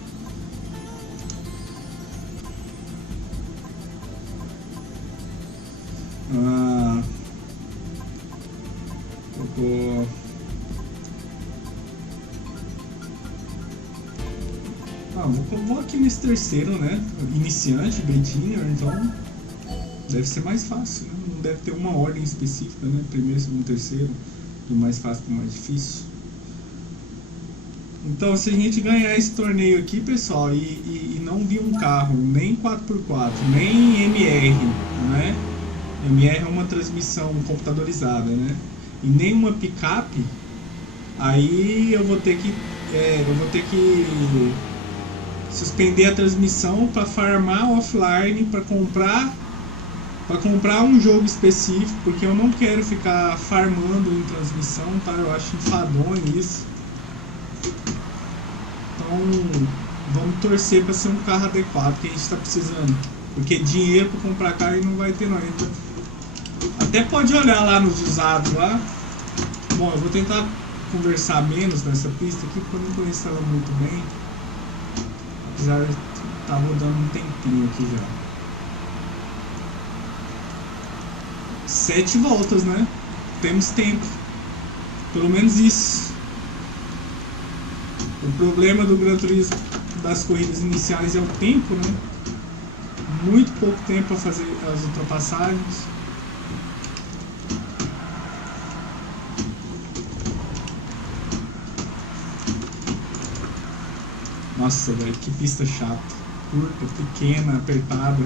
Vou aqui nesse terceiro, né? Iniciante, beginner, então deve ser mais fácil, né? Não deve ter uma ordem específica, né? Primeiro, segundo, terceiro, do mais fácil pro mais difícil. Então, se a gente ganhar esse torneio aqui, pessoal, e não vir um carro, nem 4x4, nem MR, né? MR é uma transmissão computadorizada, né? E nem uma picape, aí eu vou ter que suspender a transmissão para farmar offline, para comprar um jogo específico, porque eu não quero ficar farmando em transmissão, tá? Eu acho enfadonho isso. Então vamos torcer para ser um carro adequado que a gente está precisando, porque dinheiro para comprar carro aí não vai ter não. Então, até pode olhar lá nos usados lá. Bom, eu vou tentar conversar menos nessa pista aqui porque eu não conheço ela muito bem, apesar de estar rodando um tempinho aqui já. 7 voltas, né? Temos tempo, pelo menos isso. O problema do Gran Turismo das corridas iniciais é o tempo, né? Muito pouco tempo para fazer as ultrapassagens. Nossa, velho, que pista chata. Curta, pequena, apertada.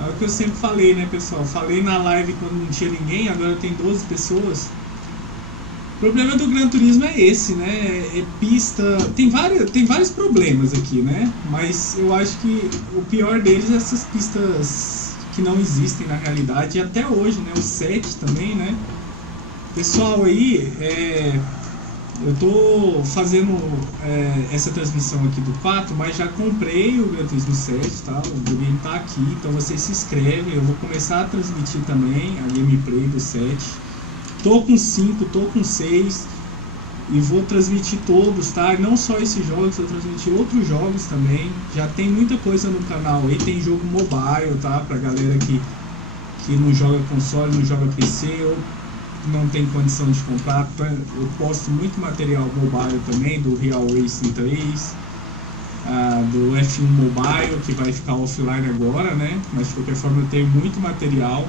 É o que eu sempre falei, né, pessoal? Falei na live quando não tinha ninguém, agora tem 12 pessoas. O problema do Gran Turismo é esse, né? É pista... Tem vários problemas aqui, né? Mas eu acho que o pior deles é essas pistas que não existem na realidade. E até hoje, né? O 7 também, né? Pessoal aí, eu tô fazendo essa transmissão aqui do 4, mas já comprei o Gran Turismo 7, tá? O game tá aqui, então vocês se inscrevem. Eu vou começar a transmitir também a gameplay do 7. Tô com 5, tô com 6 e vou transmitir todos, tá? E não só esses jogos, vou transmitir outros jogos também. Já tem muita coisa no canal aí, tem jogo mobile, tá? Pra galera que não joga console, não joga PC ou não tem condição de comprar. Eu posto muito material mobile também, do Real Racing 3, do F1 Mobile, que vai ficar offline agora, né? Mas de qualquer forma eu tenho muito material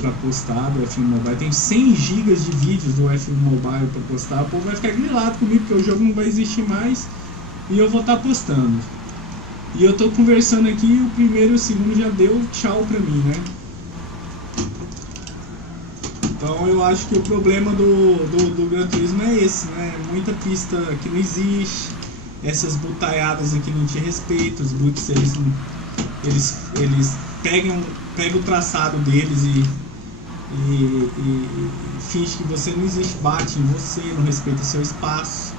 para postar do F1 Mobile. Tenho 100 GB de vídeos do F1 Mobile para postar. O povo vai ficar grilado comigo porque o jogo não vai existir mais e eu vou estar postando. E eu tô conversando aqui, o primeiro e o segundo já deu tchau pra mim, né? Então eu acho que o problema do Gran Turismo é esse, né? Muita pista que não existe, essas butaiadas aqui não tinha respeito, os boots eles pegam o traçado deles e finge que você não existe, bate em você, não respeita seu espaço.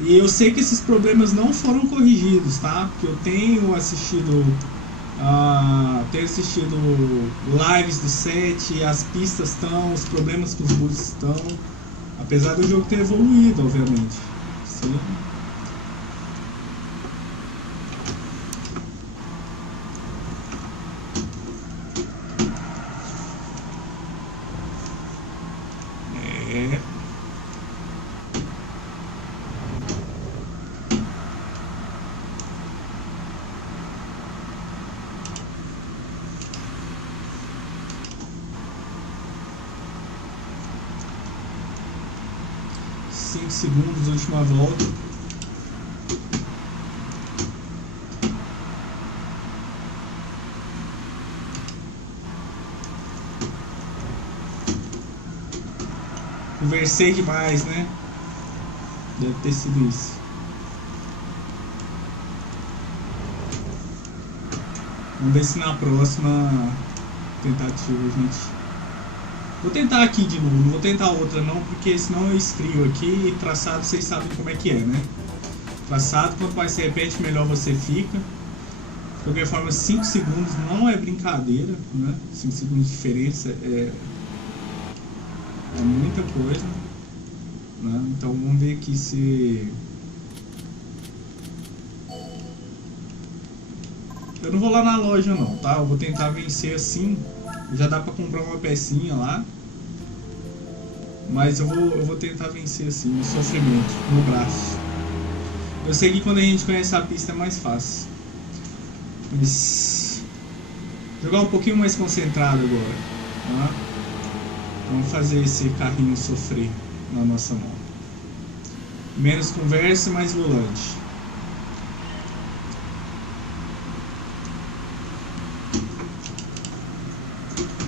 E eu sei que esses problemas não foram corrigidos, tá? Porque eu tenho assistido lives do 7 e as pistas estão, os problemas com os bugs estão, apesar do jogo ter evoluído, obviamente. Sim. Segundos, última volta. Conversei demais, né? Deve ter sido isso. Vamos ver se na próxima tentativa a gente... Vou tentar aqui de novo, não vou tentar outra não, porque senão eu escrevo aqui e traçado vocês sabem como é que é, né? Traçado, quanto mais você repete, melhor você fica. De qualquer forma, 5 segundos não é brincadeira, né? 5 segundos de diferença é muita coisa, né? Então vamos ver aqui se... Eu não vou lá na loja não, tá? Eu vou tentar vencer assim. Já dá pra comprar uma pecinha lá. Mas eu vou tentar vencer assim, no sofrimento, no braço. Eu sei que quando a gente conhece a pista é mais fácil. Mas... jogar um pouquinho mais concentrado agora, tá? Vamos fazer esse carrinho sofrer na nossa mão. Menos conversa e mais volante.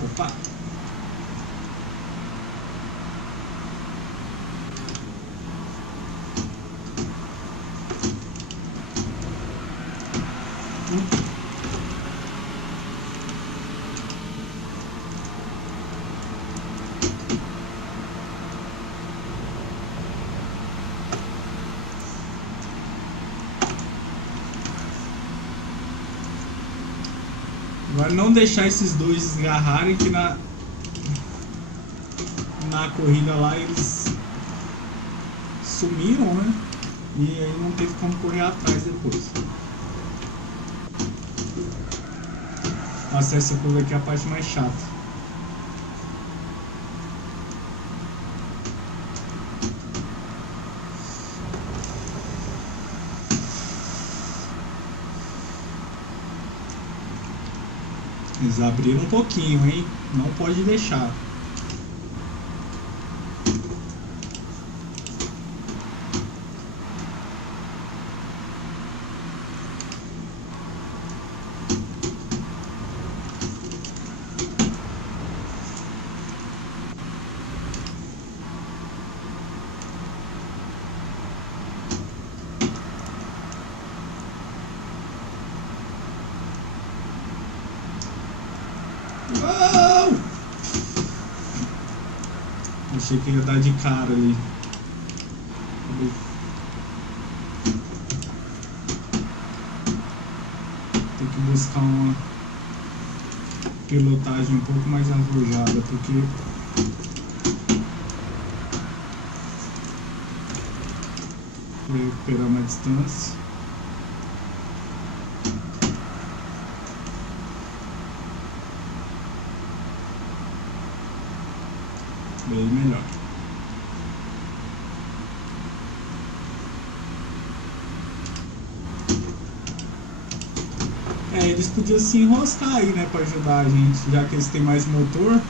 Opa! Agora não deixar esses dois esgarrarem, que na corrida lá eles sumiram, né? E aí não teve como correr atrás depois. Nossa, essa curva aqui é a parte mais chata. Eles abriram um pouquinho, hein? Não pode deixar. Oh! Achei que ia dar de cara ali. Tem que buscar uma pilotagem um pouco mais arrojada, porque vou recuperar uma distância. Bem melhor. Eles podiam se enroscar aí, né, pra ajudar a gente, já que eles têm mais motor.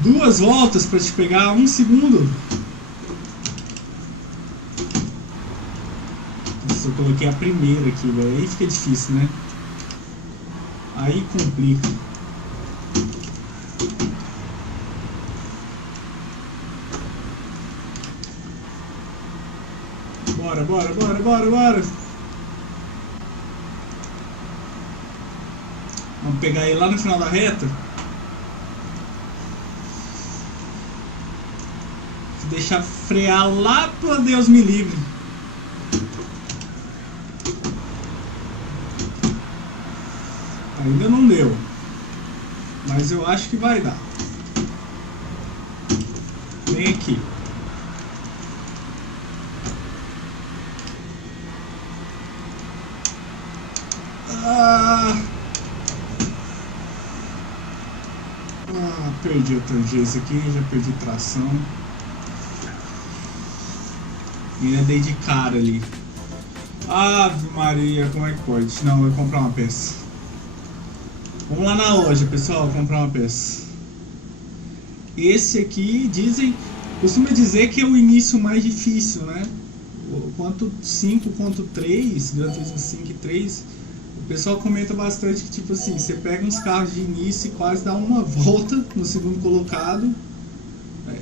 Duas voltas pra te pegar 1 segundo. Nossa, eu coloquei a primeira aqui, velho. Aí fica difícil, né? Aí complica. Bora, bora, bora, bora, bora. Vamos pegar ele lá no final da reta. Deixar frear lá pra Deus me livre. Ainda não deu, mas eu acho que vai dar. Vem aqui. Perdi a tangência aqui, já perdi tração. E ainda dei de cara ali. Ave Maria, como é que pode? Não, eu vou comprar uma peça. Vamos lá na loja, pessoal, comprar uma peça. Esse aqui, costuma dizer que é o início mais difícil, né? Quanto 5, quanto 3, Gran Turismo 5 e 3, o pessoal comenta bastante que, tipo assim, você pega uns carros de início e quase dá uma volta no segundo colocado.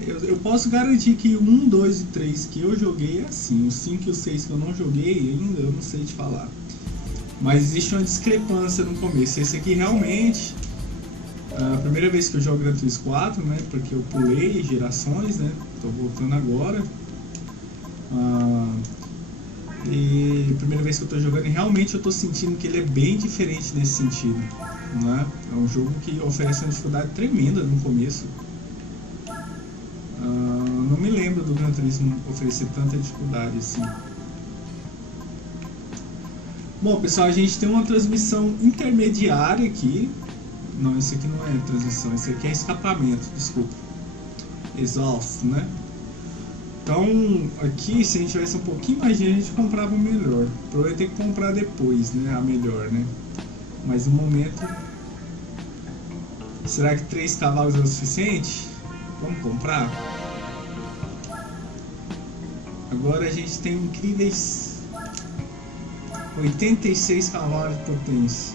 Eu posso garantir que o 1, 2 e 3 que eu joguei é assim. O 5 e o 6 que eu não joguei ainda, eu não sei te falar. Mas existe uma discrepância no começo. Esse aqui realmente, a primeira vez que eu jogo Gran Turismo 4, né? Porque eu pulei gerações, né? Tô voltando agora. E a primeira vez que eu tô jogando, e realmente eu tô sentindo que ele é bem diferente nesse sentido, né? É um jogo que oferece uma dificuldade tremenda no começo. Não me lembro do Gran Turismo oferecer tanta dificuldade assim. Bom, pessoal, a gente tem uma transmissão intermediária aqui. Não, esse aqui não é transmissão, esse aqui é escapamento, desculpa. Exhaust, né? Então, aqui, se a gente tivesse um pouquinho mais de dinheiro, a gente comprava o melhor. Provavelmente ter que comprar depois, né? A melhor, né? Mas no momento... Será que 3 cavalos é o suficiente? Vamos comprar? Agora a gente tem incríveis 86 cavalos de potência.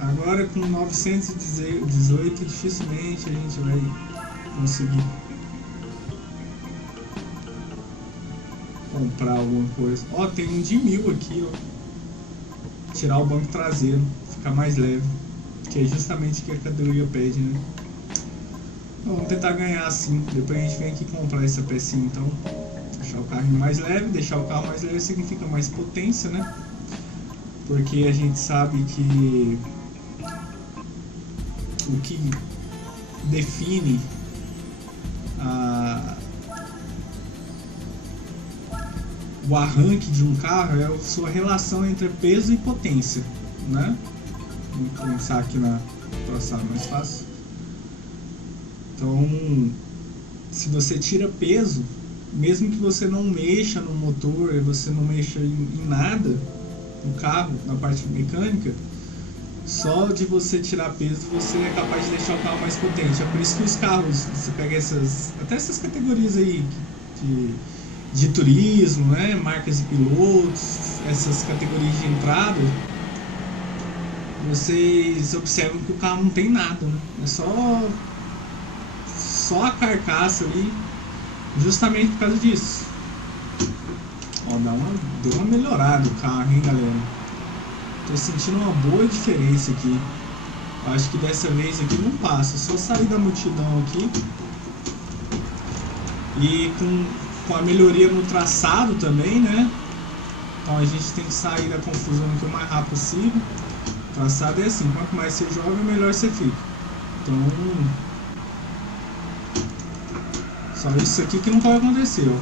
Agora com 918 dificilmente a gente vai conseguir comprar alguma coisa. Ó, tem um de 1000 aqui, ó. Tirar o banco traseiro, ficar mais leve, que é justamente o que a categoria pede, né? Então, vamos tentar ganhar assim. Depois a gente vem aqui comprar essa pecinha, então. Deixar o carro mais leve. Deixar o carro mais leve significa mais potência, né? Porque a gente sabe que o que define o arranque de um carro é a sua relação entre peso e potência, né? Vamos começar aqui na traçada mais fácil. Então, se você tira peso, mesmo que você não mexa no motor, você não mexa em nada no carro, na parte mecânica, só de você tirar peso você é capaz de deixar o carro mais potente. É por isso que os carros, você pega até essas categorias aí de turismo, né, marcas de pilotos, essas categorias de entrada, vocês observam que o carro não tem nada, né? É só a carcaça ali, justamente por causa disso. Ó, deu uma melhorada o carro, hein, galera? Tô sentindo uma boa diferença aqui. Acho que dessa vez aqui não passa, só sair da multidão aqui. E com a melhoria no traçado também, né? Então a gente tem que sair da confusão aqui o mais rápido possível. O traçado é assim, quanto mais você joga, melhor você fica. Então, só isso aqui que não pode acontecer, ó.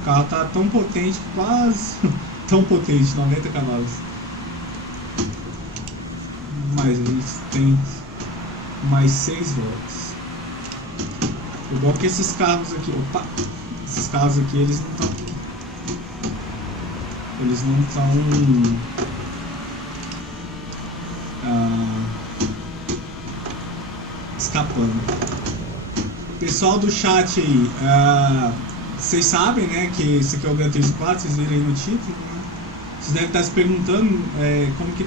O carro tá tão potente, quase tão potente, 90 cavalos. Mas a gente tem mais 6 voltas. Igual que esses carros aqui, opa! Esses carros aqui, eles não estão escapando. Pessoal do chat aí, vocês sabem, né, que esse aqui é o Gran Turismo 4, vocês viram aí no título, né? Vocês devem estar se perguntando como que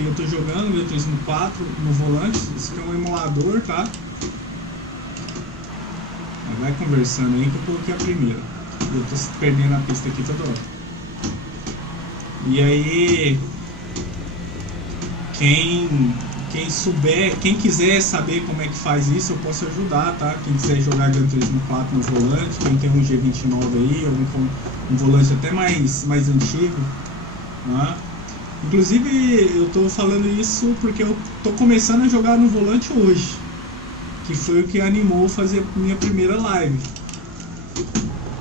eu estou jogando o Gran Turismo 4 no volante. Esse aqui é um emulador, tá? Vai conversando aí que eu coloquei a primeira. Eu tô perdendo a pista aqui toda hora. E aí, quem quiser saber como é que faz isso, eu posso ajudar, tá? Quem quiser jogar Gran Turismo 4 no volante, quem tem um G29 aí, ou um volante até mais antigo, né? Inclusive, eu tô falando isso porque eu tô começando a jogar no volante hoje, que foi o que animou a fazer a minha primeira live,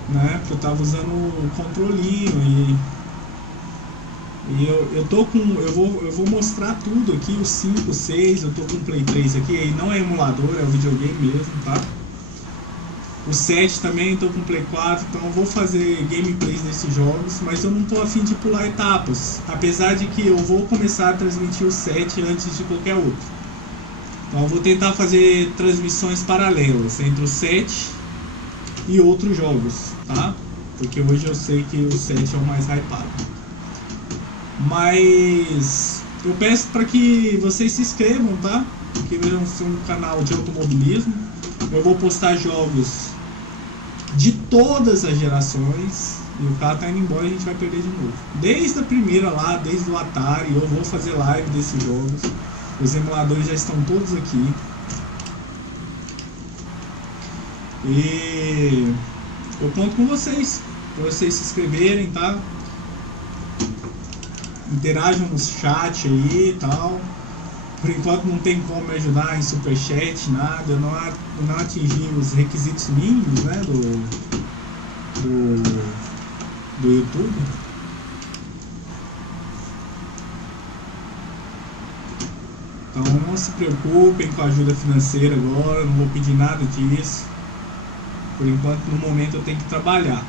né? Porque eu tava usando o controlinho e eu vou mostrar tudo aqui, o 5, o 6, eu tô com o Play 3 aqui, aí não é emulador, é o videogame mesmo, tá? O 7 também tô com o Play 4, então eu vou fazer gameplays desses jogos, mas eu não tô afim de pular etapas, apesar de que eu vou começar a transmitir o 7 antes de qualquer outro. Então eu vou tentar fazer transmissões paralelas entre o 7 e outros jogos, tá? Porque hoje eu sei que o 7 é o mais hypado. Mas eu peço para que vocês se inscrevam, tá? Porque aqui vai ser um canal de automobilismo. Eu vou postar jogos de todas as gerações. E o cara tá indo embora e a gente vai perder de novo. Desde a primeira lá, desde o Atari, eu vou fazer live desses jogos. Os emuladores já estão todos aqui. E eu conto com vocês, para vocês se inscreverem, tá? Interajam no chat aí e tal. Por enquanto não tem como me ajudar em superchat, nada. Eu não atingi os requisitos mínimos, né, do YouTube. Então não se preocupem com a ajuda financeira agora, não vou pedir nada disso. Por enquanto, no momento, eu tenho que trabalhar.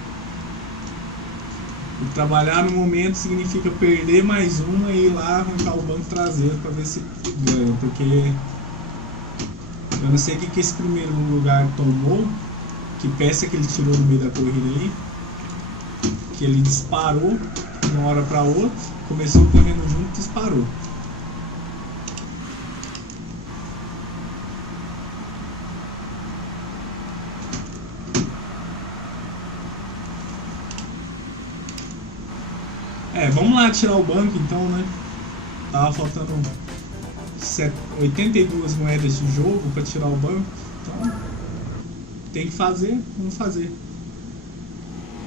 E trabalhar no momento significa perder mais uma e ir lá arrancar o banco traseiro para ver se ganha. Porque eu não sei o que esse primeiro lugar tomou, que peça que ele tirou no meio da corrida aí, que ele disparou de uma hora para outra, começou correndo junto e disparou. Vamos lá tirar o banco então, né? Tava faltando 82 moedas de jogo para tirar o banco. Então tem que fazer, vamos fazer.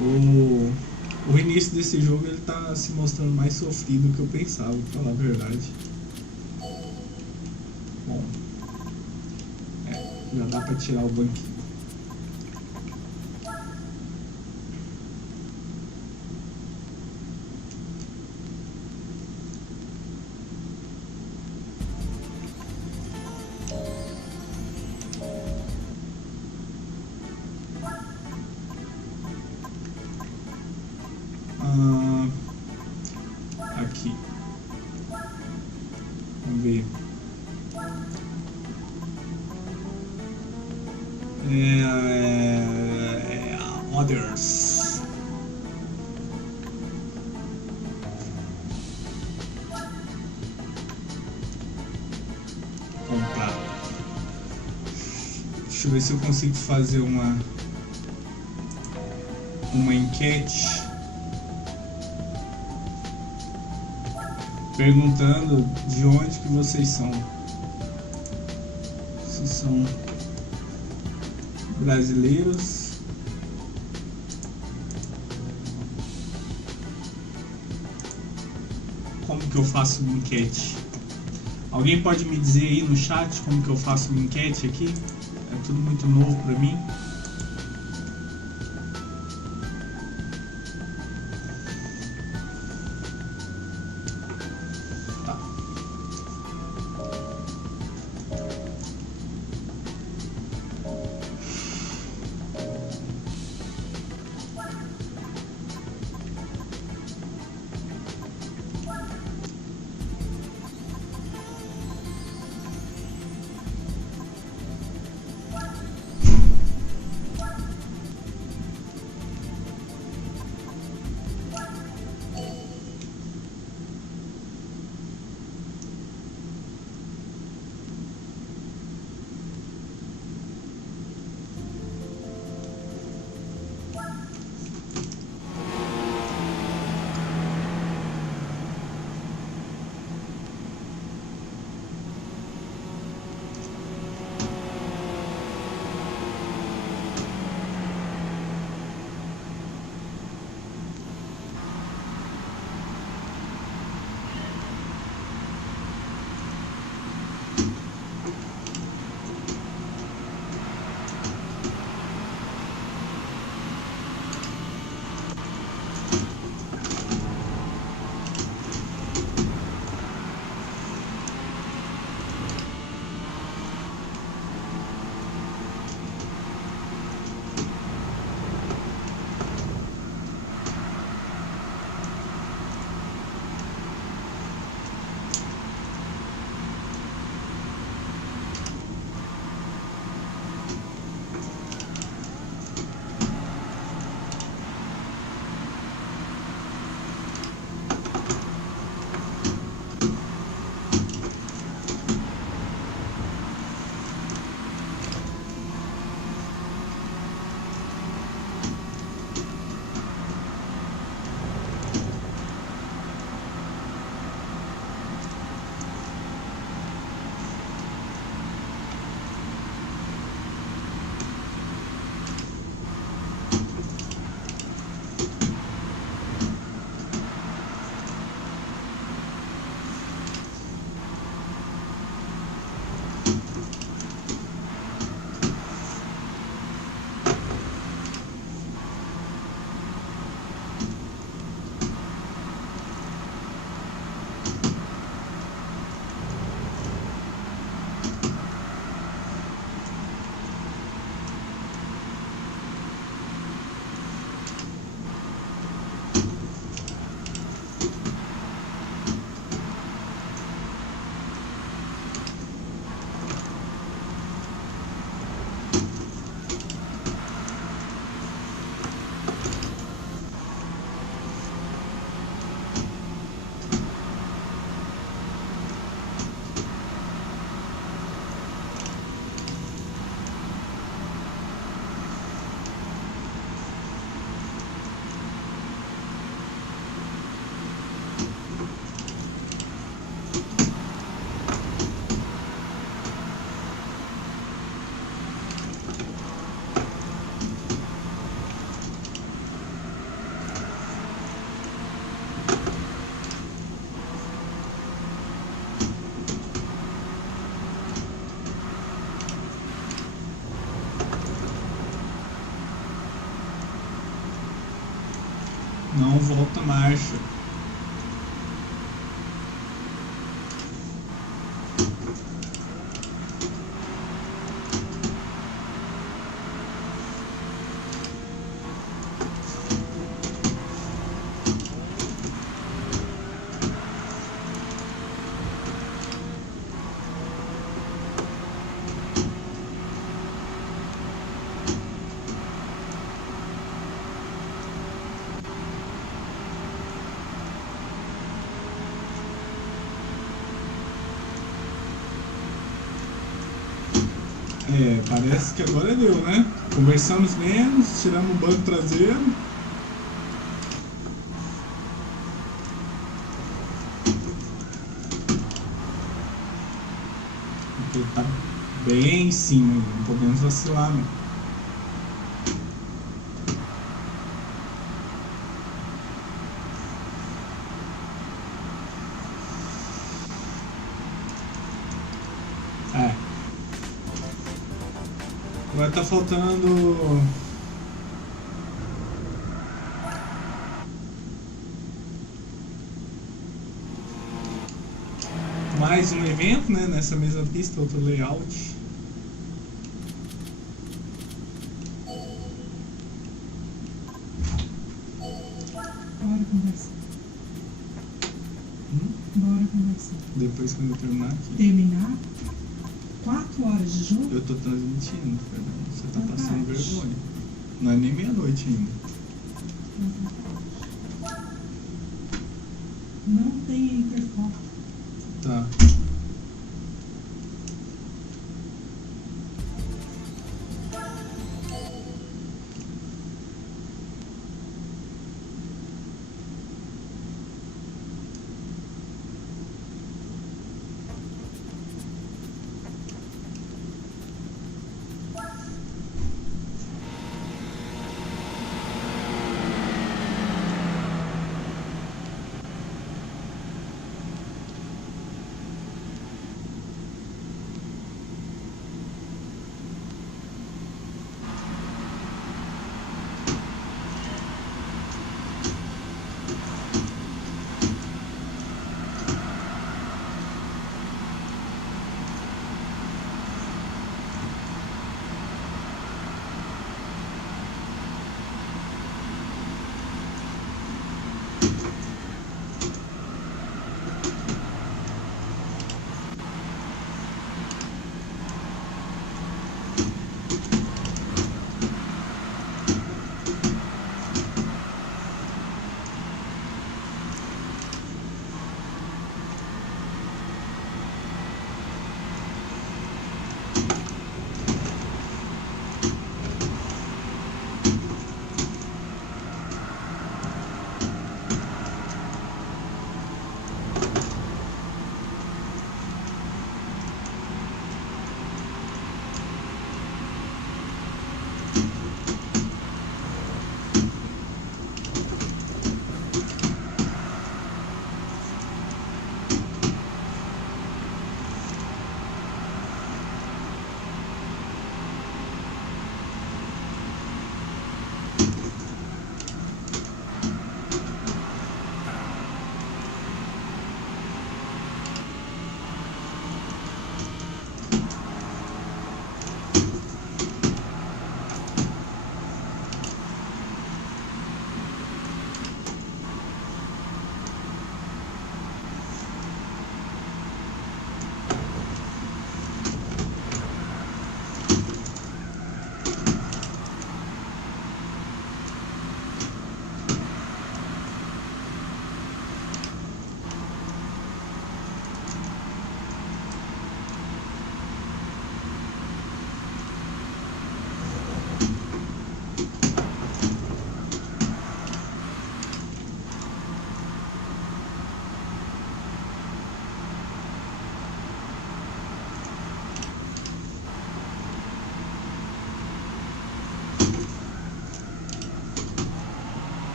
O início desse jogo ele tá se mostrando mais sofrido do que eu pensava, pra falar a verdade. Bom, já dá para tirar o banquinho. Aqui. Vamos ver. Others. Comprar. Deixa eu ver se eu consigo fazer uma enquete perguntando de onde que vocês são. Se são brasileiros, como que eu faço uma enquete? Alguém pode me dizer aí no chat como que eu faço uma enquete aqui? É tudo muito novo para mim. Não volta a marcha. É, parece que agora deu, né? Conversamos menos, tiramos o banco traseiro. Porque tá bem em cima, não podemos vacilar, não. É. Agora tá faltando mais um evento, né? Nessa mesma pista, outro layout. Bora conversar. Bora conversar. Depois quando eu terminar aqui. Terminar? 4 horas de jogo? Eu tô transmitindo, Fernando. Você tá passando Verdade. vergonha. Não é nem meia-noite ainda. Não tem hiperfoco. Tá.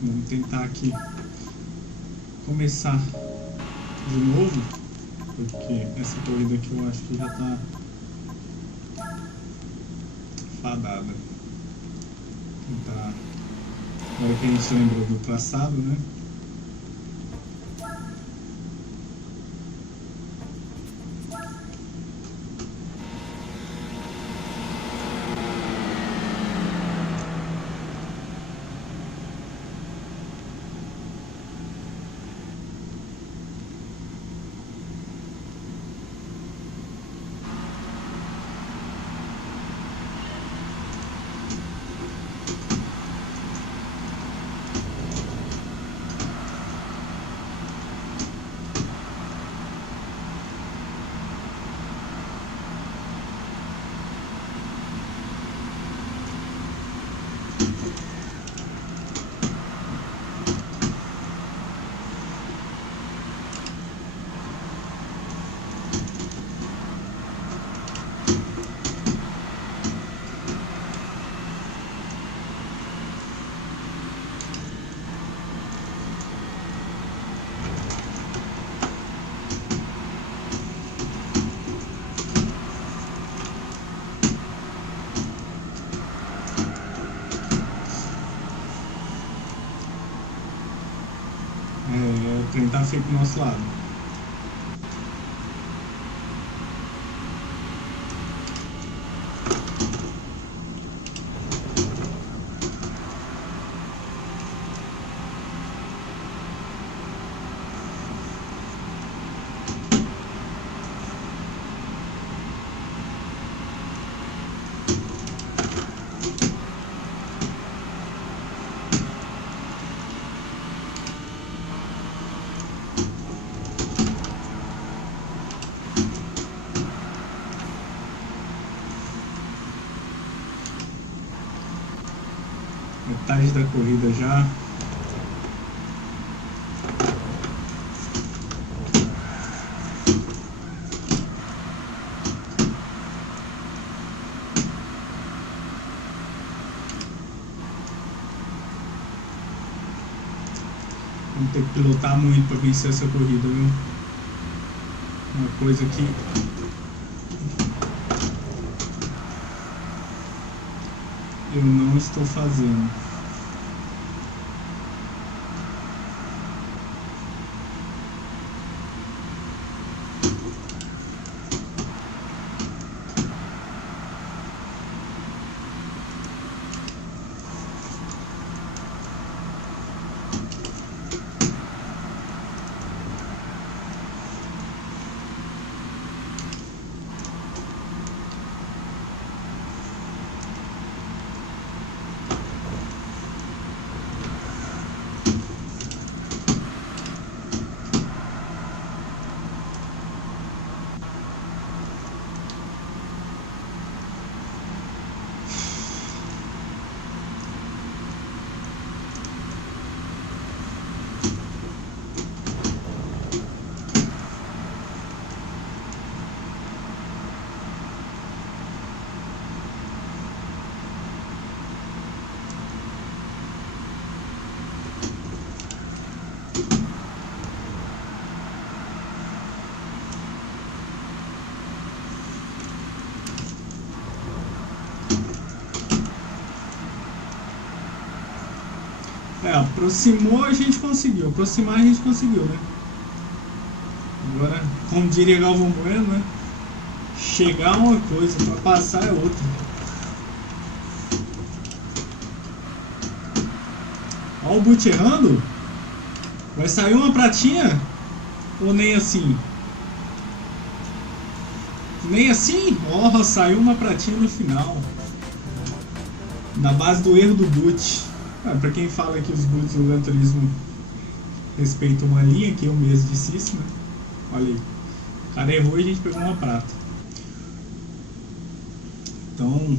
Vamos tentar aqui começar de novo, porque essa corrida aqui eu acho que já tá fadada. Tá. Agora que a gente lembrou do traçado, né? O trem tá feito do nosso lado. Metade da corrida já. Vamos ter que pilotar muito para vencer essa corrida, viu? Uma coisa que eu não estou fazendo. Aproximou, a gente conseguiu. Aproximar, a gente conseguiu, né? Agora, como diria Galvão Bueno, né? Chegar é uma coisa, ultrapassar é outra. Ó o boot errando. Vai sair uma pratinha? Ou nem assim? Nem assim? Ó, saiu uma pratinha no final. Na base do erro do boot. Pra quem fala que os boots do Gran Turismo respeitam uma linha, que eu mesmo disse isso, né? Olha aí. O cara errou e a gente pegou uma prata. Então...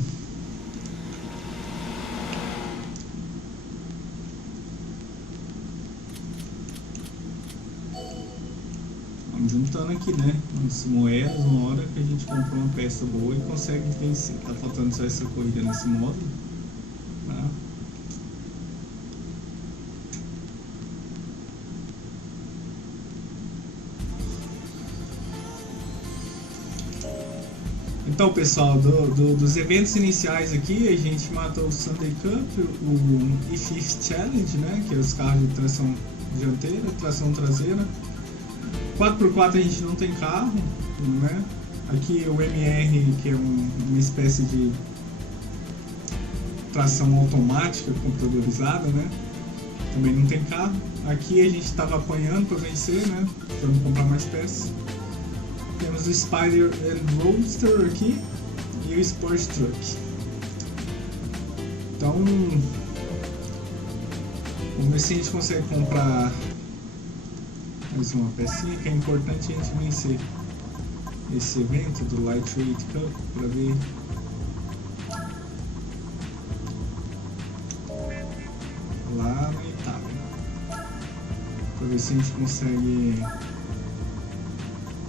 vamos juntando aqui, né? As moedas, uma hora que a gente comprou uma peça boa e consegue vencer. Tá faltando só essa corrida nesse módulo. Tá? Então, pessoal, dos eventos iniciais aqui, a gente matou o Sunday Cup, o E5 Challenge, né, que é os carros de tração dianteira, tração traseira. 4x4 a gente não tem carro, né? Aqui o MR, que é uma espécie de tração automática, computadorizada, né? Também não tem carro. Aqui a gente estava apanhando para vencer, né? Para não comprar mais peças. Temos o Spider and Roadster aqui e o Sport Truck. Então, vamos ver se a gente consegue comprar mais uma pecinha, que é importante a gente vencer esse evento do Lightweight Cup para ver lá na Itália, para ver se a gente consegue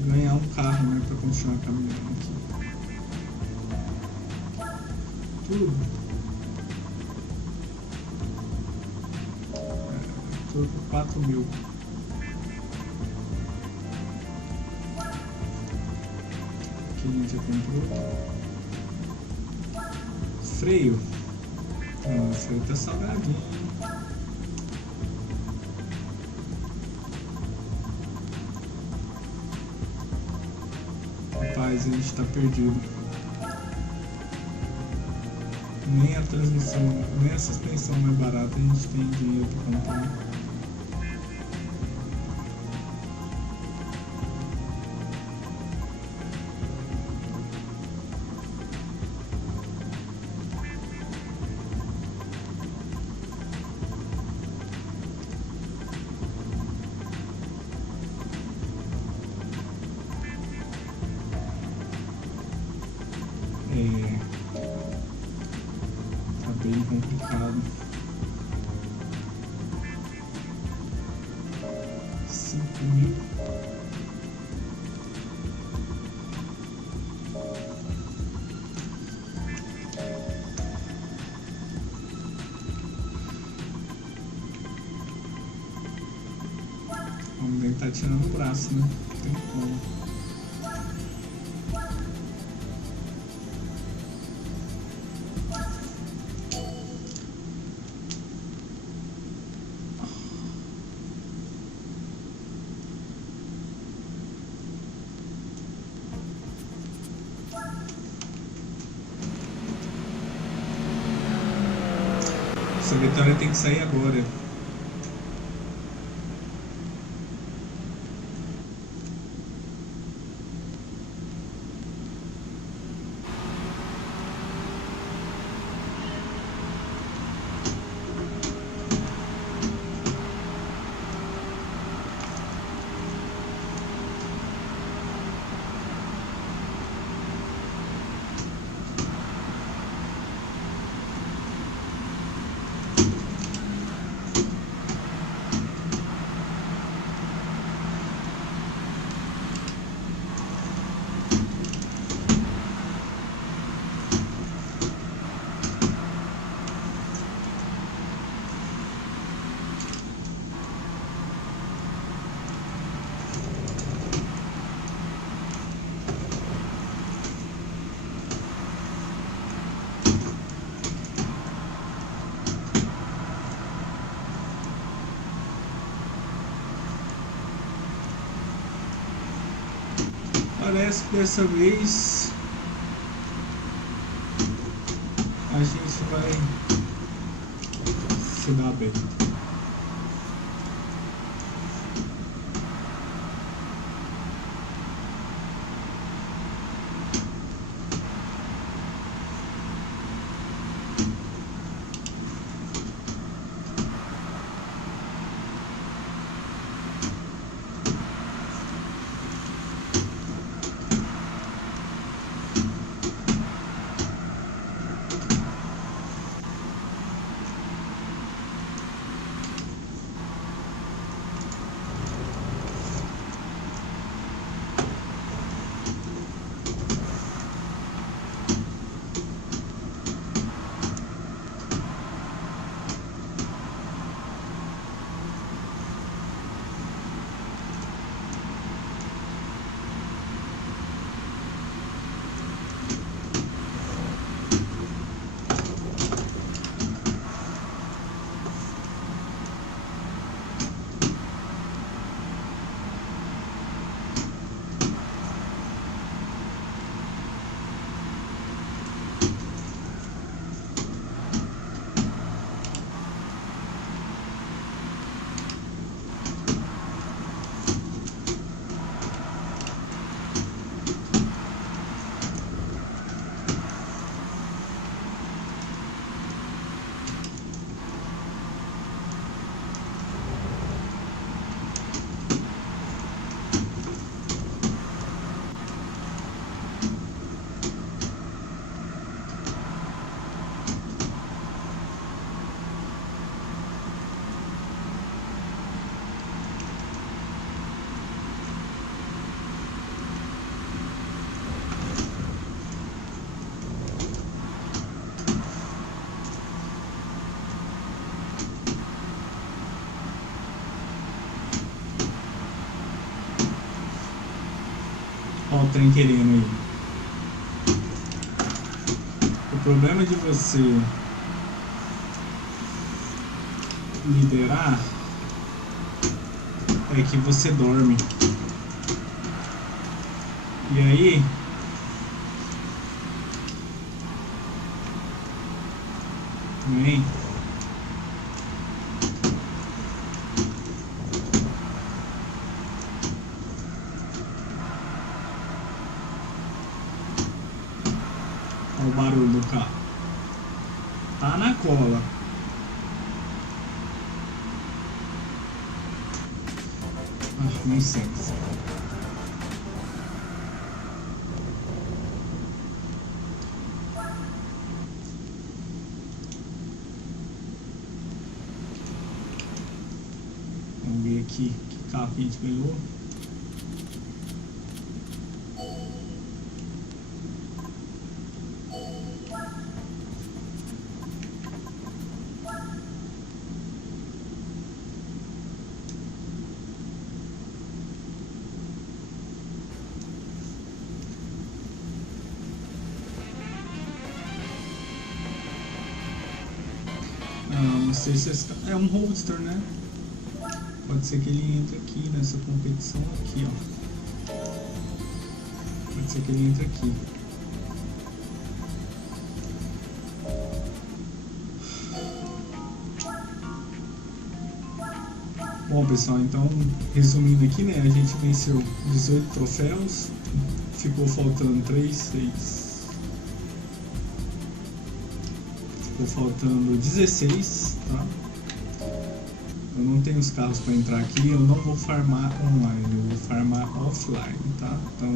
ganhar um carro, né, para continuar caminhando aqui. Tudo por 4 mil. Aqui a gente já comprou. Freio. O freio tá salgadinho. Rapaz, a gente tá perdido. Nem a transmissão, nem a suspensão mais barata a gente tem dinheiro pra comprar. Tá bem complicado. 5.000. O homem tá tirando o braço, né? Não tem como. Essa vitória tem que sair agora. Parece que dessa vez a gente vai se dar bem. Ó o trem querendo aí. O problema de você liderar é que você dorme. E aí vem olha o barulho do carro. Tá na cola. Ah, não sei. Vamos ver aqui que carro que a gente ganhou. Não sei se é um Roadster, né? Pode ser que ele entre aqui nessa competição aqui, ó. Pode ser que ele entre aqui. Bom, pessoal, então resumindo aqui, né? A gente venceu 18 troféus, ficou faltando 3, 6. Ficou faltando 16, tá? Eu não tenho os carros para entrar aqui, eu não vou farmar online, eu vou farmar offline, tá? Então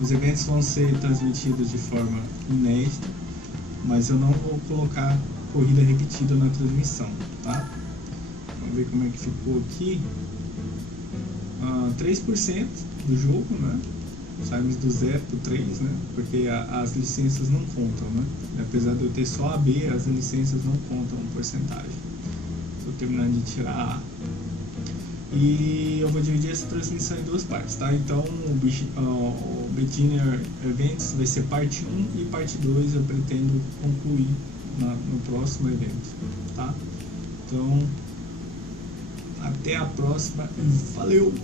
os eventos vão ser transmitidos de forma inédita, mas eu não vou colocar corrida repetida na transmissão, tá? Vamos ver como é que ficou aqui. 3% do jogo, né? Saímos do 0 para o 3, né? Porque as licenças não contam, né? Apesar de eu ter só a B, as licenças não contam porcentagem. Estou terminando de tirar a A. E eu vou dividir essa transmissão em duas partes, tá? Então o Beginner Events vai ser parte 1 e parte 2 eu pretendo concluir no próximo evento, tá? Então, até a próxima e valeu!